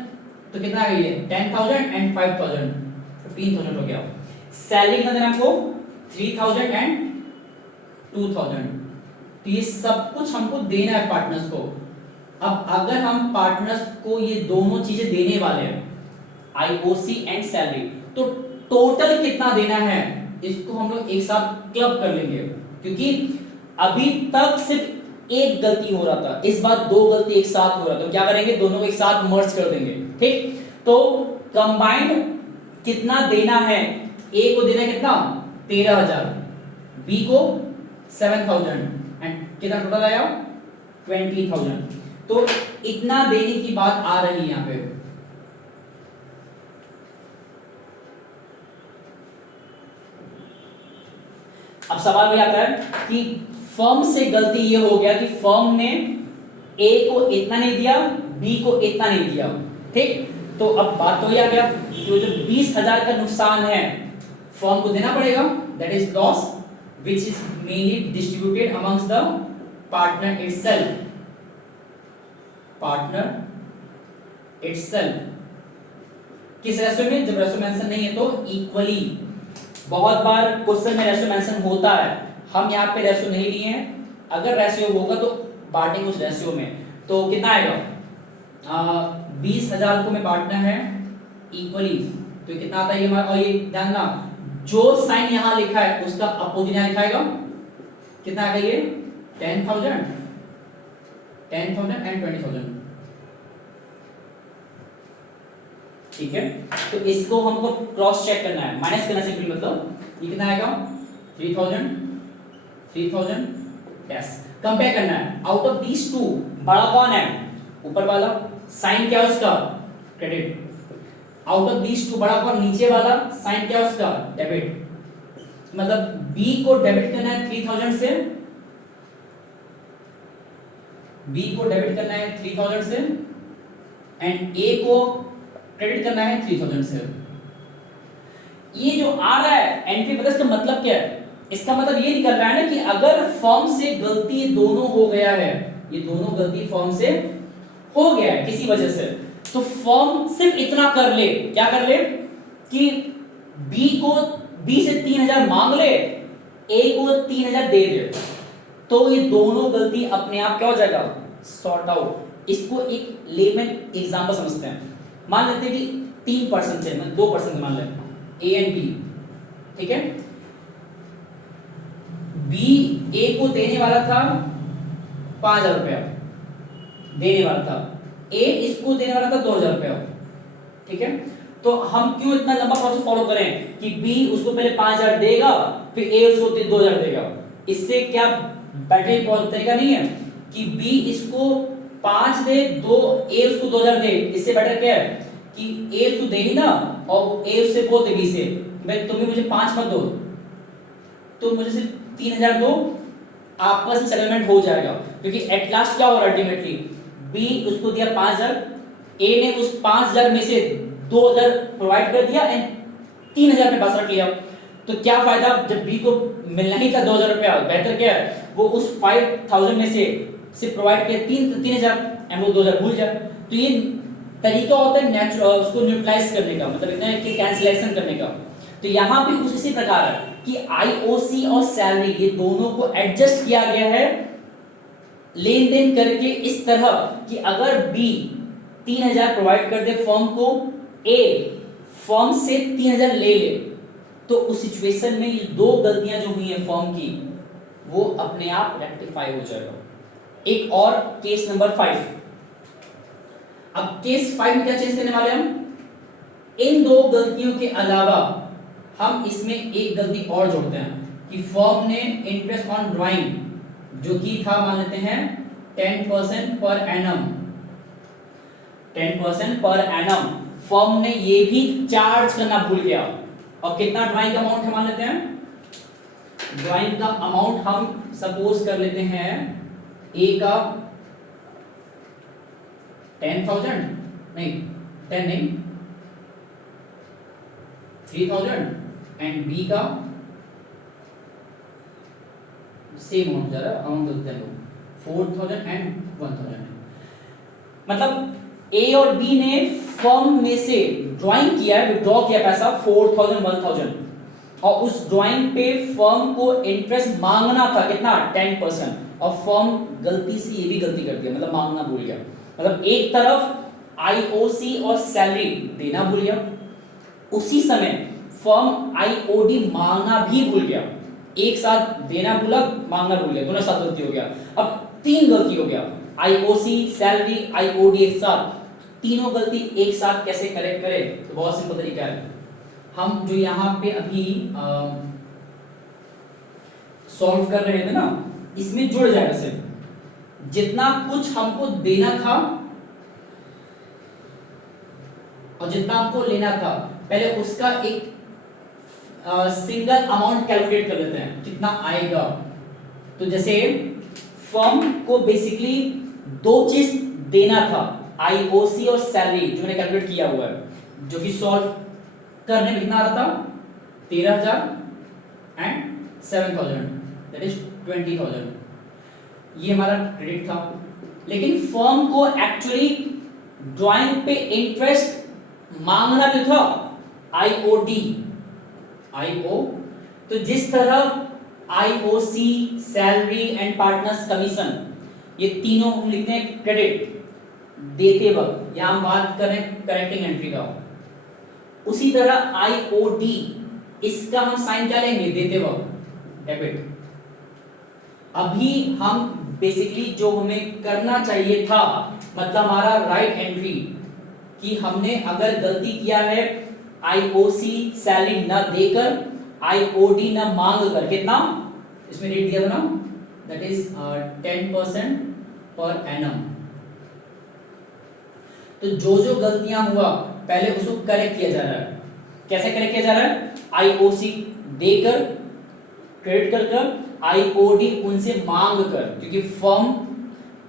तो कितना आ गई है 10,000 एंड 5,000, 15,000 हो गया। सैलरी कितना देना आपको 3,000 एंड 2,000, तो ये सब कुछ हमको देना है पार्टनर्स को। अब अगर हम पार्टनर्स को ये दोनों चीजें देने वाले हैं, आईओसी एंड सैलरी, तो टोटल कितना देना है इसको हम लोग एक साथ क्लब कर लेंगे, क्योंकि अभी तक सिर्फ एक गलती हो रहा था, इस बार दो गलती एक साथ हो रहा था, तो क्या करेंगे, दोनों को एक साथ मर्ज कर देंगे। ठीक, तो कंबाइंड कितना देना है, ए को देना है कितना 13,000, बी को 7,000 एंड कितना टोटल आया 20,000। तो इतना देने की बात आ रही है यहां पे। अब सवाल ये आता है कि फर्म से गलती ये हो गया कि फर्म ने ए को इतना नहीं दिया, बी को इतना नहीं दिया। ठीक, तो अब बात तो ये आ गया कि जो 20,000 का नुकसान है फर्म को देना पड़ेगा, that is loss which is mainly distributed amongst the partner itself, partner itself. किस रेशो में, जब रेशो मेंशन नहीं है तो इक्वली। बहुत बार क्वेश्चन में रेशो मेंशन होता है, हम यहाँ पे रेशो नहीं लिए हैं, अगर रेशियो होगा तो बांटेंगे उस रेशियो में। तो कितना आएगा 20,000 को में बांटना है इक्वली, तो कितना आता है ये हमारा, और ये ध्यान ना जो साइन यहाँ लिखा है उसका अपोजिट यहाँ लिखाएगा, कितना आ गया ये 10,000 एंड 20,000। ठीक है, तो इसको हमको क्रॉस चेक करना है, माइनस करना सिंपली, मतलब ये कितना आएगा 3,000 यस, कंपेयर करना है। आउट ऑफ दीस टू बड़ा कौन है, ऊपर वाला, साइन क्या है उसका credit. Out of these two बड़ा कौन, नीचे वाला, साइन क्या है उसका डेबिट। मतलब बी को डेबिट करना है 3,000 से, बी को डेबिट करना है 3,000 से, एंड ए को क्रेडिट करना है 3,000 से। ये जो आ रहा है एंट्री बदल, इसका मतलब क्या है, इसका मतलब ये निकल रहा है ना कि अगर फर्म से गलती दोनों हो गया है, ये दोनों गलती फर्म से हो गया है किसी वजह से, तो फर्म सिर्फ इतना कर ले, क्या कर ले कि बी से 3,000 मांग ले, ए को 3,000 दे दे, तो ये दोनों गलती अपने आप क्या हो जाएगा सॉर्ट आउट। इसको एक लेमन एग्जांपल समझते हैं, मान लेते हैं कि 3% से, मतलब 2% मान लें ए एंड बी, ठीक है। बी ए को देने वाला था 5,000 रुपया, देने वाला था, ए इसको देने वाला था 2,000 रुपया, ठीक है। तो हम क्यों इतना लंबा प्रोसेस फॉलो करें कि बी उसको पहले 5,000 देगा, फिर ए उसको 2,000 देगा। इससे क्या बेटर तरीका नहीं है कि बी इसको 5 दे, ए उसको 2,000 दे। इससे बेटर क्या है कि ए उसको दे ही ना, और ए उससे बोल दे बी से, भाई तुम्हें मुझे 5 मत दो, तो मुझे सिर्फ 3,000 दो, आपस में सेटलमेंट हो जाएगा। क्योंकि एट लास्ट क्या हो रहा है, अल्टीमेटली बी उसको दिया 5,000, ए ने उस 5,000 में से 2,000 प्रोवाइड कर दिया एंड 3,000 अपने पास रख लिया। तो क्या फायदा, जब बी को मिलना ही था 2,000 रुपया, बेहतर क्या है वो उस 5,000 में से प्रोवाइड किया 3,000 एंड वो 2,000 भूल जाए। तो ये तरीका होता है नेचुरल उसको न्यूट्रलाइज करने का, मतलब इतना कि कैंसिलेशन करने का। तो यहाँ भी कुछ इसी प्रकार है कि आईओसी और सैलरी ये दोनों को एडजस्ट किया गया है लेन देन करके इस तरह कि अगर बी 3,000 प्रोवाइड कर दे फर्म को, ए फर्म से 3,000 ले ले, तो उस सिचुएशन में ये दो गलतियां जो हुई है फर्म की वो अपने आप रेक्टिफाई हो जाएगा। एक और केस नंबर 5। अब केस 5 में क्या चेंज करने वाले हम, इन दो गलतियों के अलावा हम इसमें एक गलती और जोड़ते हैं कि फर्म ने इंटरेस्ट ऑन ड्राइंग जो कि था मान लेते हैं 10% per annum, 10% per annum firm ने ये भी चार्ज करना भूल गया। और कितना ड्राइंग का अमाउंट है मान लेते हैं, ड्राइंग का अमाउंट हम सपोज कर लेते हैं ए का 10,000 नहीं 10 नहीं 3,000 एंड बी का सेम अमाउंट जा रहा है, अमाउंट बोलते हैं लोग 4,000 एंड 1,000। मतलब ए और बी ने फर्म में से ड्राइंग किया, विड्रॉ किया पैसा 4,000 1,000 और उस ड्राइंग पे फर्म को इंटरेस्ट मांगना था कितना 10%, और फर्म गलती से ये भी गलती कर दिया, मतलब मांगना भूल गया। मतलब एक तरफ आईओसी और सैलरी देना भूल गया, उसी समय फर्म आईओडी मांगना भी भूल गया। एक साथ देना भूला, मांगना भूल गया, दोनों साथ गलती हो गया। अब 3 गलती हो गया, आईओसी सैलरी आईओडी एक साथ, तीनों गलती एक साथ कैसे करेक्ट करें, तो बहुत सिंपल तरीका है। हम जो यहाँ पे अभी सॉल्व कर रहे थे ना, इसमें जुड़ जाएगा सिर्फ जितना कुछ हमको देना था और जितना हमको लेना था, पहले उसका एक सिंगल अमाउंट कैलकुलेट कर लेते हैं कितना आएगा। तो जैसे फर्म को बेसिकली दो चीज देना था, आईओसी और सैलरी जो मैंने कैलकुलेट किया हुआ है, जो कि सॉल्व करने में कितना आ रहा था 13,000 एंड 7,000 दैट इज 20,000, ये हमारा क्रेडिट था। लेकिन फर्म को एक्चुअली ड्राइंग पे इंटरेस्ट मांगना भी था आईओडी आईओ। तो जिस तरह IOC salary and partners commission ये तीनों हम लिखते हैं क्रेडिट देते वक्त, यहां हम बात करें करेक्टिंग एंट्री का, उसी तरह आईओडी इसका हम साइन क्या लेंगे देते वक्त डेबिट। अभी हम बेसिकली जो हमें करना चाहिए था, मतलब हमारा राइट एंट्री कि हमने अगर गलती किया है आईओसी सैलरी न देकर आईओडी न मांग कर, कितना इसमें रेट दिया था ना दैट इज 10% पर एनम। तो जो जो गलतियां हुआ पहले उसको करेक्ट किया जा रहा है। कैसे करेक्ट किया जा रहा है, आईओसी देकर क्रेडिट कर आईओडी उनसे मांग कर, क्योंकि फर्म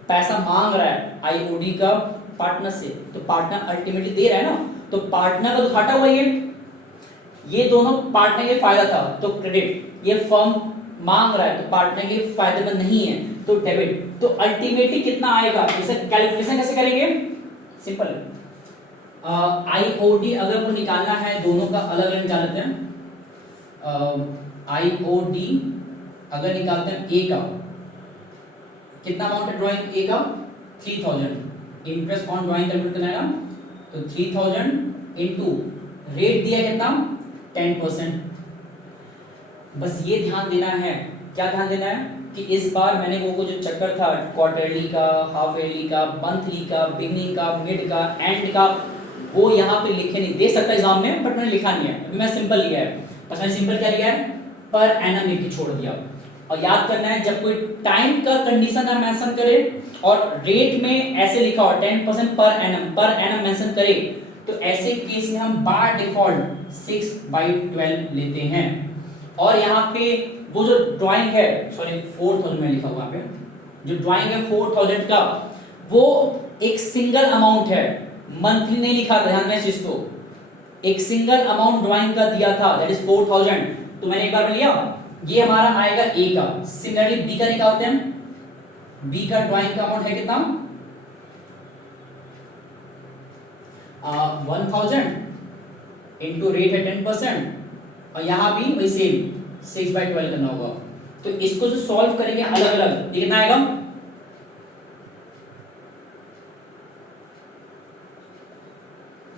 पैसा मांग रहा है आईओडी का पार्टनर से, तो पार्टनर अल्टीमेटली दे रहा है ना, तो पार्टनर का तो घाटा हुआ ये दोनों पार्टनर के फायदा था तो क्रेडिट, ये फर्म मांग रहा है तो पार्टनर के फायदेमंद नहीं है तो डेबिट। तो अल्टीमेटली कितना आएगा, इसे कैलकुलेशन कैसे करेंगे, सिंपल आईओडी अगर आपको निकालना है दोनों का अलग अलग निकाल लेते हैं। आईओडी अगर निकालते हैं ए का कितना अमाउंट है ड्राइंग ए का 3,000, इंटरेस्ट ऑन ड्राइंग कैलकुलेट करना है ना, तो 3,000 इनटू रेट दिया कितना 10%। बस ये ध्यान देना है, क्या ध्यान देना है कि इस बार मैंने वो जो चक्कर था क्वार्टरली का, हाफ ईयरली का, मंथली का, बिगनिंग का, मिड का, एंड का, वो यहाँ पे लिखे नहीं, दे सकता एग्जाम में बट मैंने लिखा नहीं है, अभी मैं सिंपल लिया है। बस मैंने सिंपल क्या लिया है पर एनम लिख के छोड़ दिया। और याद करना है जब कोई टाइम का कंडीशन ना मेंशन करे और रेट में ऐसे लिखा हो 10% पर एनम मेंशन करे, तो ऐसे केस में हम बाय डिफॉल्ट 6/12 लेते हैं। और यहाँ पे वो जो ड्राइंग है, सॉरी 4,000 में लिखा हुआ पे, जो ड्राइंग है 4,000 का, वो एक सिंगल अमाउंट है, मंथली नहीं लिखा, ध्यान दें चीज को, एक सिंगल अमाउंट ड्राइंग का दिया था दैट इज 4,000, तो मैंने एक बार में लिया, ये हमारा आएगा ए का। सिमिलरली बी का निकालते हैं, बी का ड्राइंग का अमाउंट है कितना 1,000 इंटू रेट है 10%, और यहां भी वही सेम 6/12 करना होगा। तो इसको जो सॉल्व करेंगे अलग अलग, ये कितना आएगा,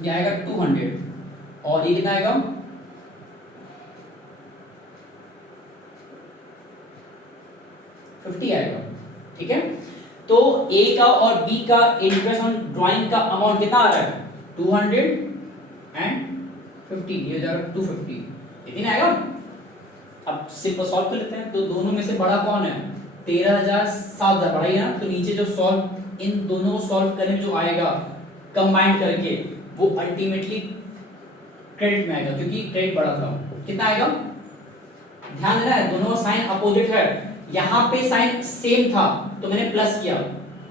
ये आएगा 200, और ये कितना आएगा 50 आएगा, ठीक है। तो ए का और बी का इंटरेस्ट ऑन ड्राइंग का अमाउंट कितना आ रहा है 250, ये हो जाएगा 250, इतना आएगा। अब सिंपल सॉल्व कर लेते हैं। तो दोनों में से बड़ा कौन है 13,000 7,000 बड़ा ही है ना, तो नीचे जो सॉल्व इन दोनों को सॉल्व करने में जो आएगा कंबाइंड करके वो अल्टीमेटली क्रेडिट में आएगा, क्योंकि क्रेडिट बड़ा था। कितना आएगा ध्यान देना है, दोनों साइन अपोजिट है। यहाँ पे साइन सेम था तो मैंने प्लस किया,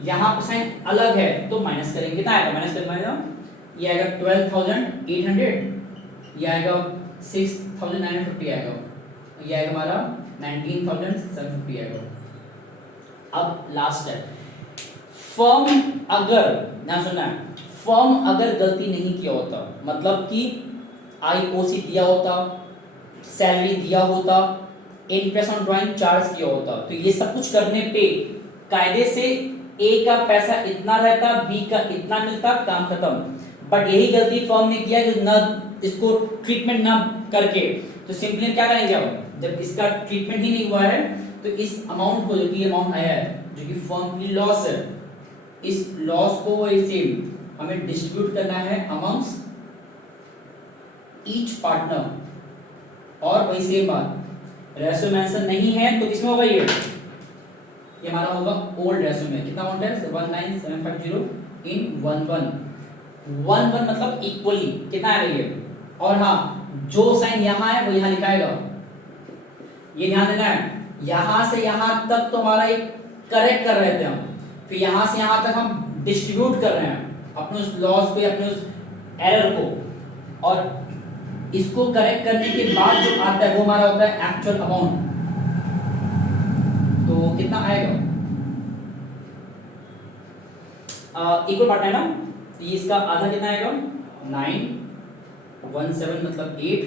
यहाँ पे साइन अलग है तो माइनस करेंगे। कितना आएगा माइनस करना, ये आएगा 12,800, ये आएगा 6,950 आएगा, ये आएगा हमारा 19,750 आएगा। अब लास्ट है फर्म अगर ना सुनना है, फर्म अगर गलती नहीं किया होता, मतलब कि आईओसी दिया होता, सैलरी दिया होता, इंटरेस्ट ऑन ड्राइंग चार्ज किया होता, तो ये सब कुछ करने पे कायदे से ए का पैसा इतना रहता, बी का इतना मिलता, काम खत्म। बट यही गलती फर्म ने किया कि न इसको ट्रीटमेंट ना करके, तो सिंपली क्या करेंगे अब, जब इसका ट्रीटमेंट ही नहीं हुआ है तो इस अमाउंट को, जो कि अमाउंट आया है जो कि फर्म की लॉस है, इस लॉस को ऐसे हमें डिस्ट्रीब्यूट करना है अमंग्स ईच पार्टनर। और वही सेम बात, रेशियो मेंशन नहीं है तो किसमें होगा, ये हमारा होगा ओल्ड रेशियो में। कितना अमाउंट है 19750 इन 11 मतलब इक्वली कितना है ये। और हाँ, जो साइन यहाँ है वो यहाँ लिखाएगा, ये ध्यान देना है। यहाँ से यहाँ तक तो हमारा एक करेक्ट कर रहे थे हम, फिर यहाँ से यहाँ तक हम डिस्ट्रीब्यूट कर रहे हैं अपने उस लॉस को, अपने उस एरर को, और इसको करेक्ट करने के बाद जो आता है वो हमारा होता है एक्चुअल अमाउंट। तो कितना आएगा इक्वल पार्ट है ना, तो ये इसका आधा कितना आएगा 9, 17 मतलब 8,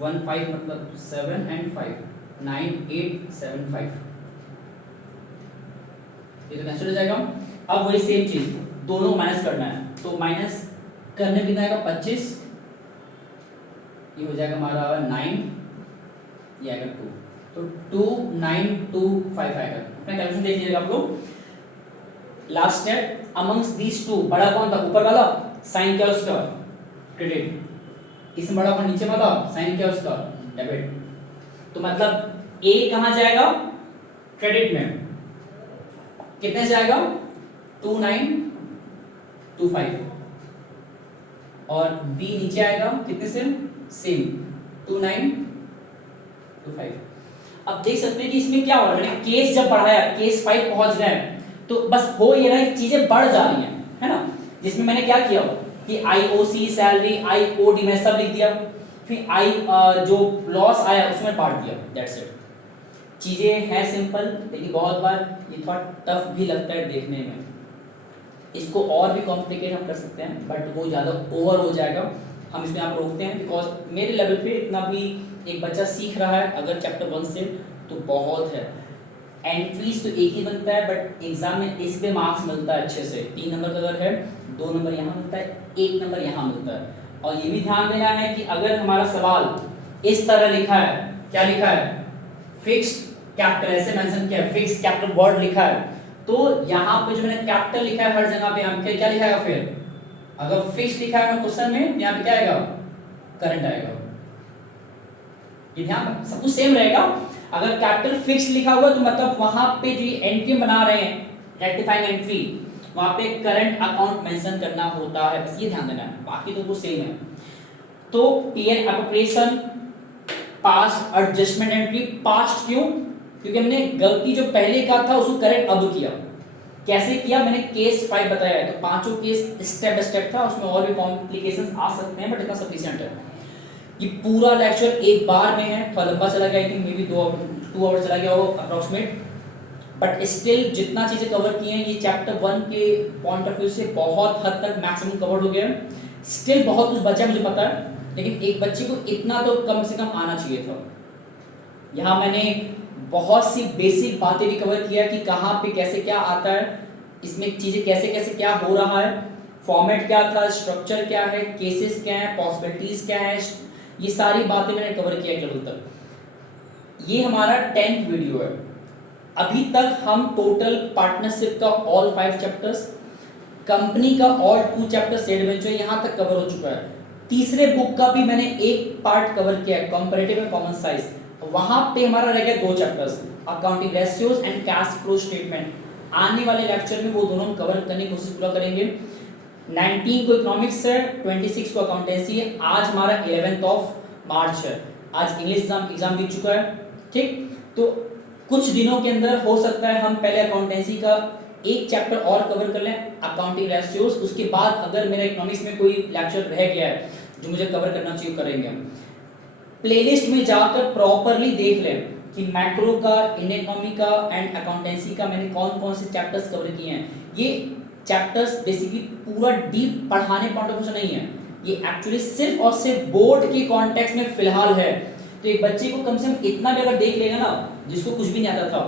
15 मतलब 7 एंड 5, 9875, ये तो कैंसिल हो जाएगा। अब वही सेम चीज दोनों माइनस करना है, तो माइनस करने में कितना आएगा 25, ये हो जाएगा हमारा 9, ये आएगा 2, तो 2925 आएगा। अपना कैलकुलेशन देख लीजिएगा आप लोग। Last step amongst these two, बड़ा कौन था ऊपर वाला, साइन क्या उसका क्रेडिट, इसमें बड़ा कौन नीचे वाला, साइन क्या उसका डेबिट। तो मतलब ए कहां जाएगा क्रेडिट में, कितने से आएगा 2925, और बी नीचे आएगा कितने से, सेम 2925। अब देख सकते हैं कि इसमें क्या हो रहा है, मैंने केस जब बढ़ाया, केस 5 पहुंच गए, तो बस हो ये रहा है चीजें बढ़ जा रही हैं, है ना। जिसमें मैंने क्या किया कि आईओसी सैलरी आईओडी में सब लिख दिया, फिर आई जो लॉस आया उसमें बांट दिया, दैट्स इट। चीजें हैं सिंपल, लेकिन बहुत बार ये थोड़ा टफ भी लगता है देखने में। इसको और भी कॉम्प्लिकेट हम कर सकते हैं, बट वो ज़्यादा ओवर हो जाएगा, हम इसमें आप रोकते हैं। बिकॉज मेरे लेवल पे इतना भी एक बच्चा सीख रहा है अगर चैप्टर 1 से, तो बहुत है। एंट्रीज तो एक ही बनता है, बट एग्जाम में इस पे मार्क्स मिलता है अच्छे से। 3 नंबर का अगर है, 2 नंबर यहाँ मिलता है, 1 नंबर यहाँ मिलता है। और ये भी ध्यान देना है कि अगर हमारा सवाल इस तरह लिखा है, क्या लिखा है, फिक्स्ड कैपिटल ऐसे मेंशन किया है, फिक्स्ड कैपिटल वर्ड लिखा है, तो यहाँ पे जो मैंने कैपिटल लिखा है हर जगह पे, हम क्या लिखाएगा फिर, अगर फिक्स्ड लिखा है क्वेश्चन में, यहाँ पे क्या आएगा, करंट आएगा। ये ध्यान, सब कुछ सेम रहेगा। अगर कैपिटल फिक्स्ड लिखा हुआ तो मतलब वहां पे जो एंट्री बना रहे हैं, रेक्टिफाइंग एंट्री, वहां पे करंट अकाउंट मेंशन करना होता है, बस ये ध्यान देना है, बाकी तो वो सेम है। तो PN appropriation, past adjustment entry, past क्यों, क्योंकि हमने गलती जो पहले का था उसको करेक्ट अब किया। कैसे किया, मैंने केस 5 बताया है, तो पांचों केस स्टेप बाय स्टेप था, उसमें और भी कॉम्प्लिकेशंस आ सकते हैं, बट इतना सफिशिएंट है। ये पूरा लेक्चर एक बार में है, थोड़ा लंबा चला गया, I think maybe 2 hour चला गया होगा अप्रोक्सीमेट, बट स्टिल जितना चीज़ें कवर की हैं ये चैप्टर 1 के पॉइंट ऑफ व्यू से बहुत हद तक मैक्सिमम कवर हो गया। स्टिल बहुत कुछ बचा मुझे पता है, लेकिन एक बच्चे को इतना तो कम से कम आना चाहिए था। यहाँ मैंने बहुत सी बेसिक बातें भी कवर किया कि कहाँ पे कैसे क्या आता है, इसमें चीज़ें कैसे कैसे क्या हो रहा है, फॉर्मेट क्या था, स्ट्रक्चर क्या है, केसेस क्या है, पॉसिबिलिटीज क्या है, ये सारी बातें मैंने कवर किया लेवल तक। ये हमारा 10th वीडियो है, अभी तक हम टोटल पार्टनरशिप का ऑल 5 चैप्टर्स, कंपनी का ऑल 2 चैप्टर सेट बेंचर यहाँ तक कवर हो चुका है। तीसरे बुक का भी मैंने एक पार्ट कवर किया है, कंपैरेटिव एंड कॉमन साइज। वहां पे हमारा रह गया 2 chapters, accounting ratios and cash flow statement. आने वाले लेक्चर में वो दोनों हम कवर करने की कोशिश पूरा करेंगे। 19 को इकोनॉमिक्स है, 26 को अकाउंटेंसी है। आज हमारा 11th ऑफ मार्च है, आज इंग्लिश एग्जाम बीत चुका है, ठीक। तो कुछ दिनों के अंदर हो सकता है हम पहले अकाउंटेंसी का एक चैप्टर और कवर कर लें, अकाउंटिंग रेशियोज। उसके बाद अगर मेरा इकोनॉमिक्स में कोई लेक्चर रह गया है जो मुझे कवर करना चाहिए, करेंगे हम। प्लेलिस्ट में जाकर प्रॉपरली देख लें कि मैक्रो का, इंडियन इकोनॉमी का एंड अकाउंटेंसी का मैंने कौन कौन से चैप्टर्स कवर किए हैं। ये चैप्टर्स बेसिकली पूरा डीप पढ़ाने पॉइंट ऑफ व्यू से नहीं है, ये एक्चुअली सिर्फ और सिर्फ बोर्ड के कॉन्टेक्स्ट में फिलहाल है। तो एक बच्चे को कम से कम इतना भी अगर देख लेगा ना, जिसको कुछ भी नहीं आता था,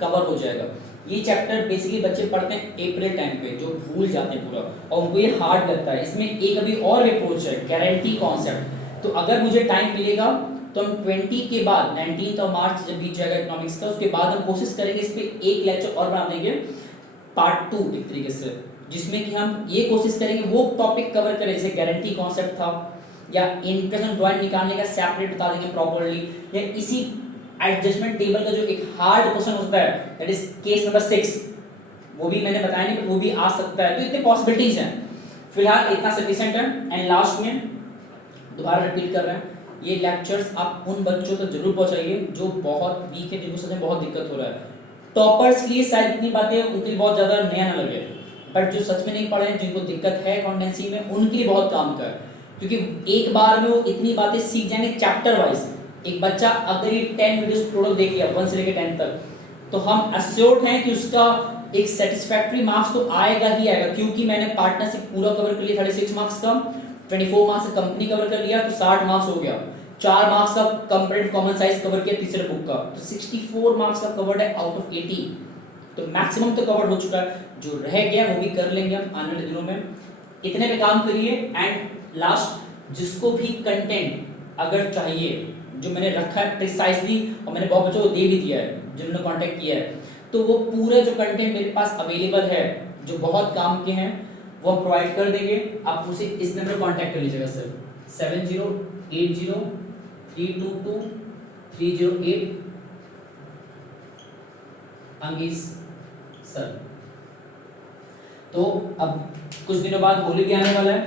कवर हो जाएगा। ये चैप्टर बेसिकली बच्चे पढ़ते हैं अप्रैल टाइम पे, जो भूल जाते हैं पूरा, और उनको ये हार्ड लगता है। इसमें एक अभी और अप्रोच है, गारंटी कॉन्सेप्ट। तो अगर मुझे टाइम मिलेगा तो हम 20 के बाद 19 ऑफ मार्च जब बीत जाएगा इकोनॉमिक्स का, उसके बाद हम कोशिश करेंगे इस पे एक लेक्चर और बना देंगे, पार्ट 2 एक तरीके से, जिसमें कि हम ये कोशिश करेंगे वो टॉपिक कवर करें जैसे गारंटी कॉन्सेप्ट था, या इंटरेस्ट ड्राइंग निकालने का सेपरेट बता देंगे प्रॉपर्ली, या इसी एडजस्टमेंट टेबल का जो एक हार्ड क्वेश्चन होता है दैट इज केस नंबर 6, वो भी मैंने बताया नहीं, वो भी आ सकता है। तो इतने पॉसिबिलिटीज हैं, फिलहाल इतना सफिशिएंट है। एंड लास्ट में दोबारा रिपीट कर रहे हैं, ये लेक्चर्स आप उन बच्चों तक जरूर पहुंचाइए जो बहुत वीक है, जिनको सच में बहुत दिक्कत हो रहा है। टॉपर्स के लिए शायद इतनी बातें उनके लिए बहुत ज़्यादा नया ना लगे, बट जो सच में नहीं पढ़े, जिनको दिक्कत है अकाउंटेंसी में, उनके लिए बहुत काम का है। क्योंकि एक बार में वो इतनी बातें सीख जाएंगे चैप्टर वाइज। एक बच्चा अगर ये 10 वीडियोस टोटल देख लिया 1 से लेकर 10 तक, तो हम एश्योर्ड हैं कि उसका एक सेटिस्फैक्टरी मार्क्स तो आएगा ही आएगा। क्योंकि मैंने पार्टनरशिप पूरा कवर कर लिया 36 मार्क्स का, 24 मार्क्स का कंपनी कवर कर लिया, तो 60 मार्क्स हो गया। 4 मार्क्स का कंपैरेटिव कॉमन साइज कवर किया तीसरे बुक का, तो 64 मार्क्स का कवर्ड है आउट ऑफ 80। तो मैक्सिमम तो कवर हो चुका है, जो रह गया वो भी कर लेंगे हम आने वाले दिनों में। इतने पे काम करिए। एंड लास्ट, जिसको भी कंटेंट अगर चाहिए जो मैंने रखा है प्रिसाइजली, और मैंने बहुत बच्चों को दे भी दिया है जिन्होंने कांटेक्ट किया है, तो वो पूरा जो कंटेंट मेरे पास अवेलेबल है जो बहुत काम के हैं वो हम प्रोवाइड कर देंगे। आप उसे इस नंबर पर कांटेक्ट कर लीजिएगा सर, 7080322308 अंगीस सर। तो अब कुछ दिनों बाद होली भी आने वाला है,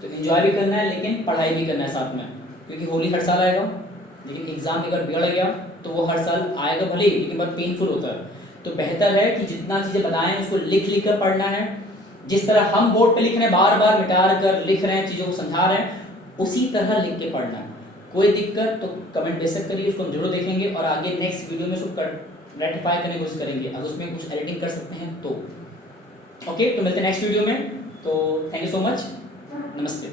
तो एंजॉय भी करना है लेकिन पढ़ाई भी करना है साथ में, क्योंकि होली हर साल आएगा, लेकिन एग्जाम अगर बिगड़ गया तो वो हर साल आएगा भले ही, लेकिन बहुत पेनफुल होता है। तो बेहतर है कि जितना चीज़ें बताएं उसको लिख लिख कर पढ़ना है। जिस तरह हम बोर्ड पे लिख रहे हैं, बार बार मिटार कर लिख रहे हैं, चीज़ों को समझा रहे हैं, उसी तरह लिख के पढ़ना है। कोई दिक्कत तो कमेंट बेशक करिए, उसको हम जरूर देखेंगे और आगे नेक्स्ट वीडियो में उसको रेक्टिफाई करने की कोशिश करेंगे, अगर उसमें कुछ एडिटिंग कर सकते हैं तो। ओके, तो मिलते हैं नेक्स्ट वीडियो में। तो थैंक यू सो मच, नमस्ते।